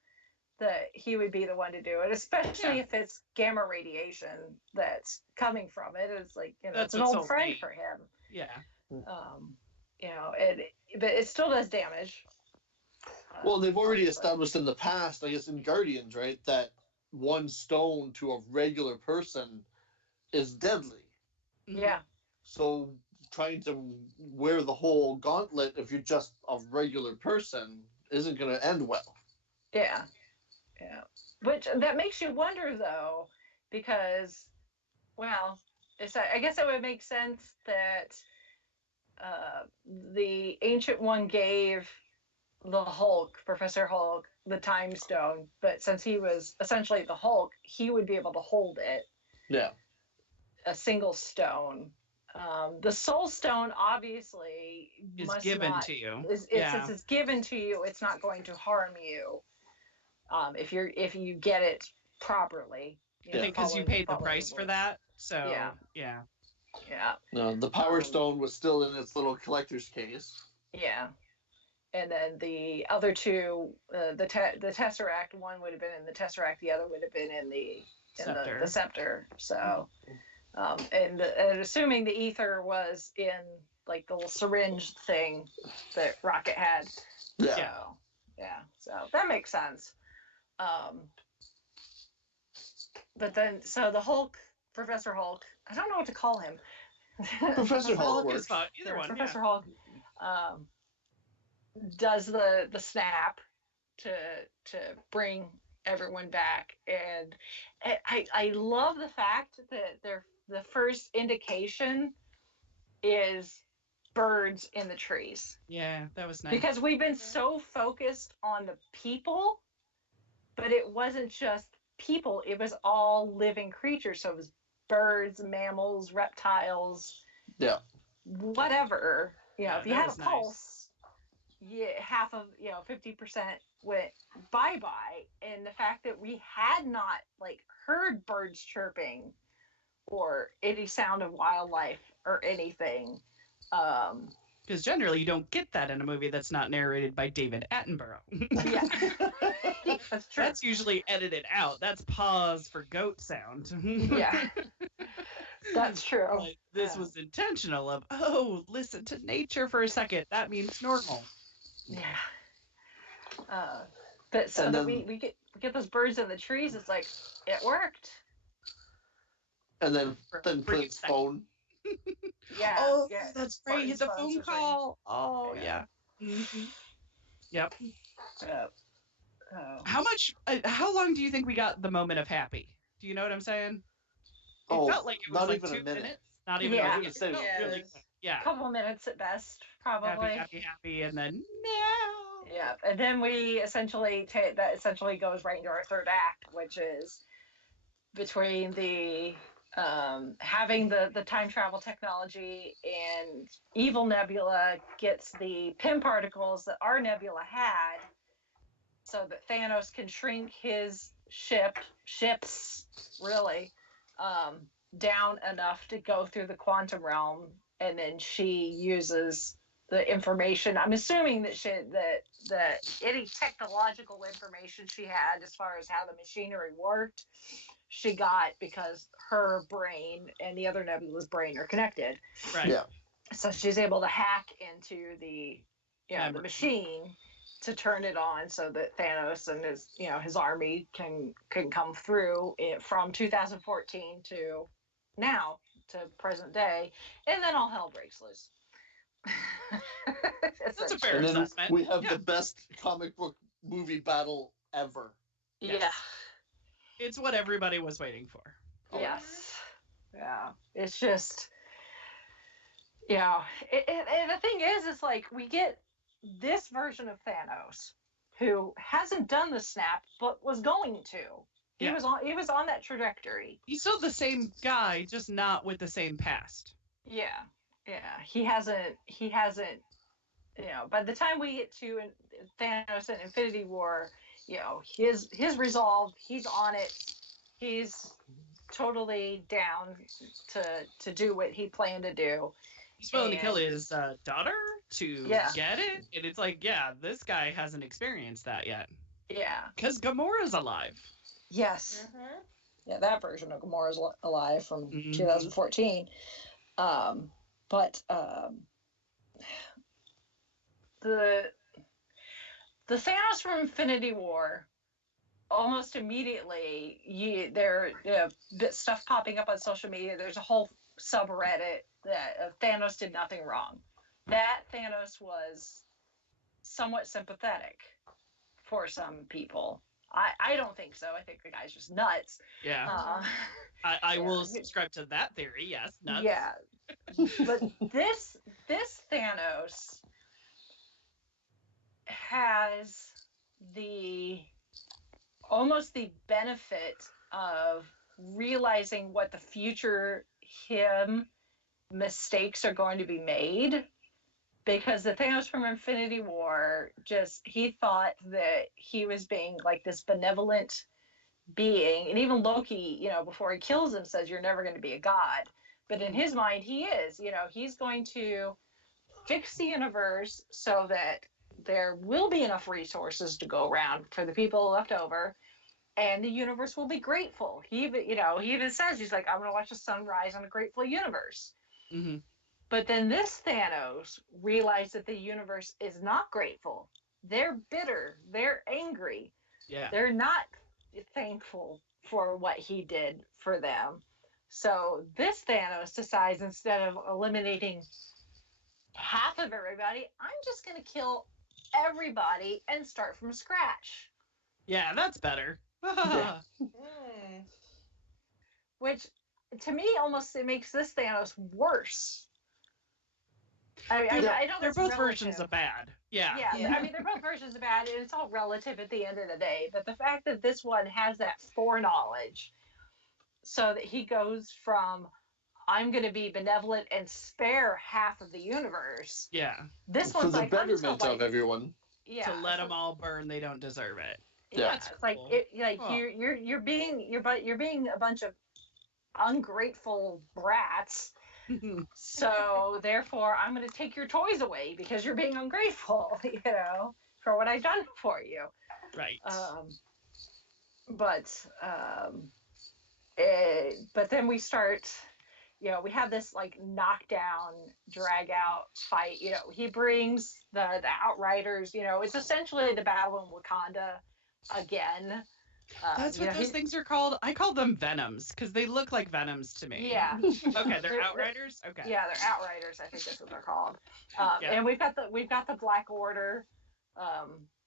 that he would be the one to do it, especially if it's gamma radiation that's coming from it. It's like, it's an old friend for him. Yeah. But it still does damage. Well, they've already established in the past, I guess in Guardians, right, that one stone to a regular person is deadly. Yeah. So trying to wear the whole gauntlet if you're just a regular person isn't going to end well. Yeah. Which that makes you wonder, though, because, well, I guess it would make sense that the Ancient One gave the Hulk, Professor Hulk, the Time Stone, but since he was essentially the Hulk, he would be able to hold it. Yeah. A single stone. The Soul Stone obviously is given to you. Since it's given to you, it's not going to harm you. If you get it properly. I think because you paid the price for that. So yeah. No, the Power Stone was still in its little collector's case. Yeah. And then the other two, the Tesseract, one would have been in the Tesseract, the other would have been in the Scepter. So, and assuming the ether was in like the little syringe thing that Rocket had. Yeah. So that makes sense. But then, so the Hulk, Professor Hulk, I don't know what to call him. Professor Hulk is fine. Either one. Professor Hulk does the snap to bring everyone back, and I love the fact that the first indication is birds in the trees. Yeah, that was nice. Because we've been so focused on the people, but it wasn't just people, it was all living creatures. So it was birds, mammals, reptiles, Yeah. whatever. You know, Yeah, if you that had a was nice. pulse, half of, 50% went bye-bye. And the fact that we had not like heard birds chirping or any sound of wildlife or anything. Because generally you don't get that in a movie that's not narrated by David Attenborough. Yeah. That's true. That's usually edited out. That's pause for goat sound. Yeah. That's true. Like, this was intentional of, listen to nature for a second. That means normal. Yeah. But so And that then- we get those birds in the trees, it's like, it worked. And then Bring Flint's it back. phone. Yeah. Oh, yeah. that's right. Barton's The phones phone are saying- call. Oh, Yeah. yeah. Mhm. Yep. Oh. How long do you think we got the moment of happy? Do you know what I'm saying? It Oh, felt like it was not like even a 2 minute. minutes. Not even Yeah. a I minute. was gonna say, It felt really Yes. quick. Yeah. A couple minutes at best, probably. Happy, and then meow. Yeah, and then we essentially that essentially goes right into our third act, which is between the having the time travel technology and evil Nebula gets the pin particles that our Nebula had, so that Thanos can shrink his ships really down enough to go through the quantum realm, and then she uses the information. I'm assuming that any technological information she had as far as how the machinery worked, she got because her brain and the other Nebula's brain are connected. Right. Yeah. So she's able to hack into the the Memory. machine to turn it on so that Thanos and his army can come through from 2014 to now to present day, and then all hell breaks loose. That's a fair And then assessment. we have Yeah. the best comic book movie battle ever. Yeah. It's what everybody was waiting for. Yes. Yeah. It's just, and the thing is, it's like we get this version of Thanos who hasn't done the snap but was going to. He Yeah. was on that trajectory. He's still the same guy, just not with the same past. Yeah. Yeah. He hasn't by the time we get to Thanos and Infinity War, his resolve, he's on it. He's totally down to do what he planned to do. He's willing to kill And- his daughter to Yeah. get it. And it's like, this guy hasn't experienced that yet. Yeah. Because Gamora's alive. Yes. Mm-hmm. Yeah, that version of Gamora's alive from Mhm. 2014. But the Thanos from Infinity War, almost immediately, there stuff popping up on social media. There's a whole subreddit that Thanos did nothing wrong. That Thanos was somewhat sympathetic for some people. I don't think so. I think the guy's just nuts. Yeah. I yeah. will subscribe to that theory. Yes. Nuts. Yeah. But this Thanos has almost the benefit of realizing what the future mistakes are going to be made, because the Thanos from Infinity War he thought that he was being like this benevolent being, and even Loki, before he kills him, says you're never going to be a god. But in his mind, he is. He's going to fix the universe so that there will be enough resources to go around for the people left over, and the universe will be grateful. He even says, he's like, I'm going to watch the sun rise on a grateful universe. Mm-hmm. But then this Thanos realized that the universe is not grateful. They're bitter. They're angry. Yeah. They're not thankful for what he did for them. So this Thanos decides, instead of eliminating half of everybody, I'm just going to kill everybody and start from scratch. Yeah, that's better. Yeah. Mm. Which, to me, almost it makes this Thanos worse. I know They're that's both relative. versions of bad. Yeah. Yeah, I mean, they're both versions of bad, and it's all relative at the end of the day. But the fact that this one has that foreknowledge, so that he goes from I'm going to be benevolent and spare half of the universe. Yeah. This For one's the like I'm just betterment gonna, of everyone. yeah, To let them all burn, they don't deserve it. yeah. That's It's like cool. Cool. you're being a bunch of ungrateful brats. So therefore, I'm going to take your toys away because you're being ungrateful. For what I've done for you. Right. But then we start, we have this like knockdown, drag out fight. He brings the Outriders. It's essentially the Battle in Wakanda again. That's what those things are called. I call them Venoms because they look like Venoms to me. Yeah. Okay, they're Outriders. Okay. Yeah, they're Outriders. I think that's what they're called. Yeah. And we've got the Black Order.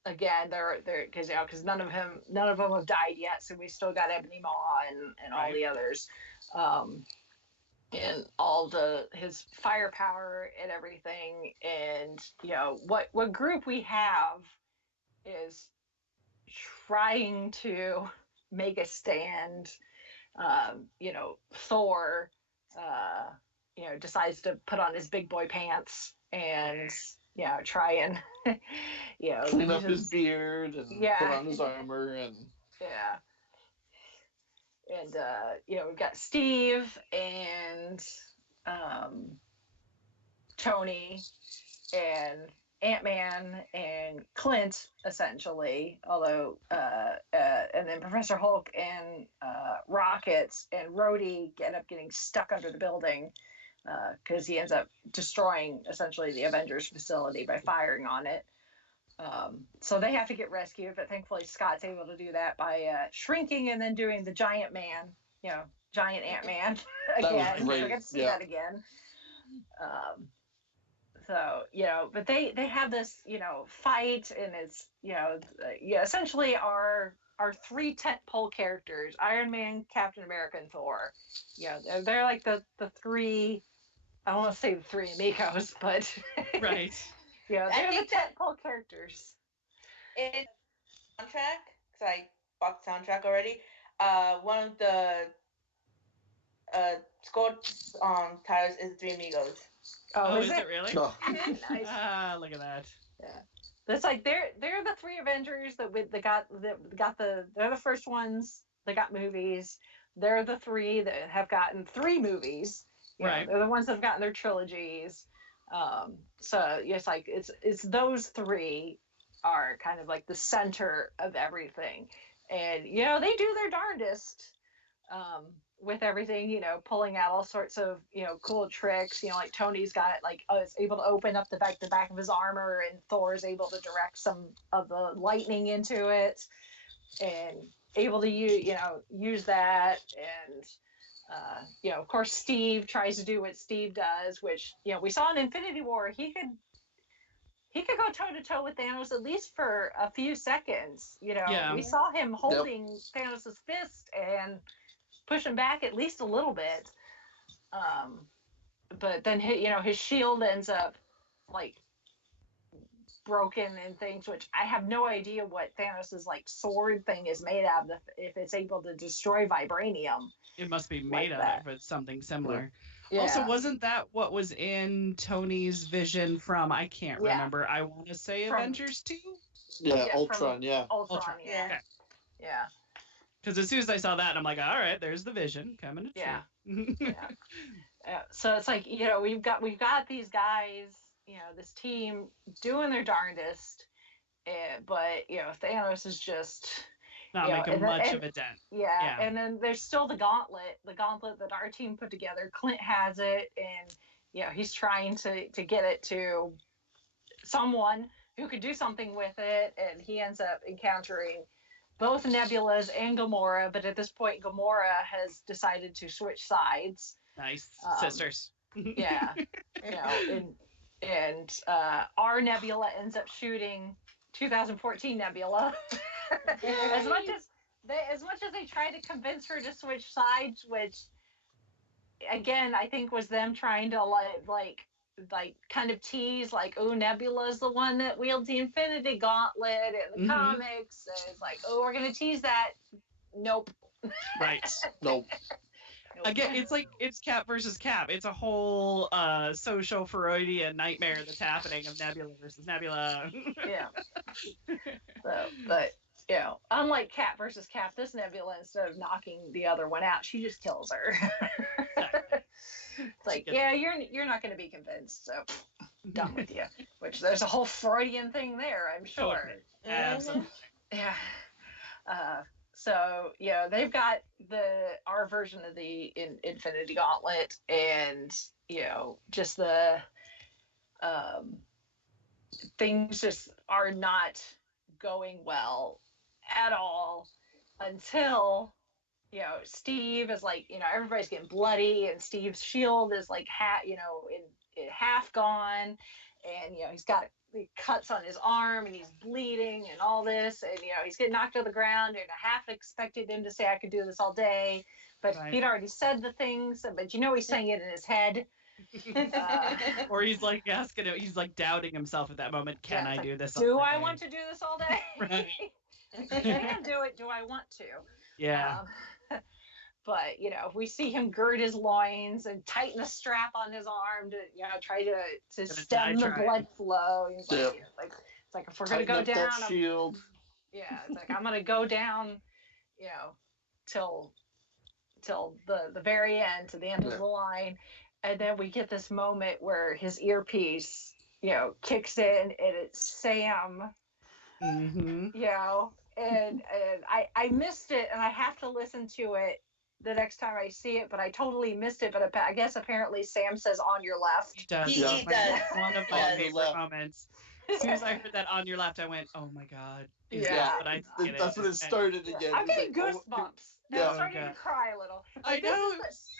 Again, they're because none of them have died yet, so we still got Ebony Maw and all the others, and all his firepower and everything. And what group we have is trying to make a stand. Thor, decides to put on his big boy pants and try and clean up his beard and put on his armor and we've got Steve and Tony and Ant-Man and Clint, essentially, although and then Professor Hulk and Rockets and Rhodey end up getting stuck under the building because he ends up destroying essentially the Avengers facility by firing on it. So they have to get rescued, but thankfully Scott's able to do that by shrinking and then doing the giant man, giant Ant-Man again. We're going to see that again. But they have this, fight, and it's, essentially our three tentpole characters, Iron Man, Captain America, and Thor. They're like the three, I don't want to say the three amigos, but right. They're the tentpole characters. In soundtrack, because I bought the soundtrack already, one of the score titles is Three Amigos. Oh, is it really? Oh. Nice. Look at that. Yeah. It's like they're the three Avengers they're the first ones that got movies. They're the three that have gotten 3 movies. Right. They're the ones that have gotten their trilogies. So it's like it's those 3 are kind of like the center of everything, and they do their darndest with everything, pulling out all sorts of cool tricks. Like Tony's got is able to open up the back of his armor, and Thor is able to direct some of the lightning into it, and able to use that. And of course Steve tries to do what Steve does, which we saw in Infinity War. He could go toe to toe with Thanos at least for a few seconds. We saw him holding Thanos' fist and pushing back at least a little bit. But then his shield ends up broken and things, which I have no idea what Thanos' sword thing is made out of, if it's able to destroy vibranium. It must be made out of it, something similar. Yeah. Also, wasn't that what was in Tony's vision from, I can't remember, I want to say Avengers 2? Yeah, Ultron, Ultron, yeah. Okay. Yeah. Because as soon as I saw that, I'm like, all right, there's the vision coming to true. So it's like, we've got these guys, this team doing their darndest, but Thanos is just not making much of a dent. Yeah, and then there's still the gauntlet that our team put together. Clint has it, and he's trying to get it to someone who could do something with it, and he ends up encountering both Nebulas and Gamora, but at this point Gamora has decided to switch sides. Nice. Sisters. Yeah. And our Nebula ends up shooting 2014 Nebula. as much as they try to convince her to switch sides, which again I think was them trying to like kind of tease like, oh, Nebula's the one that wields the Infinity Gauntlet in the comics. And it's like, oh, we're gonna tease that. Nope. Right. Nope. Again, it's Cap versus Cap. It's a whole social Freudian nightmare that's happening of Nebula versus Nebula. Yeah. So, but you know, unlike Cap versus Cap, this Nebula, instead of knocking the other one out, she just kills her. It's like, yeah, you're not going to be convinced, so done with you. Which there's a whole Freudian thing there, I'm sure. Totally. Absolutely. Yeah. So they've got our version of the Infinity Gauntlet, and just the things just are not going well at all until Steve is like, everybody's getting bloody, and Steve's shield is like half gone, and he's got cuts on his arm, and he's bleeding and all this, and he's getting knocked to the ground, and I half expected him to say I could do this all day, but he'd already said the things, but he's saying it in his head. Or he's like asking him, he's like doubting himself at that moment. Can I do this? Do I want to do this all day? Right. I can do it. Do I want to? Yeah. But if we see him gird his loins and tighten the strap on his arm to try to stem the blood flow, he's like, it's like if we're gonna go down, that shield. It's like I'm gonna go down, till the very end, to the end of the line, and then we get this moment where his earpiece, kicks in, and it's Sam. Mm-hmm. And I missed it, and I have to listen to it the next time I see it, but I totally missed it. But I guess apparently Sam says "on your left." He does. He does. One of my favorite left. moments. As soon as I heard that "on your left," I went, "Oh my god!" That's when it started again. I'm getting goosebumps. Yeah. I'm starting to cry a little. I know.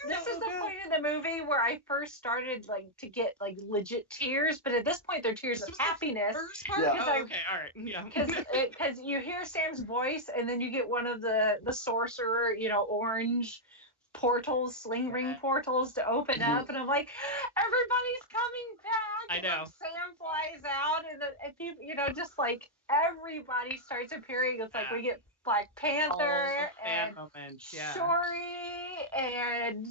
This is the point in the movie where I first started to get legit tears, but at this point they're tears of happiness. First part? Yeah. Oh, okay, all right, yeah. Because you hear Sam's voice, and then you get one of the sorcerer, orange portals, sling ring portals to open up, and I'm like, everybody's coming back. I know. And Sam flies out, and people, just everybody starts appearing. It's like we get Black Panther and moments, Shuri, and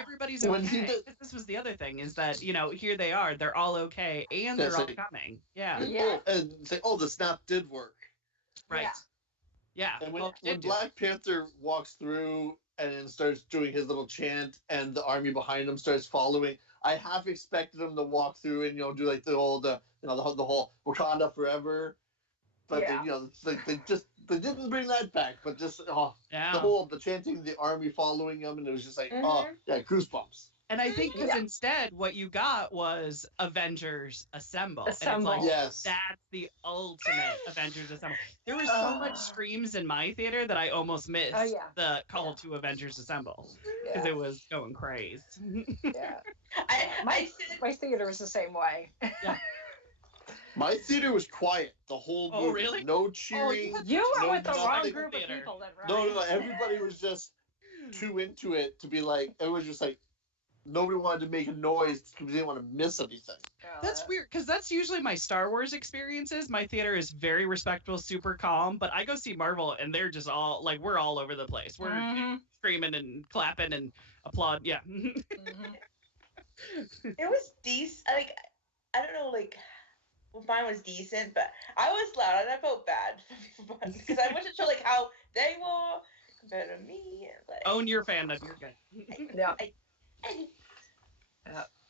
everybody's okay. This was the other thing, is that here they are, they're all okay, and they're all coming. Yeah. And say, the snap did work. Right. Yeah. And when Black Panther walks through and then starts doing his little chant, and the army behind him starts following, I half expected him to walk through and do the whole Wakanda forever, but they didn't bring that back. But just the chanting, the army following him, and it was just like goosebumps. And I think because instead what you got was Avengers Assemble. And it's like, yes, that's the ultimate Avengers Assemble. There were so much screams in my theater that I almost missed the call to Avengers Assemble, because it was going crazy. My theater was the same way. Yeah. My theater was quiet the whole movie. Oh, really? No cheering. You were with the wrong nothing. group of people then, right? No. Everybody was just too into it to be like, everyone was just like, nobody wanted to make a noise because they didn't want to miss anything. That's weird, because that's usually my Star Wars experiences. My theater is very respectful, super calm, but I go see Marvel, and they're just all, we're all over the place. We're screaming and clapping and applaud. Yeah. It was decent. I don't know, mine was decent, but I was loud, and I felt bad because I wasn't sure how they were compared to me. Own your fandom. You're good. Yeah.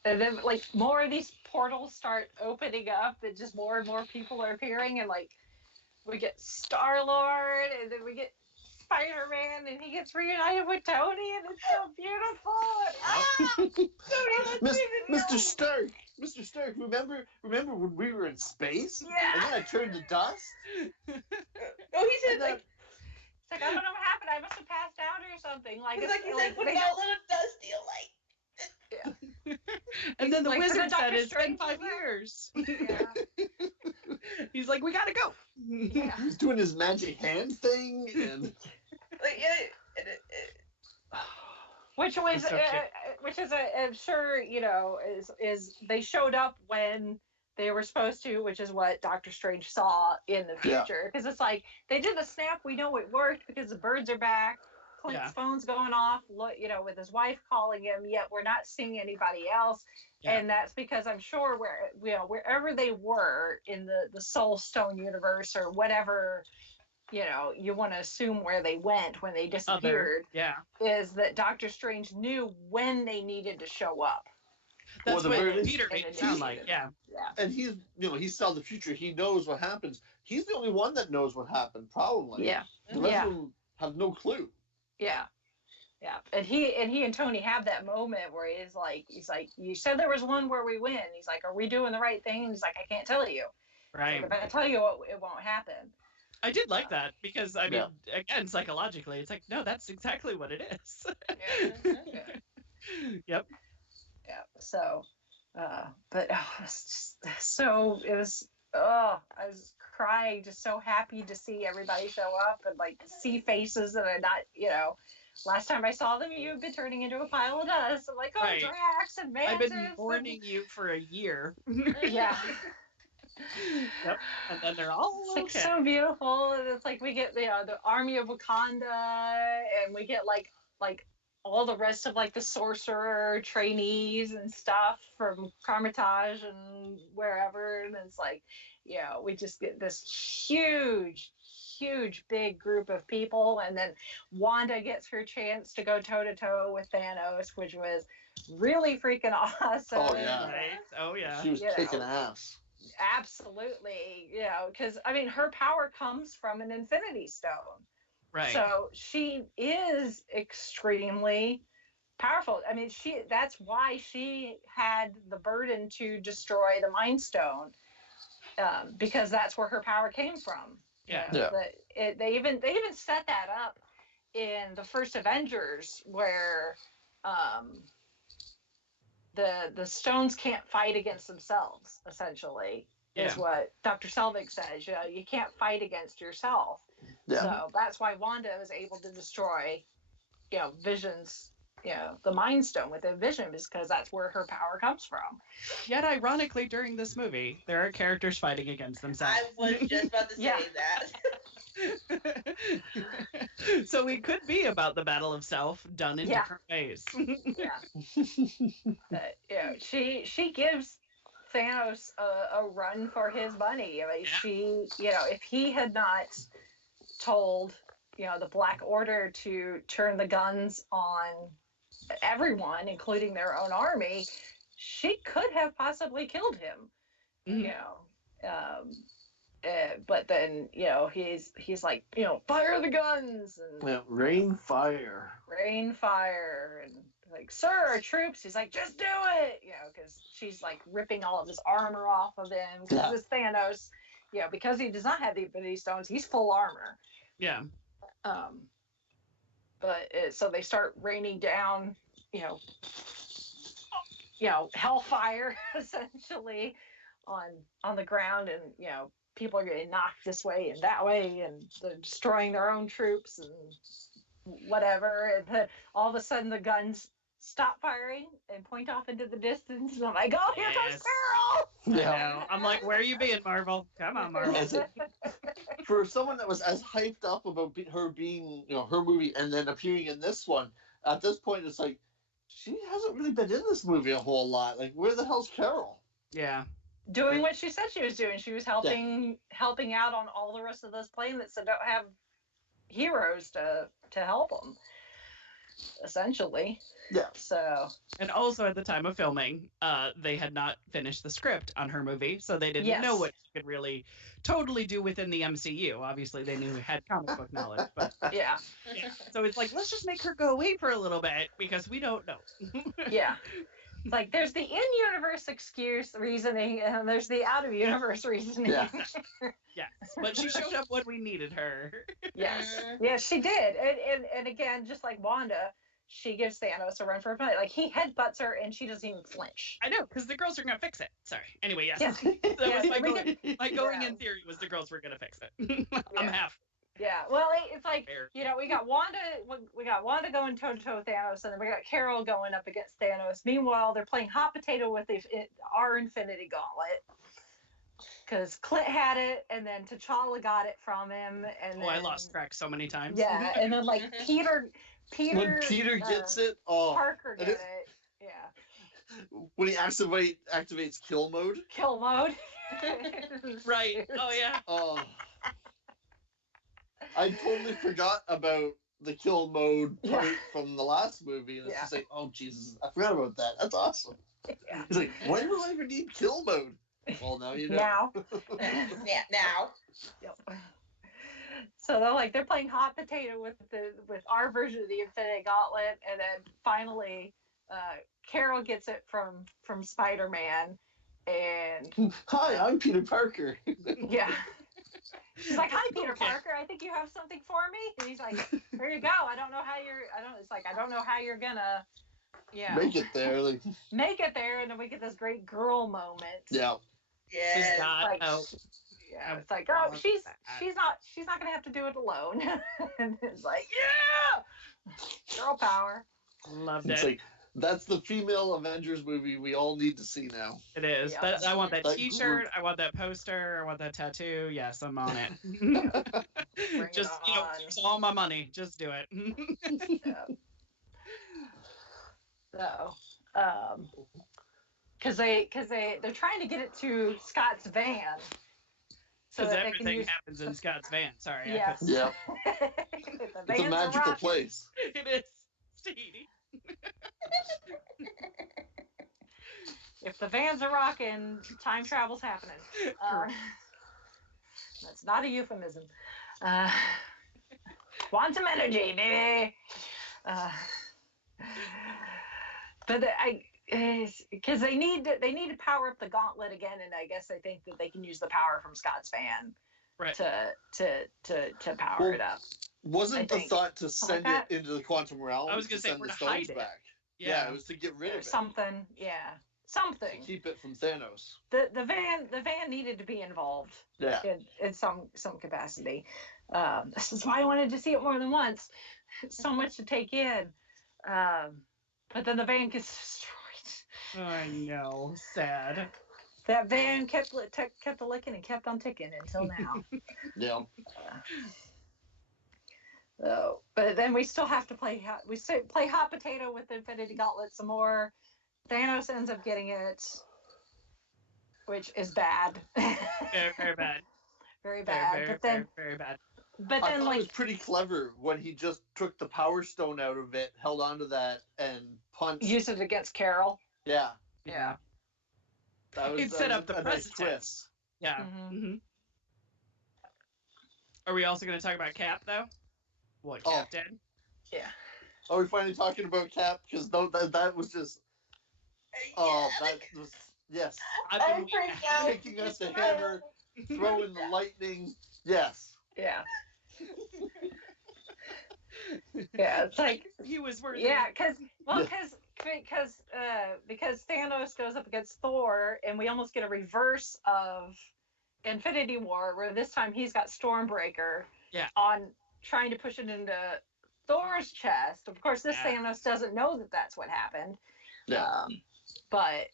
And then more of these portals start opening up, and just more and more people are appearing, and we get Star-Lord, and then we get Spider-Man, and he gets reunited with Tony, and it's so beautiful. Mr. Stark, remember when we were in space? Yeah. And then I turned to dust? No, he said it's I don't know what happened. I must have passed out or something. He said, what about little dusty light? Yeah. And then the wizard said, Doctor it's been Strange 5 years. Yeah. He's like, we gotta go. Yeah. He's doing his magic hand thing, and Which was So which is I'm sure is they showed up when they were supposed to, which is what Doctor Strange saw in the Yeah. future. Because it's like they did the snap, we know it worked because the birds are back. Clint's Yeah. phone's going off, with his wife calling him, yet we're not seeing anybody else. Yeah. And that's because I'm sure wherever they were in the Soul Stone universe or whatever, you want to assume where they went when they disappeared, is that Doctor Strange knew when they needed to show up. That's the what very least- Peter made it sound like. Yeah. And he saw the future. He knows what happens. He's the only one that knows what happened, probably. Yeah. The rest of them have no clue. Yeah. Yeah. And he and Tony have that moment where he's like, you said there was one where we win. He's like, are we doing the right thing? And he's like, I can't tell you. Right. If I tell you, it won't happen. I did like that because, I mean, again, psychologically, it's like, no, that's exactly what it is. Yep. Yeah. So, but I was crying, just so happy to see everybody show up and like see faces that are not, last time I saw them, you've been turning into a pile of dust. I'm like, oh, Right. Drax and Mantis. I've been mourning you for a year. Yeah. Yep. And then they're all It's like okay. so beautiful, and it's like we get the army of Wakanda, and we get like all the rest of like the sorcerer trainees and stuff from Carmitage and wherever, and it's like, we just get this huge big group of people, and then Wanda gets her chance to go toe to toe with Thanos, which was really freaking awesome. Oh yeah. Right? Oh yeah. She was kicking ass. Absolutely, because I mean, her power comes from an Infinity Stone. Right. So she is extremely powerful. I mean, that's why she had the burden to destroy the Mind Stone, because that's where her power came from. Yeah. They even set that up in the first Avengers, where the stones can't fight against themselves, essentially, is what Dr. Selvig says. You can't fight against yourself. Yeah. So that's why Wanda was able to destroy, Vision's, the Mind Stone within Vision, because that's where her power comes from. Yet, ironically, during this movie, there are characters fighting against themselves. I was just about to say that. So it could be about the battle of self done in different ways. But, she gives Thanos a run for his money. I mean, she, if he had not told, the Black Order to turn the guns on everyone, including their own army, she could have possibly killed him. But then, he's like, fire the guns, and rain fire, and like, sir, our troops. He's like, just do it, because she's like ripping all of his armor off of him, because this Thanos, because he does not have the Infinity Stones, he's full armor. Yeah. But so they start raining down, hellfire essentially on the ground, and people are getting knocked this way and that way, and they're destroying their own troops and whatever. And then all of a sudden the guns stop firing and point off into the distance, and I'm like, oh, here comes Carol. I know. I'm like, where are you being, Marvel? Come on, Marvel. For someone that was as hyped up about her being, her movie, and then appearing in this one, at this point it's like, she hasn't really been in this movie a whole lot. Like, where the hell's Carol? Yeah. Doing what she said she was doing. She was helping out on all the rest of those planets that don't have heroes to help them, essentially. Yeah. So. And also at the time of filming, they had not finished the script on her movie, so they didn't know what she could really totally do within the MCU. Obviously, they knew had comic book knowledge, but yeah. So it's like, let's just make her go away for a little bit because we don't know. Yeah. It's like, there's the in-universe reasoning, and there's the out-of-universe reasoning. Yeah. Yes, but she showed up when we needed her. Yes. Yes, she did. And again, just like Wanda, she gives Thanos a run for her money. Like, he headbutts her, and she doesn't even flinch. I know, because the girls are going to fix it. Sorry. Anyway, yes. Yes. That was Yes, my going in theory was the girls were going to fix it. I'm half Yeah, well, it's like, Fair. we got Wanda going toe to toe with Thanos, and then we got Carol going up against Thanos. Meanwhile, they're playing hot potato with our Infinity Gauntlet, because Clint had it, and then T'Challa got it from him, and then I lost track so many times. yeah, and then like Peter, When Peter gets it, Parker and get it, yeah, when he activates kill mode. kill mode, Right. Oh yeah. Oh, I totally forgot about the kill mode part from the last movie, and it's just like, oh Jesus, I forgot about that. That's awesome. Yeah. He's like, when will I ever need kill mode? Well, now you know. Now. Yeah, now. Yep. So they're playing hot potato with our version of the Infinity Gauntlet, and then finally, Carol gets it from Spider-Man, and Hi, I'm Peter Parker. yeah. She's like, "Hi, Peter Parker. I think you have something for me." And he's like, "Here you go. I don't know how you're gonna, Make it there. Like, make it there." And then we get this great girl moment. yeah. Yeah. Like, Yeah, it's like, oh, she's not gonna have to do it alone. And it's like, yeah, girl power. Loved It's it. like, that's the female Avengers movie we all need to see now. It is. Yeah. I want that That T-shirt. group. I want that poster. I want that tattoo. Yes, I'm on it. Bring Just it on. use all my money. Just do it. Yeah. So, because they're trying to get it to Scott's van. So Because that they can everything use. happens in Scott's van. Sorry. Yes. Yeah. The It's a vans are magical rocking. place. It is. Stevie. If the vans are rocking, time travel's happening. That's not a euphemism. Quantum energy, baby. But because they need to power up the gauntlet again, and I guess they think that they can use the power from Scott's van Right. to power it up. Wasn't the think. thought to send like it into the quantum realm? I was gonna say, send we're the to hide stones it. back. Yeah. It was to get rid Or of it. something, something. To keep it from Thanos. The van needed to be involved. Yeah. In some capacity. This is why I wanted to see it more than once. So much to take in. But then the van gets destroyed. I know. Sad. That van kept the licking and kept on ticking until now. Yeah. So, but then we still have to play hot potato with the Infinity Gauntlet some more. Thanos ends up getting it, which is bad. Very, very bad. Very bad. Very, but then, very bad. but I then thought like it was pretty clever when he just took the power stone out of it, held onto that, and punched. use it against Carol. Yeah. Yeah. That was, It set up the a nice precedent. twist. Yeah. Mhm. Mm-hmm. Are we also going to talk about Cap though? What Cap did? Yeah. Are we finally talking about Cap? Because that was just. Oh, that was. Yes. I've I been waiting. freaked out. Taking us to hammer, throwing the lightning. Yes. Yeah. Yeah, it's like he was worthy. yeah, because Thanos goes up against Thor, and we almost get a reverse of Infinity War, where this time he's got Stormbreaker. Yeah. On trying to push it into Thor's chest. Of course, this Yeah. Thanos doesn't know that that's what happened. Yeah. But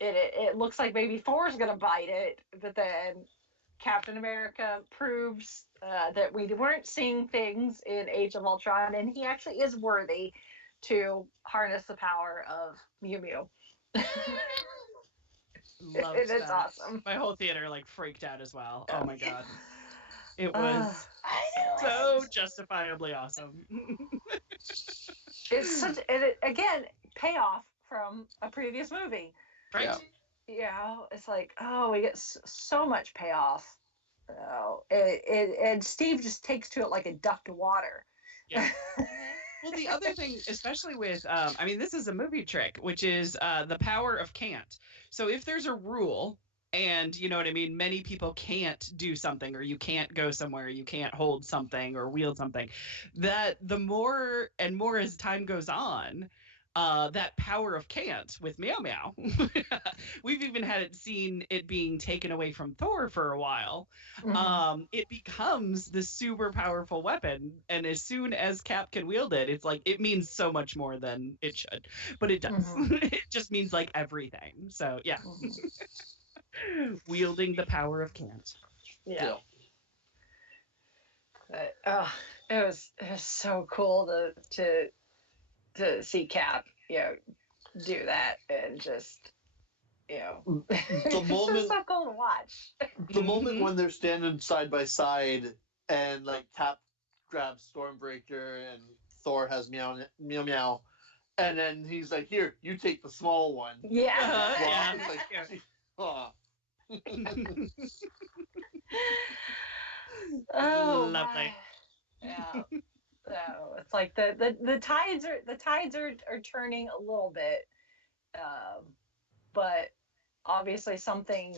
it looks like maybe Thor's gonna bite it, but then Captain America proves that we weren't seeing things in Age of Ultron, and he actually is worthy to harness the power of Mew Mew. Loved It is that. awesome. My whole theater like freaked out as well. Yeah. Oh my god. It was I know. so justifiably awesome. It's such again payoff from a previous movie. Right? Yeah. Yeah, it's like, oh, we get so much payoff. Oh, and Steve just takes to it like a duck to water. Yeah. Well, the other thing, especially with, I mean, this is a movie trick, which is the power of can't. So if there's a rule, and you know what I mean, many people can't do something, or you can't go somewhere, you can't hold something or wield something, that the more and more as time goes on, that power of can't with Meow Meow. We've even seen it being taken away from Thor for a while. It becomes the super powerful weapon, and as soon as Cap can wield it, it's like it means so much more than it should, but it does. It just means like everything. So yeah, wielding the power of can't. Yeah. But, it was so cool to see Cap, do that and just, The it's moment- just so cool to watch. The moment when they're standing side by side and like Cap grabs Stormbreaker and Thor has Meow Meow, and then he's like, "Here, you take the small one." Yeah. Yeah. It's like, oh. Oh, Lovely. my. Yeah. So it's like the tides are turning a little bit, but obviously something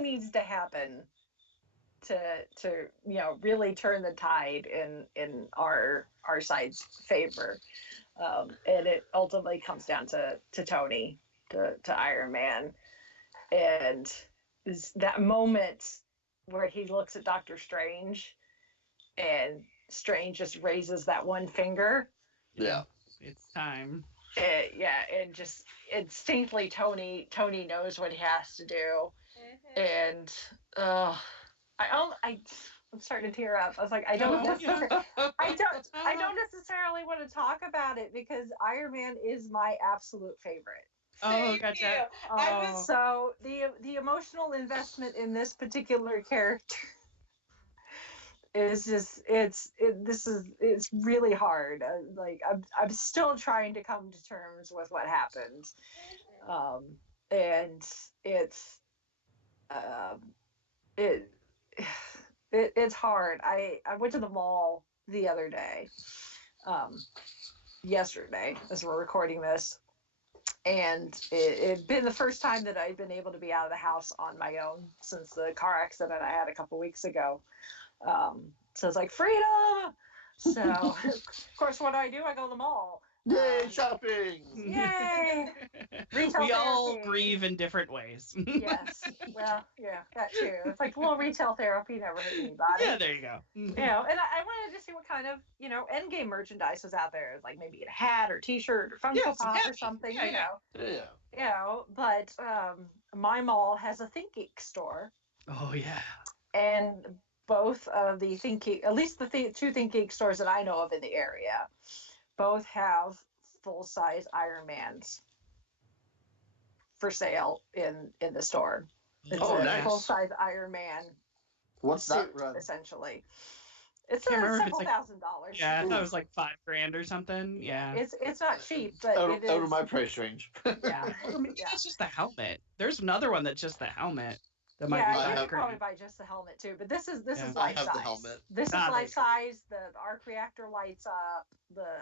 needs to happen to really turn the tide in our side's favor, and it ultimately comes down to Tony, to Iron Man, and that moment where he looks at Doctor Strange and Strange just raises that one finger. Yeah. It's time. And just instinctively Tony knows what he has to do. And I'm starting to tear up. I was like, I don't necessarily want to talk about it because Iron Man is my absolute favorite. Oh, gotcha. Oh. So the emotional investment in this particular character is just it's really hard. Like I'm still trying to come to terms with what happened, and it's hard. I went to the mall the other day, yesterday as we're recording this, and it'd been the first time that I'd been able to be out of the house on my own since the car accident I had a couple weeks ago. So it's like freedom. So of course, what do? I go to the mall. Yay, shopping! Yay! Retail We all therapy. grieve in different ways. Yes. Well, yeah, that too. It's like a little retail therapy never hurt anybody. Yeah, there you go. And I wanted to see what kind of, Endgame merchandise was out there. Like maybe a hat or T-shirt or Funko Pop or something, Yeah. But my mall has a ThinkGeek store. Oh, yeah. And both of the ThinkGeek, at least the two ThinkGeek stores that I know of in the area, both have full-size Iron Mans for sale in the store. It's a nice. full-size Iron Man. What's suit, that run? Essentially, it's Can't remember if several it's $1,000s. Yeah, I thought it was like $5,000 or something. Yeah. It's not cheap, but it is Out of my price range. Yeah. Or maybe it's just the helmet. There's another one that's just the helmet. That might Yeah, be you $5,000. could probably buy just the helmet too, but this is Yeah. life I have size. the helmet. This is Ah, there life you go. size. The arc reactor lights up.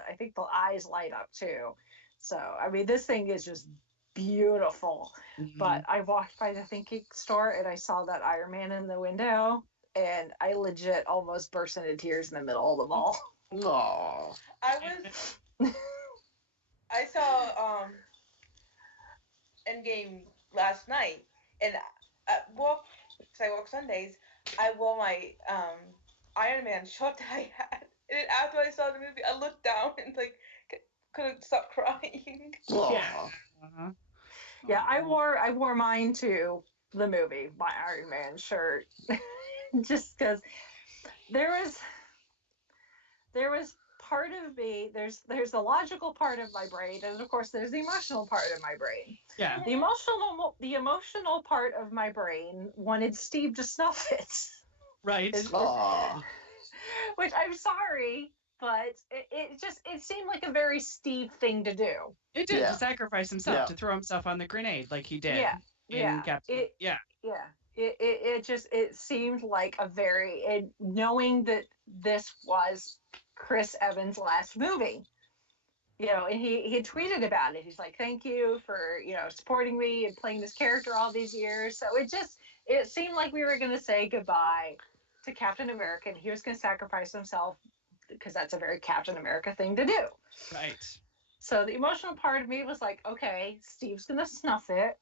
I think the eyes light up too. So I mean, this thing is just beautiful. Mhm. But I walked by the ThinkGeek store and I saw that Iron Man in the window, and I legit almost burst into tears in the middle of the mall. Aww. I saw Endgame last night, and because I walk Sundays, I wore my Iron Man shirt that I had. And then after I saw the movie, I looked down and couldn't stop crying. Aww. Yeah. Uh-huh. Yeah, I wore mine to the movie, my Iron Man shirt, just because there was part of me. There's the logical part of my brain, and of course there's the emotional part of my brain. Yeah. The emotional part of my brain wanted Steve to snuff it, Right. Aww. which I'm sorry, but it seemed like a very Steve thing to do. It did Yeah. to sacrifice himself, Yeah. to throw himself on the grenade like he did. Yeah. In Yeah. Captain. Yeah. Yeah, it seemed like knowing that this was Chris Evans' last movie, and he had tweeted about it. He's like, thank you for, supporting me and playing this character all these years. So it seemed like we were going to say goodbye to Captain America, and he was going to sacrifice himself because that's a very Captain America thing to do. Right. So the emotional part of me was like, okay, Steve's gonna snuff it.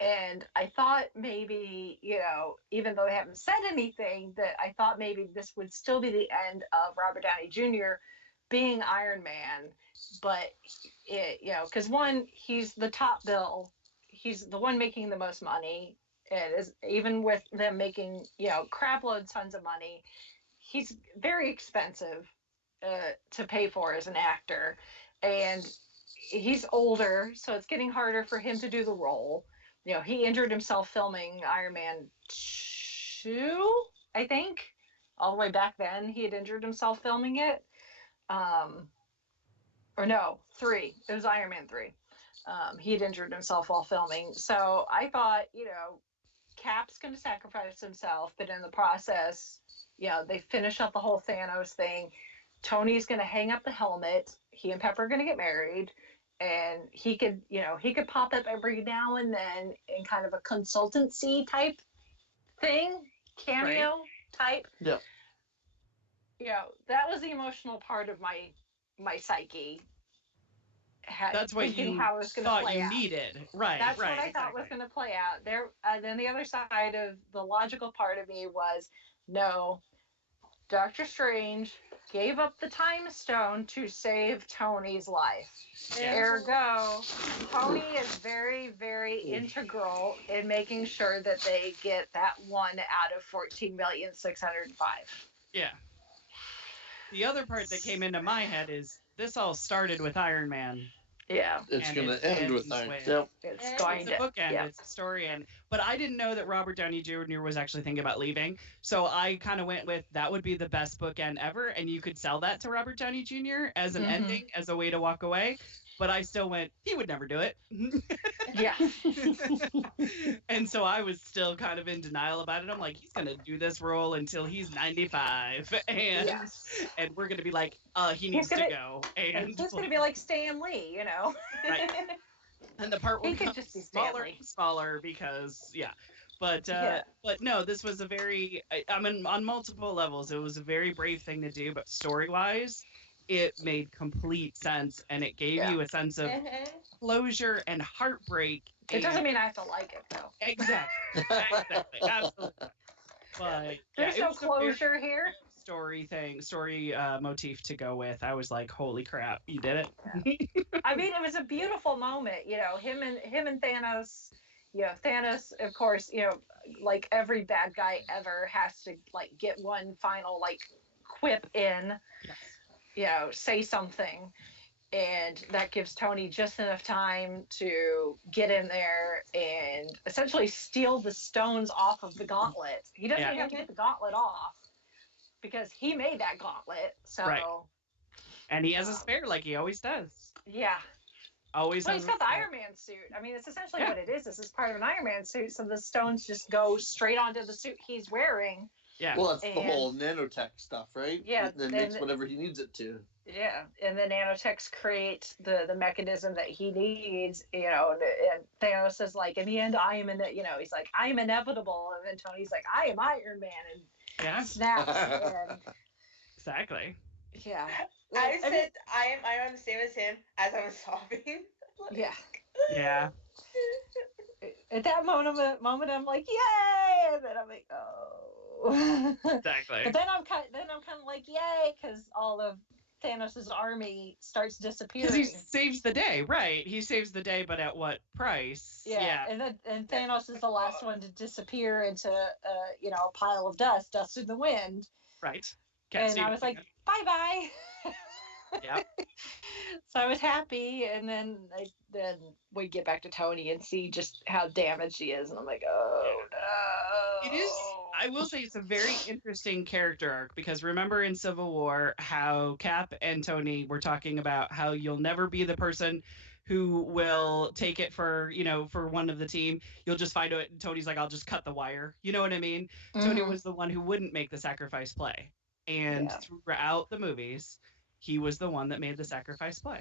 And I thought maybe, even though they haven't said anything, that I thought maybe this would still be the end of Robert Downey Jr. being Iron Man. But because one, he's the top bill, he's the one making the most money. And even with them making, crapload tons of money, he's very expensive to pay for as an actor. And he's older, so it's getting harder for him to do the role. He injured himself filming Iron Man 2, I think. All the way back then, he had injured himself filming it. Or no, 3. It was Iron Man 3. He had injured himself while filming. So I thought, Cap's going to sacrifice himself, but in the process, they finish up the whole Thanos thing. Tony's going to hang up the helmet. He and Pepper are going to get married. And he could pop up every now and then in kind of a consultancy type thing, cameo type. Yeah. That was the emotional part of my psyche. That's what you how it was gonna thought play you out. needed. Right, That's right. what I thought was going to play out. Then the other side of the logical part of me was, no, Doctor Strange gave up the time stone to save Tony's life. Yeah. Ergo, Tony is very, very integral in making sure that they get that 1 out of 14,605,000. Yeah. The other part that came into my head is this all started with Iron Man. Yeah. It's And going it to end ends with Iron with- Man. It's It's going It's to a bookend. yeah. It's a story end. But I didn't know that Robert Downey Jr. was actually thinking about leaving. So I kind of went with that would be the best bookend ever. And you could sell that to Robert Downey Jr. as an Mhm. ending, as a way to walk away. But I still went, he would never do it. Yeah. And so I was still kind of in denial about it. I'm like, he's going to do this role until he's 95. And Yes. and we're going to be like, he needs gonna- to go. And He's going to be like Stan Lee, Right. And the part He will could become just be smaller Stanley. and smaller because but Yeah. but no, this was a very I mean on multiple levels it was a very brave thing to do, but story wise it made complete sense and it gave Yeah. you a sense of closure and heartbreak. It doesn't mean I have to like it, though. Exactly, absolutely. But There's it no was a very closure here. story motif to go with. I was like, holy crap, you did it. I mean, it was a beautiful moment. Him and Thanos. Thanos, of course, like every bad guy ever has to like get one final like quip in. Yes. Say something. And that gives Tony just enough time to get in there and essentially steal the stones off of the gauntlet. He doesn't even have to get the gauntlet off because he made that gauntlet. So, Right. And he has a spare like he always does. yeah. Always Well, has he's got a the spare. Iron Man suit. I mean, it's essentially Yeah. what it is. This is part of an Iron Man suit, so the stones just go straight onto the suit he's wearing. Yeah. Well, that's the And- whole nanotech stuff, right? Yeah, Then and- makes whatever he needs it to. Yeah, and the nanotechs create the mechanism that he needs, and Thanos is like, in the end, I am he's like, I am inevitable, and then Tony's like, I am Iron Man, and Yeah. snaps, and Exactly. yeah, I said I am the same as him as I was sobbing. yeah. Yeah. At that moment, I'm like, yay, and then I'm like, oh. Exactly. But then I'm kind of like, yay, because all of Thanos' army starts disappearing. Because he saves the day, right? He saves the day, but at what price? Yeah, and Thanos is the last one to disappear into a pile of dust in the wind. Right. Can't And see I was like, bye bye. yeah. So I was happy, and then we get back to Tony and see just how damaged he is, and I'm like, oh no. It is. I will say it's a very interesting character arc because remember in Civil War how Cap and Tony were talking about how you'll never be the person who will take it for one of the team. You'll just find it. And Tony's like, I'll just cut the wire. You know what I mean? Tony was the one who wouldn't make the sacrifice play. And throughout the movies, he was the one that made the sacrifice play.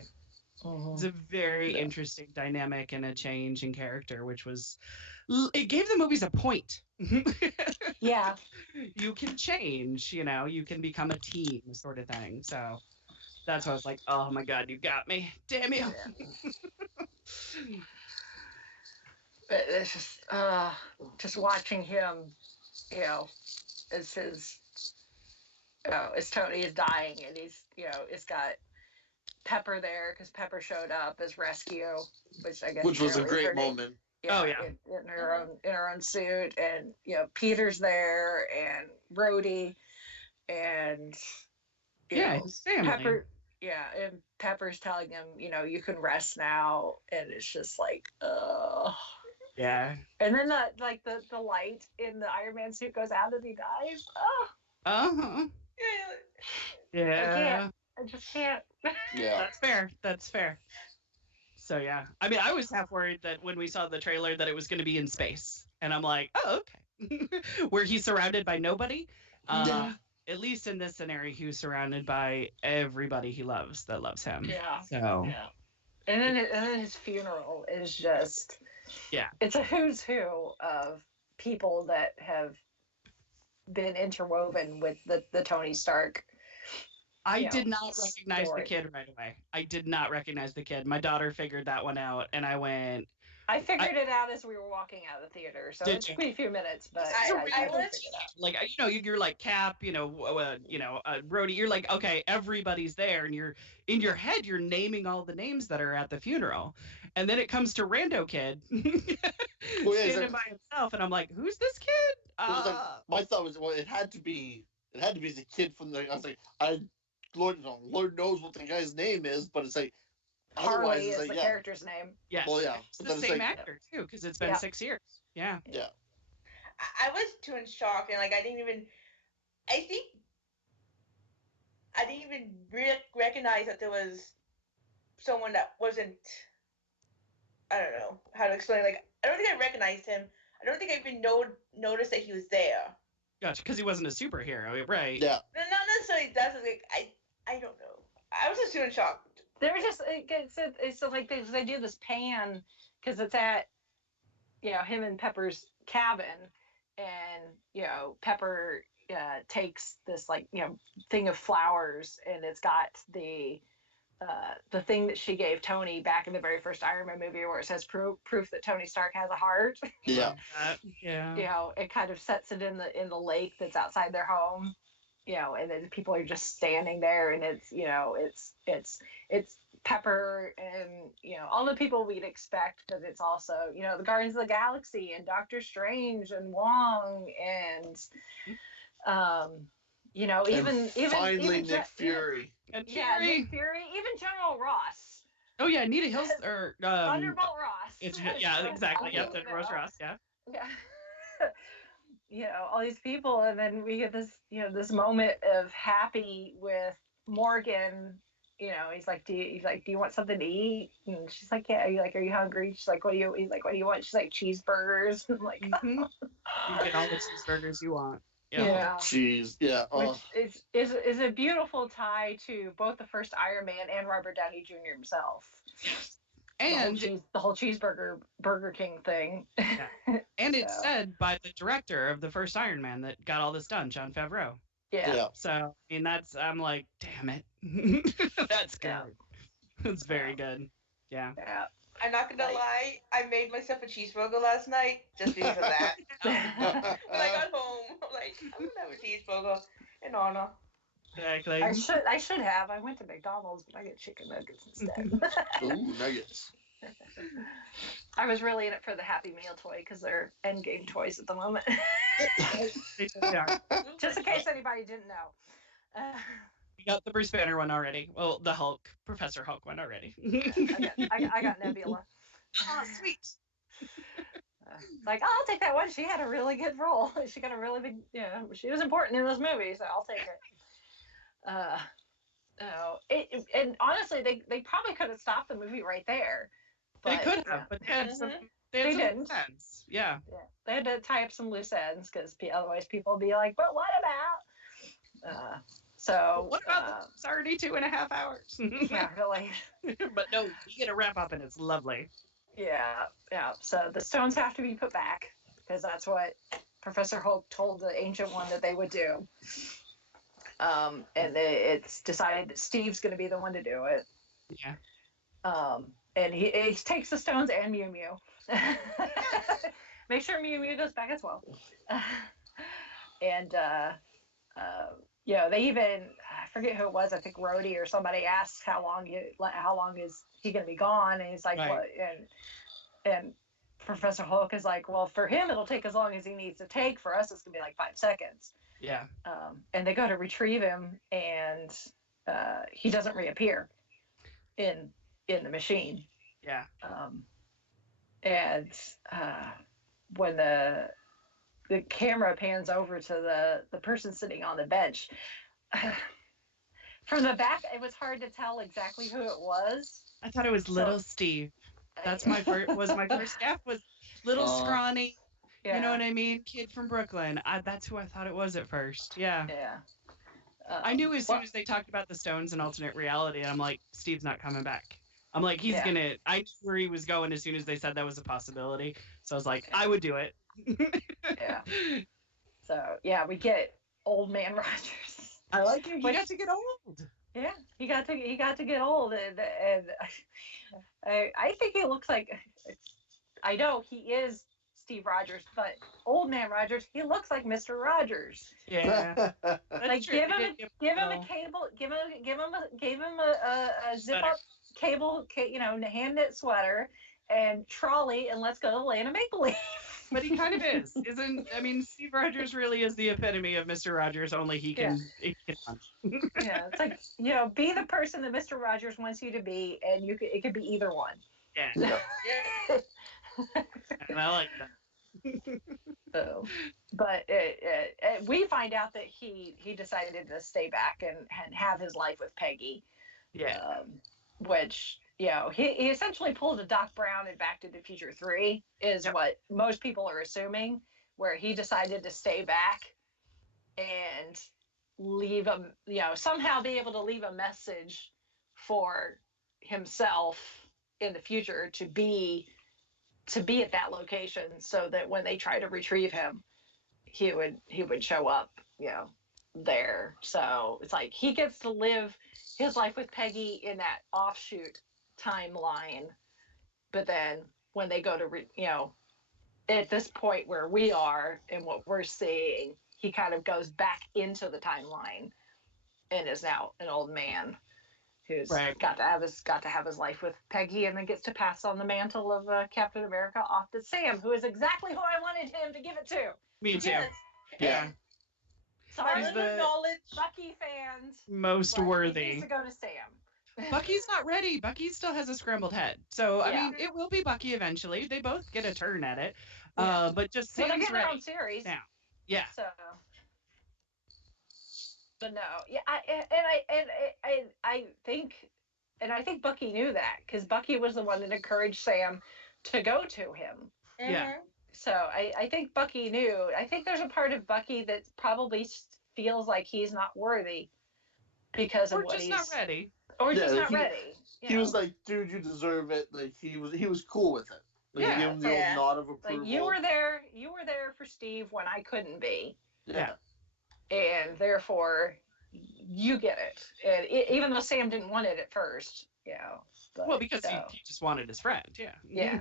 It's a very interesting dynamic and a change in character, which was, it gave the movies a point. Yeah. You can change, you can become a team sort of thing. So That's why I was like, oh my god, you got me. Damn you. But it's just watching him, you know, as his, as Tony is dying, and he's, it's got Pepper there because Pepper showed up as rescue, which I guess Which was a is great her name. moment. Oh, yeah. in her own suit, and Peter's there, and Rhodey, and His family. Pepper. Yeah, and Pepper's telling him, you can rest now, and it's just like, Yeah. And then the light in the Iron Man suit goes out and he dies. Oh, Uh-huh. Yeah. I just can't. Yeah. That's fair. So yeah, I mean, I was half worried that when we saw the trailer that it was going to be in space, and I'm like, oh, okay, where he's surrounded by nobody. Yeah. At least in this scenario, he was surrounded by everybody he loves that loves him. Yeah. So. Yeah. And then his funeral is just. Yeah. It's a who's who of people that have been interwoven with the Tony Stark. I did not recognize story. the kid right away. I did not recognize the kid. My daughter figured that one out, and I went. I figured it out as we were walking out of the theater, so it took me a few minutes, but I figured was- it out. Like, you're like Cap, Brody. You're like, okay, everybody's there, and you're in your head, you're naming all the names that are at the funeral, and then it comes to Rando Kid standing by himself, and I'm like, who's this kid? My thought was, well, it had to be the kid from the. I was like, Lord knows what the guy's name is, but it's like. Harley is the character's name. Yes. Well, yeah. It's the same actor too, because it's been 6 years. Yeah. Yeah. I was too in shock, and like I didn't even recognize that there was someone that wasn't. I don't know how to explain. Like, I don't think I recognized him. I don't think I even noticed that he was there. Gotcha, because he wasn't a superhero, right? Yeah. No, not necessarily. That's like I don't know. I was just too in shock. They're just it's like they do this pan because it's at him and Pepper's cabin, and Pepper takes this thing of flowers, and it's got the thing that she gave Tony back in the very first Iron Man movie where it says proof that Tony Stark has a heart. Yeah. Yeah. It kind of sets it in the lake that's outside their home. And then people are just standing there, and it's Pepper and all the people we'd expect, but it's also the Guardians of the Galaxy and Doctor Strange and Wong and even finally even Nick Fury. And Nick Fury, even General Ross. Oh yeah, Anita Hills or Thunderbolt Ross. It's exactly. Yep, Thunderbolt Ross. Yeah. Yeah. All these people, and then we get this this moment of happy with Morgan. He's like, do you want something to eat? And she's like, yeah. Are you hungry? She's like, he's like, what do you want? She's like, cheeseburgers. I'm like, You get all the cheeseburgers you want. Yeah. Cheese. Yeah. Which is a beautiful tie to both the first Iron Man and Robert Downey Jr. himself. And the whole cheeseburger Burger King thing. Yeah. And it's said by the director of the first Iron Man that got all this done, Jon Favreau. Yeah. So I mean, I'm like, damn it, that's good. Yeah. It's very good. Yeah. I'm not gonna lie, I made myself a cheeseburger last night just because of that. When I got home, I'm like, I'm gonna have a cheeseburger in honor. Exactly. I should have. I went to McDonald's, but I get chicken nuggets instead. Ooh, nuggets. I was really in it for the Happy Meal toy because they're Endgame toys at the moment. Yeah. Just in case anybody didn't know. We got the Bruce Banner one already. Well, the Hulk, Professor Hulk one already. I got Nebula. Oh, sweet. Like, oh, I'll take that one. She had a really good role. She got a really big, she was important in this movie, so I'll take it. And honestly, they probably could have stopped the movie right there. But, they could have, but they didn't. Sense. Yeah. They had to tie up some loose ends because otherwise people would be like, but what about? What about it's already 2.5 hours? Yeah, really. But no, you get a wrap up and it's lovely. Yeah. So the stones have to be put back because that's what Professor Hulk told the Ancient One that they would do. It's decided that Steve's going to be the one to do it. Yeah. And he takes the stones and Mew Mew. Make sure Mew Mew goes back as well. And they even, I forget who it was. I think Rhodey or somebody asks how long is he going to be gone, and he's like, Right. what? And Professor Hulk is like, well, for him it'll take as long as he needs to take. For us, it's going to be like 5 seconds. Yeah. And they go to retrieve him, and he doesn't reappear in the machine. Yeah. And when the camera pans over to the person sitting on the bench, from the back, it was hard to tell exactly who it was. I thought it was little Steve. That's my first guess, was little scrawny. Yeah. You know what I mean? Kid from Brooklyn. That's who I thought it was at first. Yeah. Yeah. I knew as soon as they talked about the stones in alternate reality, and I'm like, Steve's not coming back. I'm like, I knew where he was going as soon as they said that was a possibility. So I was like, I would do it. Yeah. So yeah, we get Old Man Rogers. I like him. He got to get old. Yeah, he got to get old, and I think he looks like, I know he is Steve Rogers, but Old Man Rogers, he looks like Mr. Rogers. Yeah. Like give him a cable, give him a zip up cable, hand knit sweater and trolley, and let's go to the land of make believe. But he kind of is, isn't? I mean, Steve Rogers really is the epitome of Mr. Rogers. Only he can punch. Yeah, it's like, be the person that Mr. Rogers wants you to be, and it could be either one. Yeah. And I like that. So, but we find out that he decided to stay back and have his life with Peggy. Yeah. Which, he essentially pulled a Doc Brown in Back to the Future 3, is what most people are assuming, where he decided to stay back and leave somehow be able to leave a message for himself in the future to be at that location, so that when they try to retrieve him, he would show up, there. So it's like he gets to live his life with Peggy in that offshoot timeline, but then when they go to at this point where we are and what we're seeing, he kind of goes back into the timeline and is now an old man who's got to have his life with Peggy, and then gets to pass on the mantle of Captain America off to Sam, who is exactly who I wanted him to give it to. Me too. Yes. Yeah. Sorry, the knowledge. Bucky fans. Most worthy. It needs to go to Sam. Bucky's not ready. Bucky still has a scrambled head. So, I mean, it will be Bucky eventually. They both get a turn at it. But just Sam's they're getting ready their own series now. Yeah. So, but no, yeah, I think Bucky knew that, because Bucky was the one that encouraged Sam to go to him. Mm-hmm. Yeah. So I think Bucky knew. I think there's a part of Bucky that probably feels like he's not worthy because of what he's not ready. Or just not ready. He was like, dude, you deserve it. Like he was cool with it. Like, he gave him the old nod of approval. Like, you were there for Steve when I couldn't be. Yeah. And therefore you get it. And even though Sam didn't want it at first, But, because he just wanted his friend, yeah. Yeah.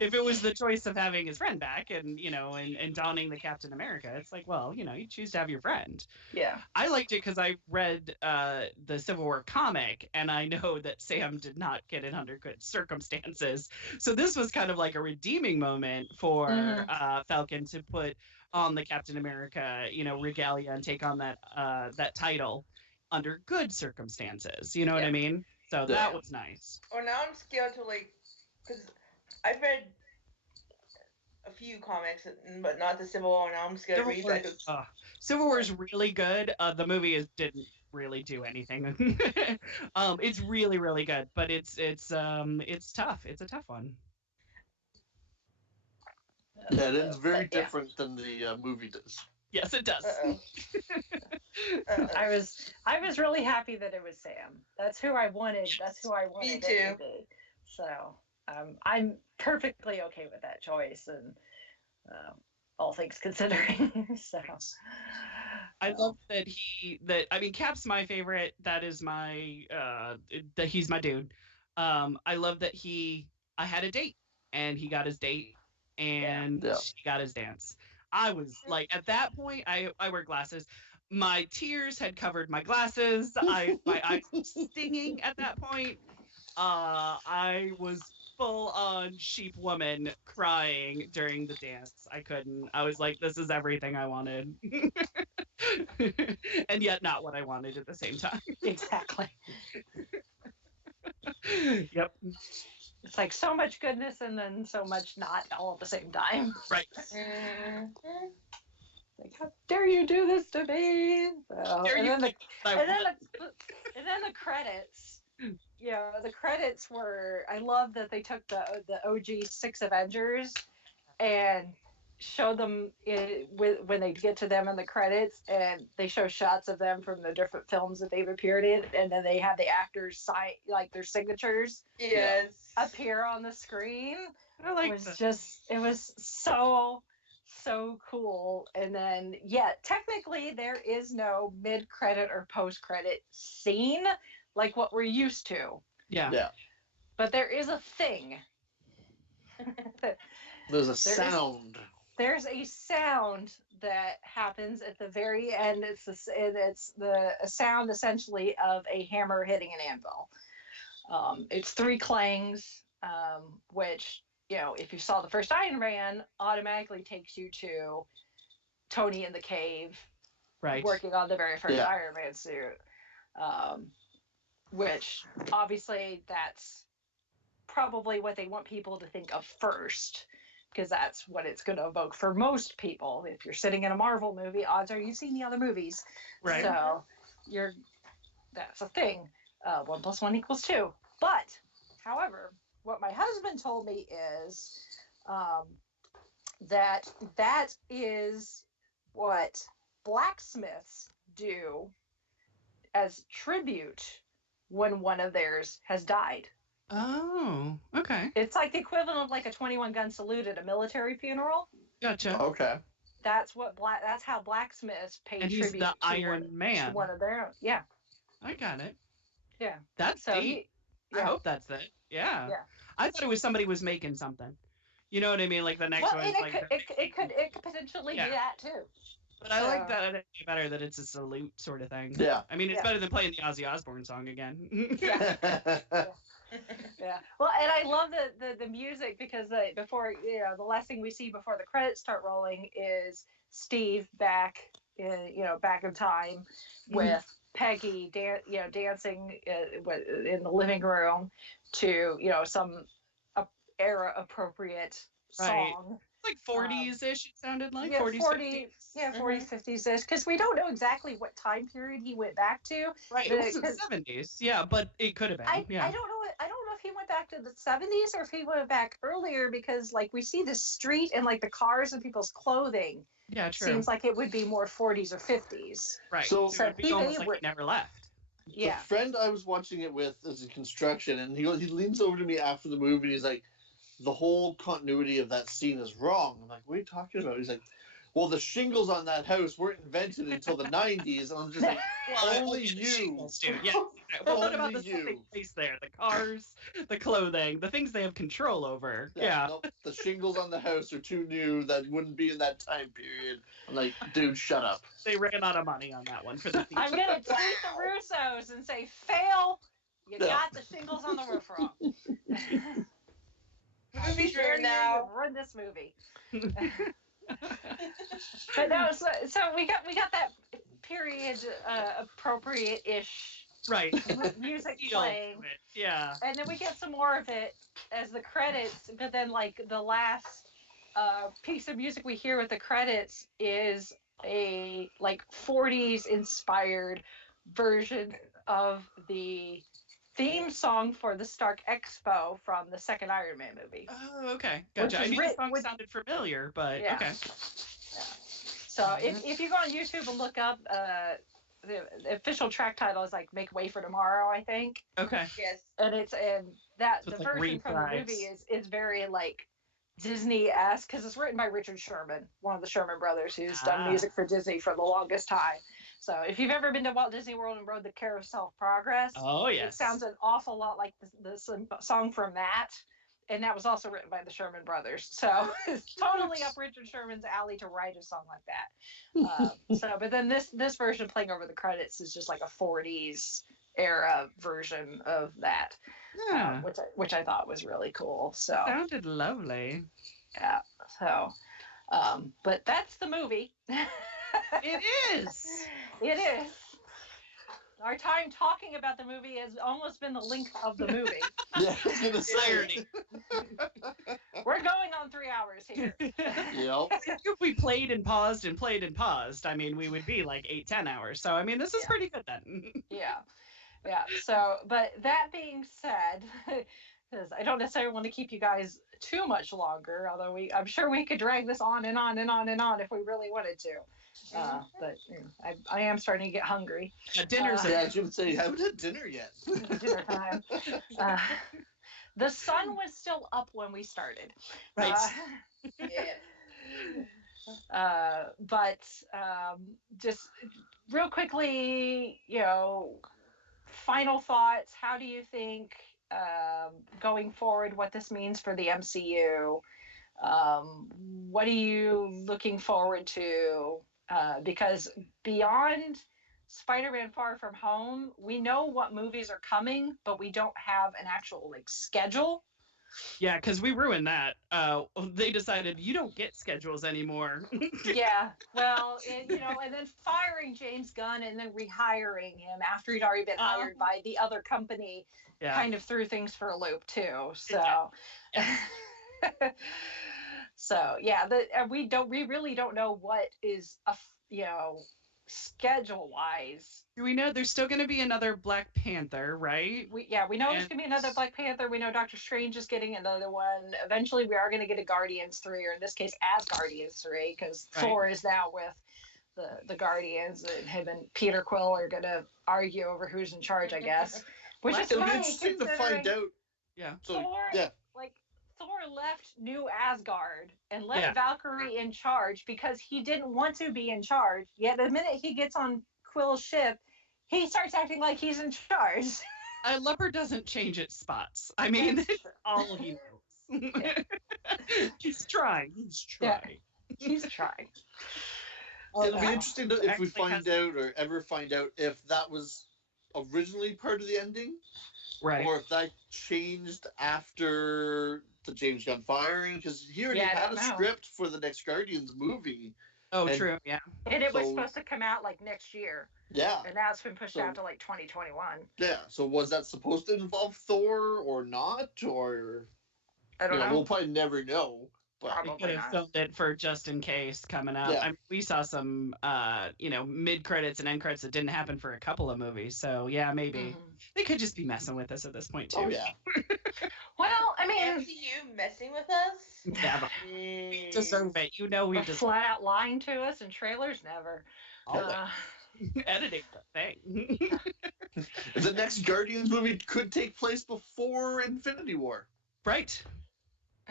If it was the choice of having his friend back and, and donning the Captain America, it's like, well, you choose to have your friend. Yeah. I liked it because I read the Civil War comic, and I know that Sam did not get it under good circumstances. So this was kind of like a redeeming moment for Falcon to put on the Captain America, regalia and take on that title under good circumstances. You know what I mean? So that was nice. Well, now I'm scared to because I've read a few comics, but not the Civil War. Now I'm scared to read that. Civil War is really good. The movie didn't really do anything. It's really, really good, but it's tough. It's a tough one. Yeah, it is very different than the movie does. Yes, it does. I was really happy that it was Sam. That's who I wanted. That's who I wanted it to be. So I'm perfectly okay with that choice. And all things considering. So I love that Cap's my favorite. That is my that he's my dude. I love that I had a date and he got his date and Yeah. she got his dance. I was like, at that point, I wear glasses. My tears had covered my glasses. My eyes were stinging at that point. I was full on sheep woman crying during the dance. I couldn't. I was like, this is everything I wanted. And yet not what I wanted at the same time. exactly. Yep. It's like so much goodness and then so much not all at the same time. Right. Like, how dare you do this to me? So, There and, you then the, think I and, then want. and then the credits. You know, the credits were. I love that they took the OG 6 Avengers and show them when they get to them in the credits, and they show shots of them from the different films that they've appeared in, and then they have the actors sign like their signatures Yes. appear on the screen. I like It was that. just it was so cool. And then technically there is no mid-credit or post-credit scene like what we're used to, Yeah. but there is a thing. There's a sound. There's a sound that happens at the very end. It's the sound essentially of a hammer hitting an anvil. It's 3 clangs, which, you know, if you saw the first Iron Man, automatically takes you to Tony in the cave, Right. working on the very first Iron Man suit. Which obviously that's probably what they want people to think of first, because that's what it's going to evoke for most people. If you're sitting in a Marvel movie, odds are you've seen the other movies. Right. So that's a thing. 1 + 1 = 2. But, however, what my husband told me is that is what blacksmiths do as tribute when one of theirs has died. Oh, okay. It's like the equivalent of like a 21-gun salute at a military funeral. Gotcha. Okay. That's how blacksmiths pay And tribute he's the Iron to Man. one of their own. Yeah. I got it. Yeah. That's So deep. I hope that's it. Yeah. Yeah. I thought it was somebody was making something. You know what I mean? Like the next Well, one's like. it could potentially be that too. But I like that idea better, that it's a salute sort of thing. Yeah. I mean, it's better than playing the Ozzy Osbourne song again. Yeah. Well, and I love the music because before, you know, the last thing we see before the credits start rolling is Steve back in time with Peggy dancing in the living room to, you know, some era appropriate song. Right. Like 40s-ish, it sounded like. 40s, 40s, 50s. 40s, 50s-ish, because we don't know exactly what time period he went back to. Right, it wasn't 70s, yeah, but it could have been. I don't know if he went back to the 70s or if he went back earlier, because like we see the street and like the cars and people's clothing. Yeah, true. Seems like it would be more 40s or 50s. Right. So it would be almost like he never left. Yeah. The friend I was watching it with is in construction, and he leans over to me after the movie, and he's like, the whole continuity of that scene is wrong. I'm like, what are you talking about? He's like, well, the shingles on that house weren't invented until the 90s. And I'm just like, only you. Yeah. But what about the stuff they place there? The cars, the clothing, the things they have control over. Yeah. Nope, the shingles on the house are too new. That wouldn't be in that time period. I'm like, dude, shut up. They ran out of money on that one for the I'm going to tweet the Russos and say, fail. You got the shingles on the roof wrong. Movie's ruined now. Run this movie. But no, so we got that period appropriate-ish music playing. Yeah. And then we get some more of it as the credits, but then like the last piece of music we hear with the credits is a like 40s inspired version of the theme song for the Stark Expo from the second Iron Man movie. Oh, okay. Gotcha. I knew the song sounded familiar, but okay. Yeah. So if you go on YouTube and look up, the official track title is like "Make Way for Tomorrow," I think. Okay. Yes. And the like version from the movie is very like Disney-esque because it's written by Richard Sherman, one of the Sherman brothers, who's done music for Disney for the longest time. So if you've ever been to Walt Disney World and rode the Carousel of Progress, Oh, yes. it sounds an awful lot like the song from that. And that was also written by the Sherman brothers. So it's totally up Richard Sherman's alley to write a song like that. But then this version playing over the credits is just like a 40s era version of that, Yeah. which I thought was really cool. So Sounded lovely. yeah. So, but that's the movie. It is. It is. Our time talking about the movie has almost been the length of the movie. Yeah, I was gonna say. Irony. We're going on 3 hours here. Yep. If we played and paused and played and paused, I mean, we would be like 8-10 hours. So, I mean, this is pretty good then. Yeah. So, but that being said, because I don't necessarily want to keep you guys too much longer, although I'm sure we could drag this on and on and on and on if we really wanted to. But I am starting to get hungry. Dinner's Yeah, I should say, I haven't had dinner yet. Dinner time. The sun was still up when we started. Right. But just real quickly, final thoughts. How do you think going forward what this means for the MCU? What are you looking forward to? Because beyond Spider-Man Far From Home, we know what movies are coming, but we don't have an actual schedule. Yeah, because we ruined that. They decided you don't get schedules anymore. Yeah, well, and then firing James Gunn and then rehiring him after he'd already been hired by the other company kind of threw things for a loop too. So, so yeah, we really don't know what is schedule wise. We know there's still going to be another Black Panther, right? We know there's going to be another Black Panther. We know Doctor Strange is getting another one. Eventually, we are going to get a Guardians 3, or in this case, Asgardians 3, because Thor is now with the Guardians, and him and Peter Quill are going to argue over who's in charge, I guess. Which is It'll be funny, interesting to find out. Yeah. So, Thor left New Asgard and left Valkyrie in charge because he didn't want to be in charge. Yet the minute he gets on Quill's ship, he starts acting like he's in charge. A leopard doesn't change its spots. I mean, that's all he knows. He's trying. Yeah, he's trying. It'll be interesting if we find out or ever find out if that was originally part of the ending. Right. Or if that changed after the James Gunn firing, because he already had a script for the next Guardians movie. Oh, true, yeah. And it was supposed to come out next year. Yeah. And now it's been pushed out to 2021. Yeah. So was that supposed to involve Thor or not? Or I don't know. We'll probably never know. We could have filmed it for just in case coming up. Yeah. I mean, we saw some, mid credits and end credits that didn't happen for a couple of movies. So yeah, maybe they could just be messing with us at this point too. Oh yeah. Well, I mean, MCU messing with us? Yeah, but we deserve it. We just flat out lying to us in trailers. Never. Editing the thing. The next Guardians movie could take place before Infinity War. Right.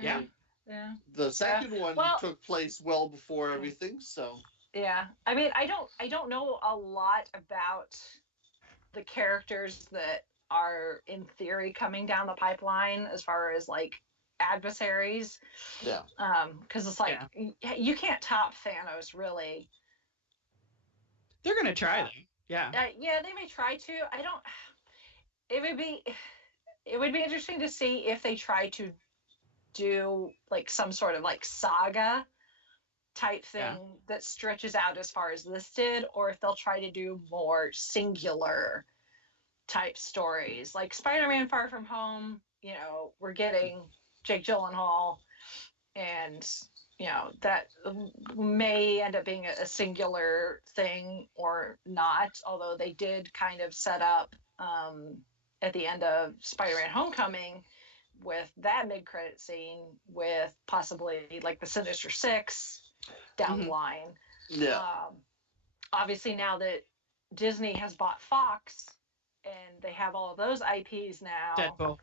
Yeah. Yeah. The second one took place well before everything, so. Yeah. I mean, I don't know a lot about the characters that are in theory coming down the pipeline as far as adversaries. Yeah. Because it's you can't top Thanos really. They're gonna try them. Yeah. Yeah, they may try to. It would be interesting to see if they try to do some sort of saga type thing that stretches out as far as this did, or if they'll try to do more singular type stories like Spider-Man Far From Home. We're getting Jake Gyllenhaal, and that may end up being a singular thing or not, although they did kind of set up at the end of Spider-Man Homecoming with that mid-credit scene with possibly the Sinister Six down the line. Yeah. Obviously now that Disney has bought Fox and they have all of those IPs now. Deadpool.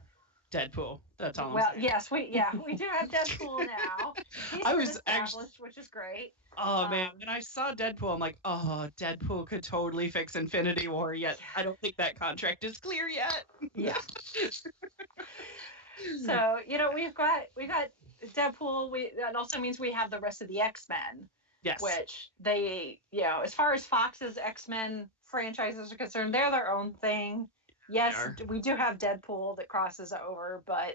Deadpool. That's all I'm Well, saying. yes, we do have Deadpool now. He's I been was established, actually, which is great. oh man, Um, when I saw Deadpool, I'm like, oh, Deadpool could totally fix Infinity War. Yet I don't think that contract is clear yet. Yeah. So we've got Deadpool. That also means we have the rest of the X-Men, Yes. which they as far as Fox's X-Men franchises are concerned, they're their own thing. Yes, are. we do have Deadpool that crosses over, but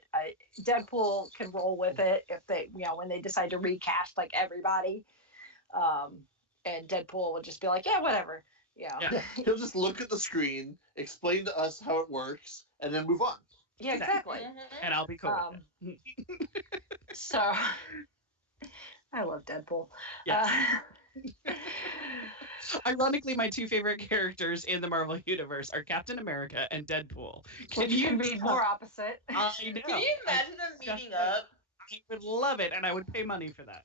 Deadpool can roll with it if they when they decide to recast like everybody, and Deadpool would just be like, yeah, whatever. Yeah. Yeah, he'll just look at the screen, explain to us how it works, and then move on. Yeah, exactly. And I'll be cool with it. So I love Deadpool. Yes. Ironically, my two favorite characters in the Marvel Universe are Captain America and Deadpool. Can you be more opposite? I know. Can you imagine them meeting up? I would love it, and I would pay money for that.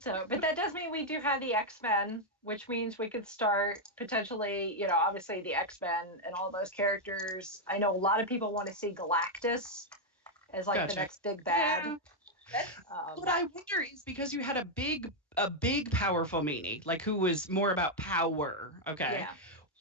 So, but that does mean we do have the X-Men, which means we could start potentially, obviously the X-Men and all those characters. I know a lot of people want to see Galactus as like Gotcha. the next big bad. Yeah. What I wonder is because you had a big powerful meanie, like who was more about power. Okay. Yeah.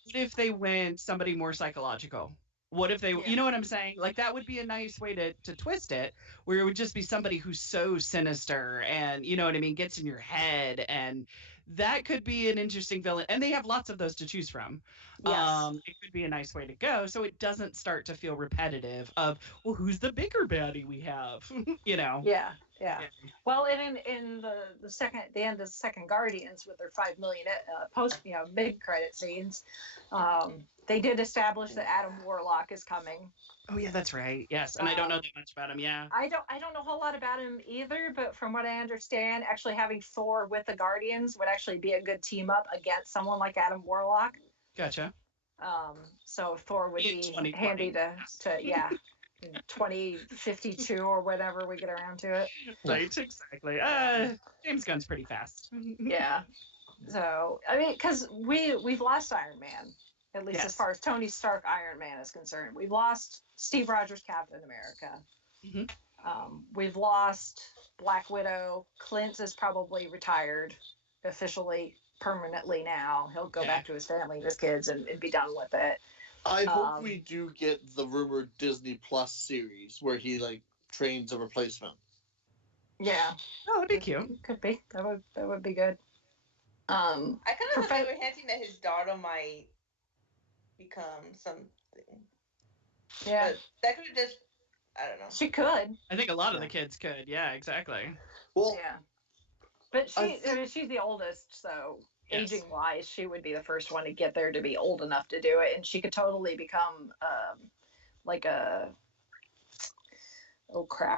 What if they went somebody more psychological? What if they, you know what I'm saying? Like that would be a nice way to twist it, where it would just be somebody who's so sinister and you know what I mean, gets in your head, and that could be an interesting villain. And they have lots of those to choose from. Yes. It could be a nice way to go, so it doesn't start to feel repetitive. Of well, who's the bigger baddie we have? you know? Yeah. Well, and in the end of the second Guardians with their 5 million post mid credit scenes, they did establish that Adam Warlock is coming. Oh yeah, that's right. Yes, and I don't know that much about him. Yeah. I don't know a whole lot about him either, but from what I understand, actually having Thor with the Guardians would actually be a good team up against someone like Adam Warlock. Gotcha. So Thor would be handy to 2052 or whatever we get around to it. Right, exactly. James Gunn's pretty fast. Yeah. So I mean, because we've lost Iron Man, at least as far as Tony Stark Iron Man is concerned. We've lost Steve Rogers Captain America. Mm-hmm. We've lost Black Widow. Clint is probably retired officially, permanently now. He'll go back to his family and his kids and be done with it. I hope we do get the rumored Disney Plus series where he like trains a replacement. Yeah. Oh, that'd be cute. Could be. That would be good. I kind of thought they were hinting that his daughter might become something. Yeah. But that could have just, I don't know. She could. I think a lot of the kids could. Yeah, exactly. Well, yeah. But she's the oldest, so aging wise, she would be the first one to get there to be old enough to do it, and she could totally become like a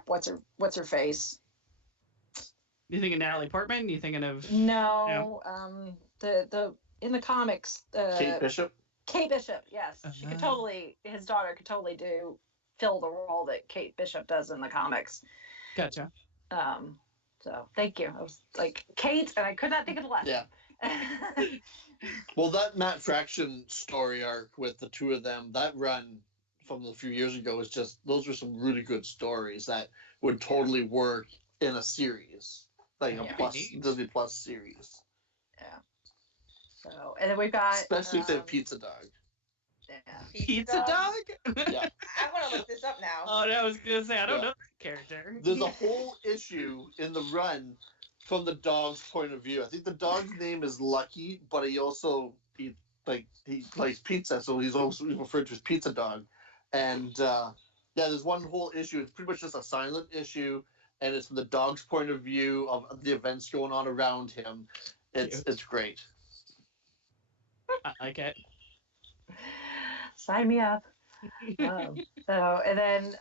what's her face? You thinking Natalie Portman? You thinking of no? The in the comics, Kate Bishop. Kate Bishop, yes, she could totally. His daughter could totally fill the role that Kate Bishop does in the comics. Gotcha. So thank you. I was like Kate, and I could not think of the last. Yeah. Well, that Matt Fraction story arc with the two of them, that run from a few years ago is just, those were some really good stories that would totally work in a series, like a Disney Plus series. Yeah. So, and then we've got, especially if they have Pizza Dog. Yeah. Pizza Dog? Yeah. I want to look this up now. Oh, no, I was gonna say I don't know that character. There's a whole issue in the run from the dog's point of view. I think the dog's name is Lucky, but he likes pizza, so he's also referred to as Pizza Dog. And there's one whole issue. It's pretty much just a silent issue, and it's from the dog's point of view of the events going on around him. It's great. I like it. Sign me up. And then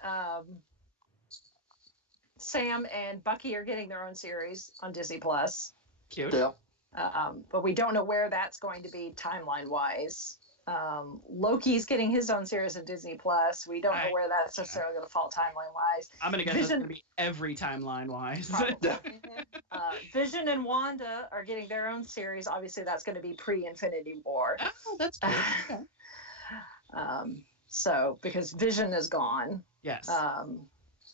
Sam and Bucky are getting their own series on Disney Plus. Cute. Yeah. But we don't know where that's going to be timeline wise. Loki's getting his own series on Disney Plus. We don't know where that's necessarily going to fall timeline wise. I'm gonna guess it's gonna be every timeline wise. Vision and Wanda are getting their own series. Obviously, that's going to be pre-Infinity War. Oh, that's cool. Okay. So because Vision is gone. Yes.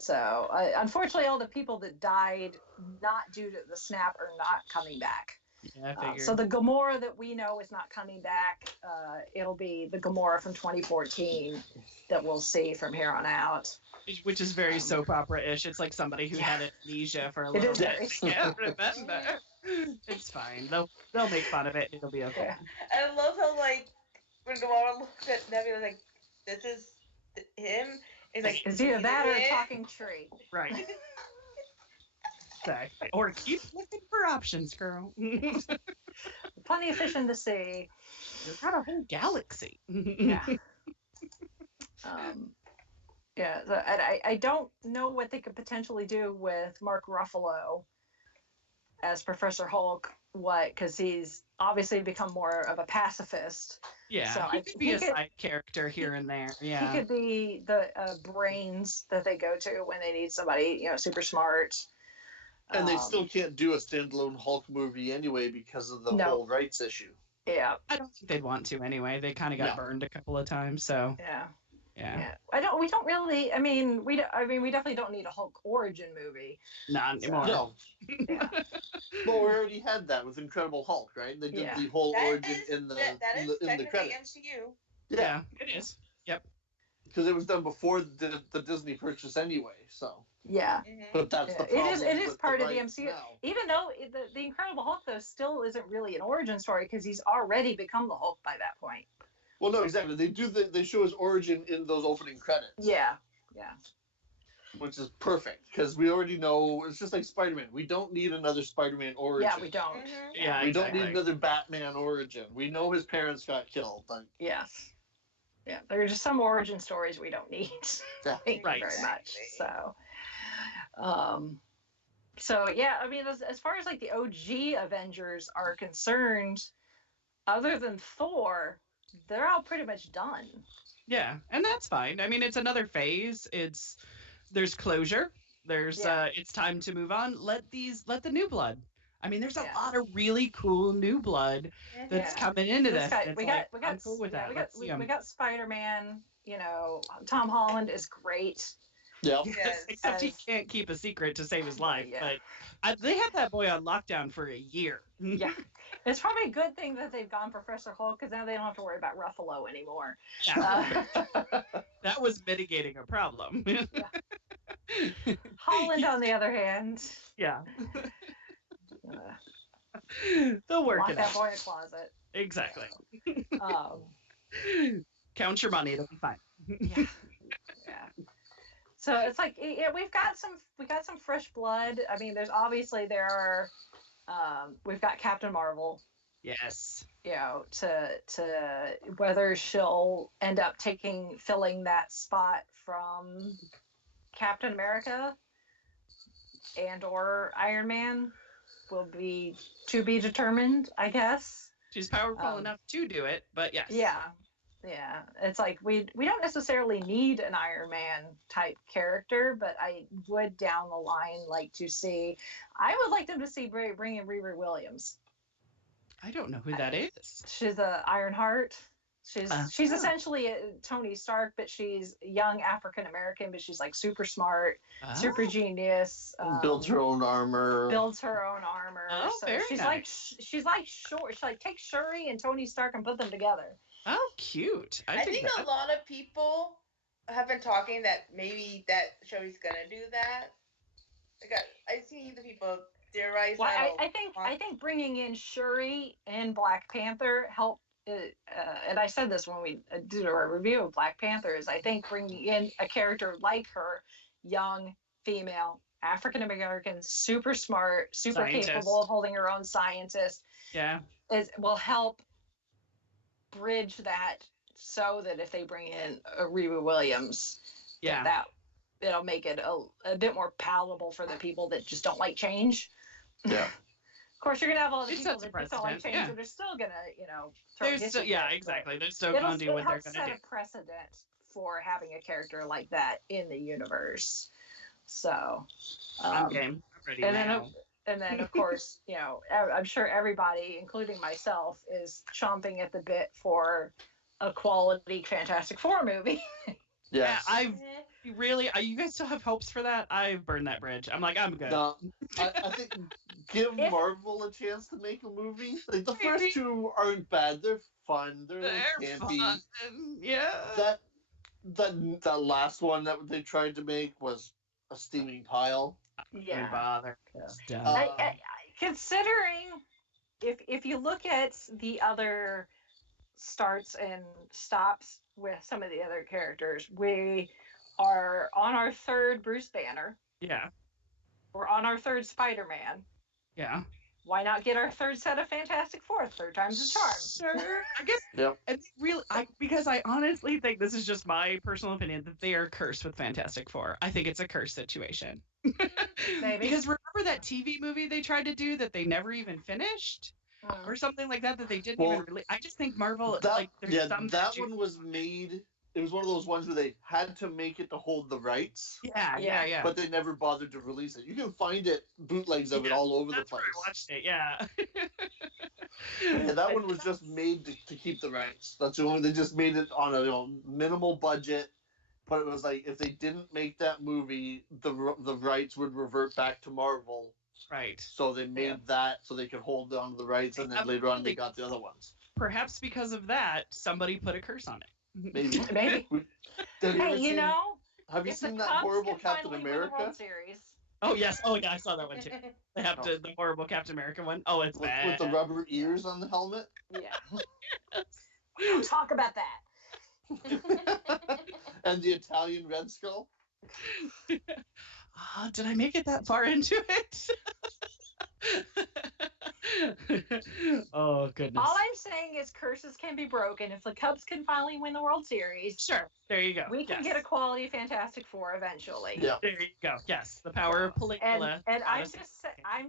So unfortunately, all the people that died not due to the snap are not coming back. Yeah, I figured. So the Gamora that we know is not coming back. It'll be the Gamora from 2014 that we'll see from here on out. Which is very soap opera-ish. It's like somebody who had amnesia for a It little is bit. very I can't remember. It's fine. They'll make fun of it. It'll be okay. I love how like when Gamora looked at Nebula, like, this is him. He's like, It's either that or a it?" talking tree. Right. Exactly. Or keep looking for options, girl. Plenty of fish in the sea. You've got a whole galaxy. Yeah. Yeah. And I don't know what they could potentially do with Mark Ruffalo as Professor Hulk. Because he's obviously become more of a pacifist. Yeah, So he could be a side character here and there. Yeah, he could be the brains that they go to when they need somebody, super smart. And they still can't do a standalone Hulk movie anyway because of the whole rights issue. Yeah, I don't think they'd want to anyway. They kind of got burned a couple of times, so yeah. Yeah. We don't really. We definitely don't need a Hulk origin movie. Not anymore. No. Yeah. Well, we already had that with Incredible Hulk, right? They did the whole origin in the credits. MCU. Yeah, it is. Yep. Because it was done before the Disney purchase anyway, so. Yeah. But that's the problem. It is part of the MCU. Now. Even though the Incredible Hulk, though, still isn't really an origin story because he's already become the Hulk by that point. Well, no, exactly. They show his origin in those opening credits. Yeah. Which is perfect because we already know it's just like Spider-Man. We don't need another Spider-Man origin. Yeah, we don't. Yeah, we don't need another Batman origin. We know his parents got killed. Yes. Yeah, there are just some origin stories we don't need. Thank you very much. So yeah, as far as like the OG Avengers are concerned, other than Thor, they're all pretty much done. Yeah, and that's fine. It's another phase. There's closure. There's it's time to move on. Let the new blood. There's a lot of really cool new blood that's coming into this. I'm cool with that. We got Spider-Man. Tom Holland is great. Yeah. Yes. Except he can't keep a secret to save his life. But they had that boy on lockdown for a year. Yeah. It's probably a good thing that they've gone Professor Hulk because now they don't have to worry about Ruffalo anymore. Yeah. That was mitigating a problem. Holland, on the other hand. Yeah. They'll work lock it that out. boy in a closet. Exactly. Um, Count your money; it'll be fine. yeah. So it's like we've got some fresh blood. We've got Captain Marvel. Yes. To whether she'll end up filling that spot from Captain America and or Iron Man will be to be determined, I guess. She's powerful enough to do it, but yes. Yeah. It's like we don't necessarily need an Iron Man type character, but I would down the line like to see. I would like them to see bring in Riri Williams. I don't know who that is. She's a Ironheart. She's essentially a Tony Stark, but she's young African American, but she's like super smart, super genius. Builds her own armor. Oh, so very she's nice. She's like take Shuri and Tony Stark and put them together. Oh, cute. I think a lot of people have been talking that maybe that Shuri's gonna do that. I see the people theorize. Well, I think bringing in Shuri and Black Panther helped. And I said this when we did our review of Black Panther, is I think bringing in a character like her, young, female, African American, super smart, super capable of holding her own scientist, will help bridge that so that if they bring in Riri Williams, that it'll make it a bit more palatable for the people that just don't like change. Yeah. Of course, you're gonna have all the people that just don't like change, but they're still gonna, exactly. They're still gonna do what they're gonna do. Set a precedent for having a character like that in the universe. So, I'm game. I'm ready now. And then, of course, I'm sure everybody, including myself, is chomping at the bit for a quality Fantastic Four movie. Yes. Yeah, you guys still have hopes for that? I've burned that bridge. I'm like, I'm good. No, I think give If- Marvel a chance to make a movie. Like the Maybe. first two aren't bad. They're fun. They're They're campy. fun. Yeah. That last one that they tried to make was a steaming pile. Don't bother. Yeah. It's dumb. Considering if you look at the other starts and stops with some of the other characters, we are on our third Bruce Banner. Yeah. We're on our third Spider-Man. Yeah. Why not get our third set of Fantastic Four? Third time's a charm. Sure. I guess. Yep. And because I honestly think this is just my personal opinion that they are cursed with Fantastic Four. I think it's a curse situation. Maybe. Because remember that TV movie they tried to do that they never even finished, or something like that they didn't even release. I just think Marvel there's some that one was made. It was one of those ones where they had to make it to hold the rights. Yeah. But they never bothered to release it. You can find it bootlegs of it all over the place. Where I watched it. Yeah. Yeah, that one was just made to keep the rights. That's the only. They just made it on a minimal budget. But it was like if they didn't make that movie, the rights would revert back to Marvel. Right. So they made that so they could hold on to the rights, and then later on they got the other ones. Perhaps because of that, somebody put a curse on it. Maybe. Maybe. Hey, have you if the seen that Cubs horrible can Captain finally win the America? World Series. Oh yes. Oh yeah, I saw that one too. They have the horrible Captain America one. Oh, it's bad. With the rubber ears on the helmet? Yeah. We don't talk about that. And the Italian Red Skull? Did I make it that far into it? Oh goodness. All I'm saying is curses can be broken. If the Cubs can finally win the World Series, Sure. There you go. we can get a quality Fantastic Four eventually. Yeah. There you go. Yes, the power of Caligula. And I'm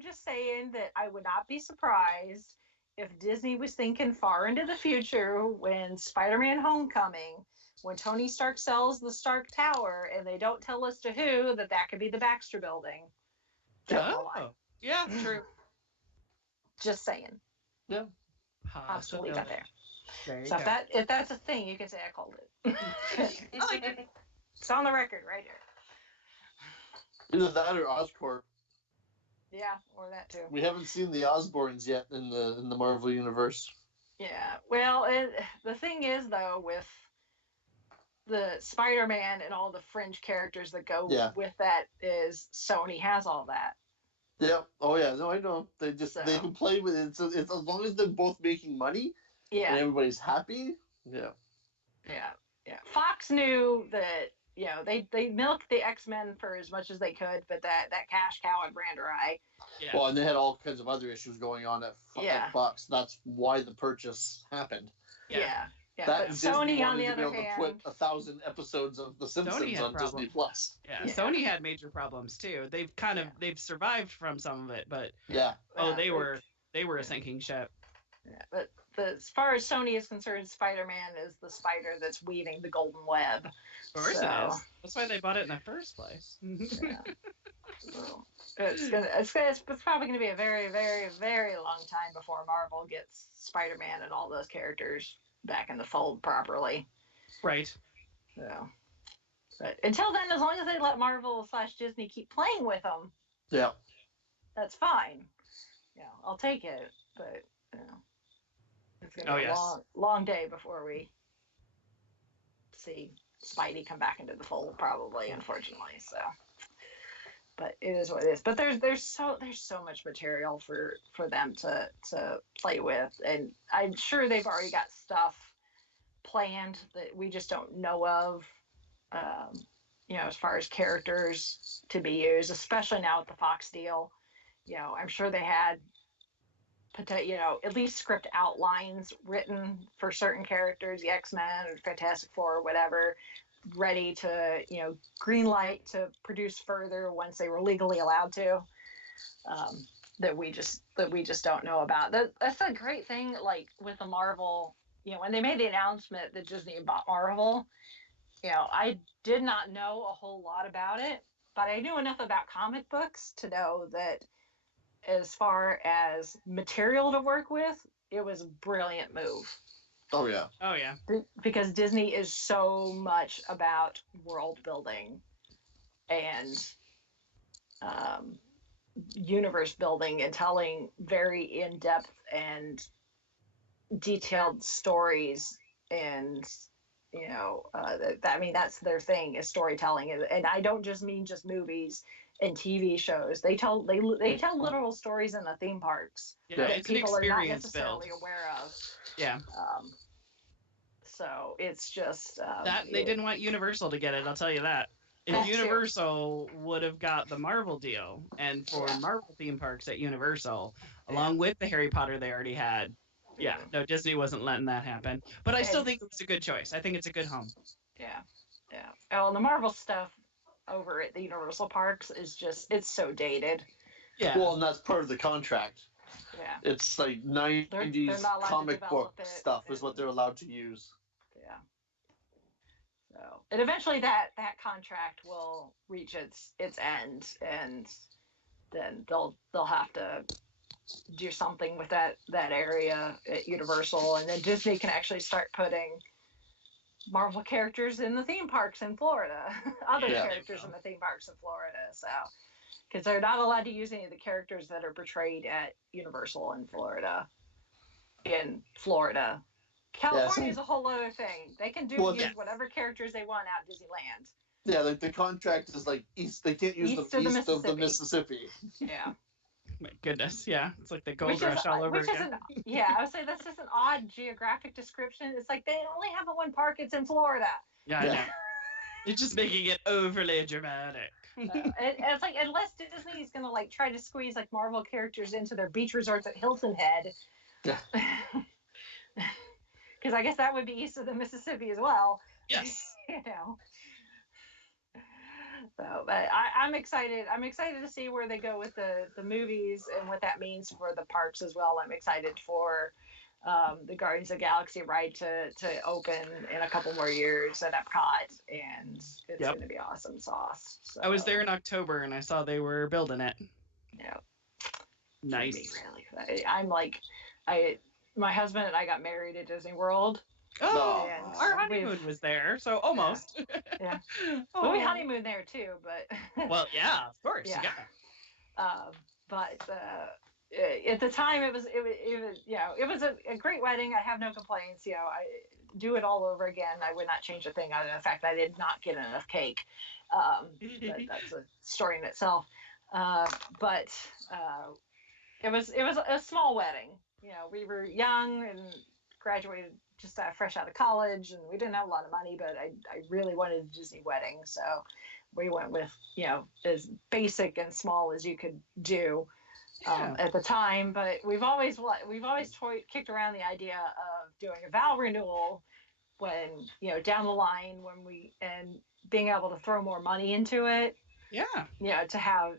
just saying that I would not be surprised if Disney was thinking far into the future when Spider-Man: Homecoming, when Tony Stark sells the Stark Tower, and they don't tell us to who that could be the Baxter Building. Oh, yeah, true. Just saying. Yeah. I'll just leave it there. There you So go. if that's a thing, you can say I called it. I like it. It's on the record right here. Either that or Oscorp. Yeah, or that too. We haven't seen the Osborns yet in the Marvel universe. Yeah. Well, the thing is though, with the Spider-Man and all the fringe characters that go with that, is Sony has all that. Yeah. Oh yeah. No, I know. They can play with it. It's as long as they're both making money. Yeah. And everybody's happy. Yeah. Yeah. Fox knew that, they milked the X-Men for as much as they could, but that cash cow had brand eye. Yeah. Well, and they had all kinds of other issues going on at Fox. That's why the purchase happened. Yeah. That But Sony, on the to be other able to hand, put 1,000 episodes of The Simpsons on Disney Plus. Yeah, Sony had major problems too. They've they've survived from some of it, but they were a sinking ship. Yeah, but as far as Sony is concerned, Spider-Man is the spider that's weaving the golden web. Of course it is. That's why they bought it in the first place. So it's probably going to be a very, very, very long time before Marvel gets Spider-Man and all those characters back in the fold properly. Right. So, but until then, as long as they let Marvel/Disney keep playing with them, that's fine. I'll take it. But it's gonna be a long day before we see Spidey come back into the fold, probably, unfortunately. So, but it is what it is. But there's so much material for them to play with, and I'm sure they've already got stuff planned that we just don't know of. As far as characters to be used, especially now with the Fox deal. I'm sure they had at least script outlines written for certain characters, the X-Men or Fantastic Four or whatever, ready to, green light to produce further once they were legally allowed to, that we just don't know about. That's a great thing, like with the Marvel, when they made the announcement that Disney bought Marvel, I did not know a whole lot about it, but I knew enough about comic books to know that as far as material to work with, it was a brilliant move. Oh yeah. Oh yeah. Because Disney is so much about world building and universe building and telling very in-depth and detailed stories. And I mean, that's their thing, is storytelling. And I don't just mean just movies and TV shows. They tell literal stories in the theme parks Yeah, that it's an people are not experience necessarily build. aware of. Yeah. So it's just That they didn't want Universal to get it, I'll tell you that. If That too. Universal would have got the Marvel deal, and for Yeah. Marvel theme parks at Universal, along with the Harry Potter they already had, yeah, no, Disney wasn't letting that happen. But I still think it was a good choice. I think it's a good home. Yeah. Oh, and the Marvel stuff over at the Universal parks is just, it's so dated. Yeah. Well, and that's part of the contract. Yeah. It's like They're 90s not allowed to comic develop book it, stuff is and- what they're allowed to use. Yeah. So, and eventually that contract will reach its end, and then they'll have to do something with that area at Universal, and then Disney can actually start putting Marvel characters in the theme parks in Florida, other characters in the theme parks in Florida. So, because they're not allowed to use any of the characters that are portrayed at Universal in Florida. California is a whole other thing. They can use whatever characters they want out at Disneyland. Yeah, like the contract is like east. They can't use East the of the east of the Mississippi. Yeah. My goodness, yeah, it's like the gold rush all over again. I would say that's just an odd geographic description. It's like they only have the one park. It's in Florida. Yeah, I know. You're just making it overly dramatic. It's like, unless Disney is gonna like try to squeeze like Marvel characters into their beach resorts at Hilton Head. Yeah. Because I guess that would be east of the Mississippi as well. Yes. So, but I'm excited. I'm excited to see where they go with the movies and what that means for the parks as well. I'm excited for the Guardians of the Galaxy ride to open in a couple more years at Epcot, and it's going to be awesome sauce. So. I was there in October and I saw they were building it. Yeah. Nice. Really, I'm like, my husband and I got married at Disney World. Oh, our honeymoon was there, so almost. Yeah. Well, we honeymooned there too, but. Well, yeah, of course. Yeah. But at the time, it was a great wedding. I have no complaints. I do it all over again. I would not change a thing other than the fact that I did not get enough cake. But that's a story in itself. But it was a small wedding. We were young and graduated just fresh out of college, and we didn't have a lot of money, but I really wanted a Disney wedding, so we went with as basic and small as you could do at the time. But we've always kicked around the idea of doing a vow renewal when down the line, and being able to throw more money into it. To have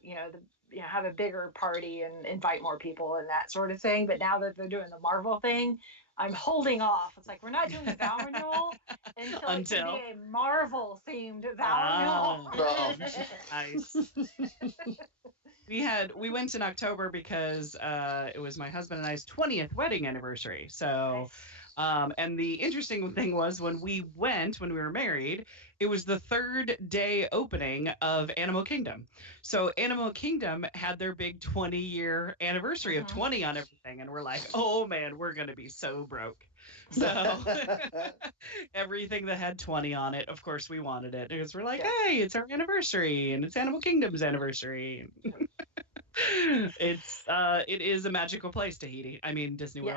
have a bigger party and invite more people and that sort of thing. But now that they're doing the Marvel thing, I'm holding off. It's like, we're not doing the vow renewal until it can be a Marvel themed vow renewal. Nice. We went in October because it was my husband and I's 20th wedding anniversary. So and the interesting thing was, when we were married, it was the third day opening of Animal Kingdom. So Animal Kingdom had their big 20-year anniversary of 20 on everything. And we're like, oh man, we're going to be so broke. So everything that had 20 on it, of course we wanted it, because we're like, hey, it's our anniversary and it's Animal Kingdom's anniversary. It is a magical place, Tahiti. I mean, Disney World.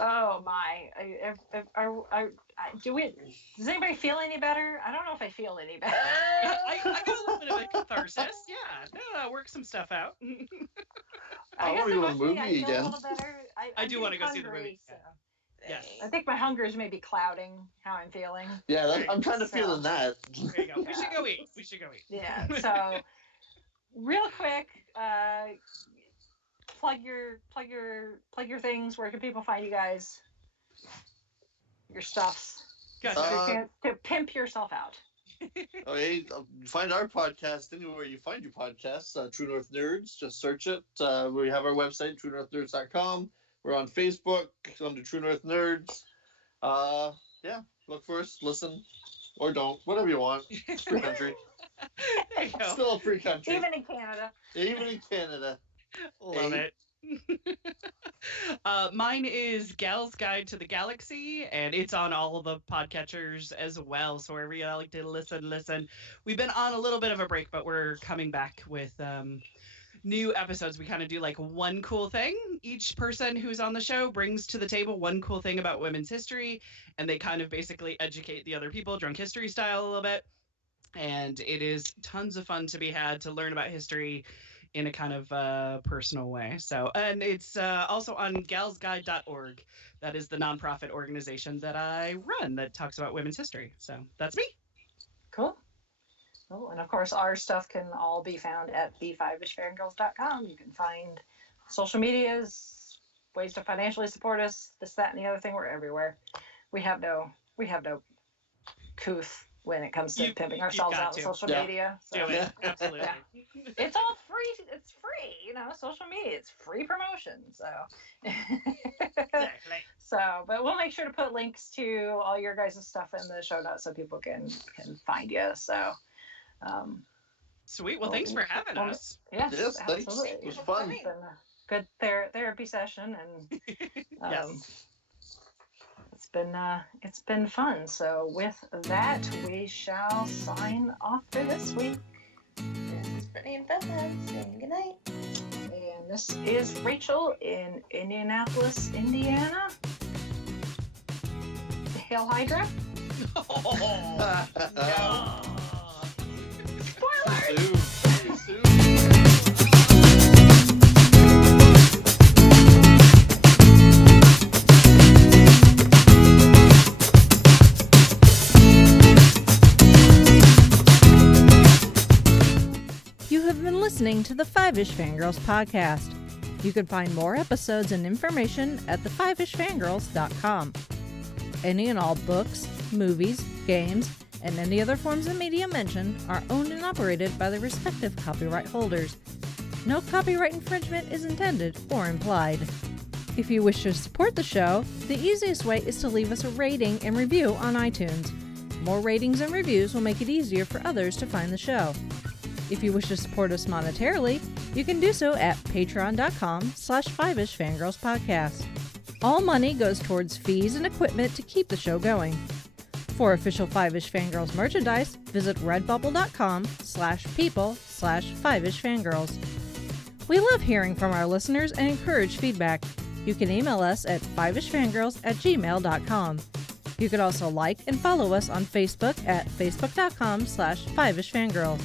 Oh my! Does anybody feel any better? I don't know if I feel any better. I got a little bit of a catharsis. Yeah, work some stuff out. I want to go to the movie again. I do want to go see the movie. So. Yes. I think my hunger is maybe clouding how I'm feeling. Yeah, I'm kind of feeling that. There you go. We should go eat. Yeah. So, real quick, plug your things. Where can people find you guys? Your stuffs. Gotcha. To pimp yourself out. Okay, find our podcast anywhere you find your podcasts. True North Nerds, just search it. We have our website, truenorthnerds.com. We're on Facebook under True North Nerds. Yeah, look for us, listen, or don't, whatever you want. It's free country. There you go. Still a free country. Even in Canada. Even in Canada. Love Hey. it. Mine is Gal's Guide to the Galaxy, and it's on all of the podcatchers as well. So wherever you like to listen. We've been on a little bit of a break, but we're coming back with new episodes. We kind of do like one cool thing. Each person who's on the show brings to the table one cool thing about women's history, and they kind of basically educate the other people, drunk history style, a little bit. And it is tons of fun to be had to learn about history in a kind of personal way. So, and it's also on galsguide.org. That is the nonprofit organization that I run that talks about women's history. So that's me. Cool. Cool. And of course, our stuff can all be found at the5ishfangirls.com. You can find social medias, ways to financially support us, this, that, and the other thing. We're everywhere. We have no couth when it comes to pimping ourselves out on social media. So. Do it. Absolutely. Yeah. It's all free. It's free, social media. It's free promotion. So, Exactly. but we'll make sure to put links to all your guys' stuff in the show notes so people can find you. So, Sweet. Well, thanks for having us. Yes, Yes, thanks. absolutely. It was fun. It's been a good therapy session, and Yes. it's been fun. So with that, we shall sign off for this week. This is Brittany and Bella saying goodnight. And this is Rachel in Indianapolis, Indiana. Hail Hydra. Oh, no. Spoilers! Very soon. You have been listening to the Five-ish Fangirls podcast. You can find more episodes and information at thefivishfangirls.com. Any and all books, movies, games, and any other forms of media mentioned are owned and operated by the respective copyright holders. No copyright infringement is intended or implied. If you wish to support the show, the easiest way is to leave us a rating and review on iTunes. More ratings and reviews will make it easier for others to find the show. If you wish to support us monetarily, you can do so at patreon.com/5ishfangirlspodcast. All money goes towards fees and equipment to keep the show going. For official Five-ish Fangirls merchandise, visit redbubble.com/people/5ishfangirls. We love hearing from our listeners and encourage feedback. You can email us at fiveishfangirls@gmail.com. You could also like and follow us on Facebook at facebook.com/5ishfangirls.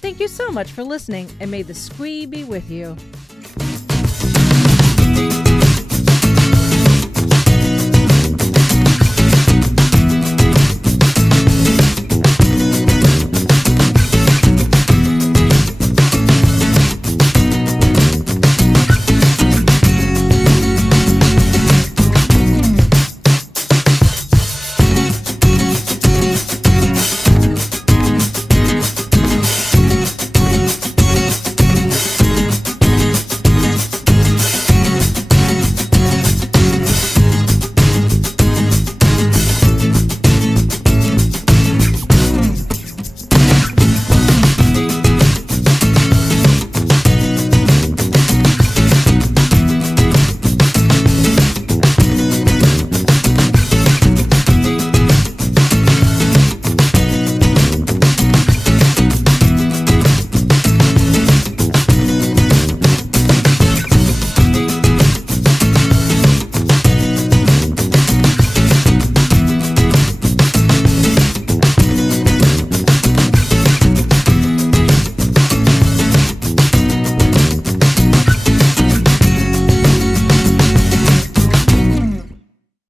Thank you so much for listening, and may the squee be with you.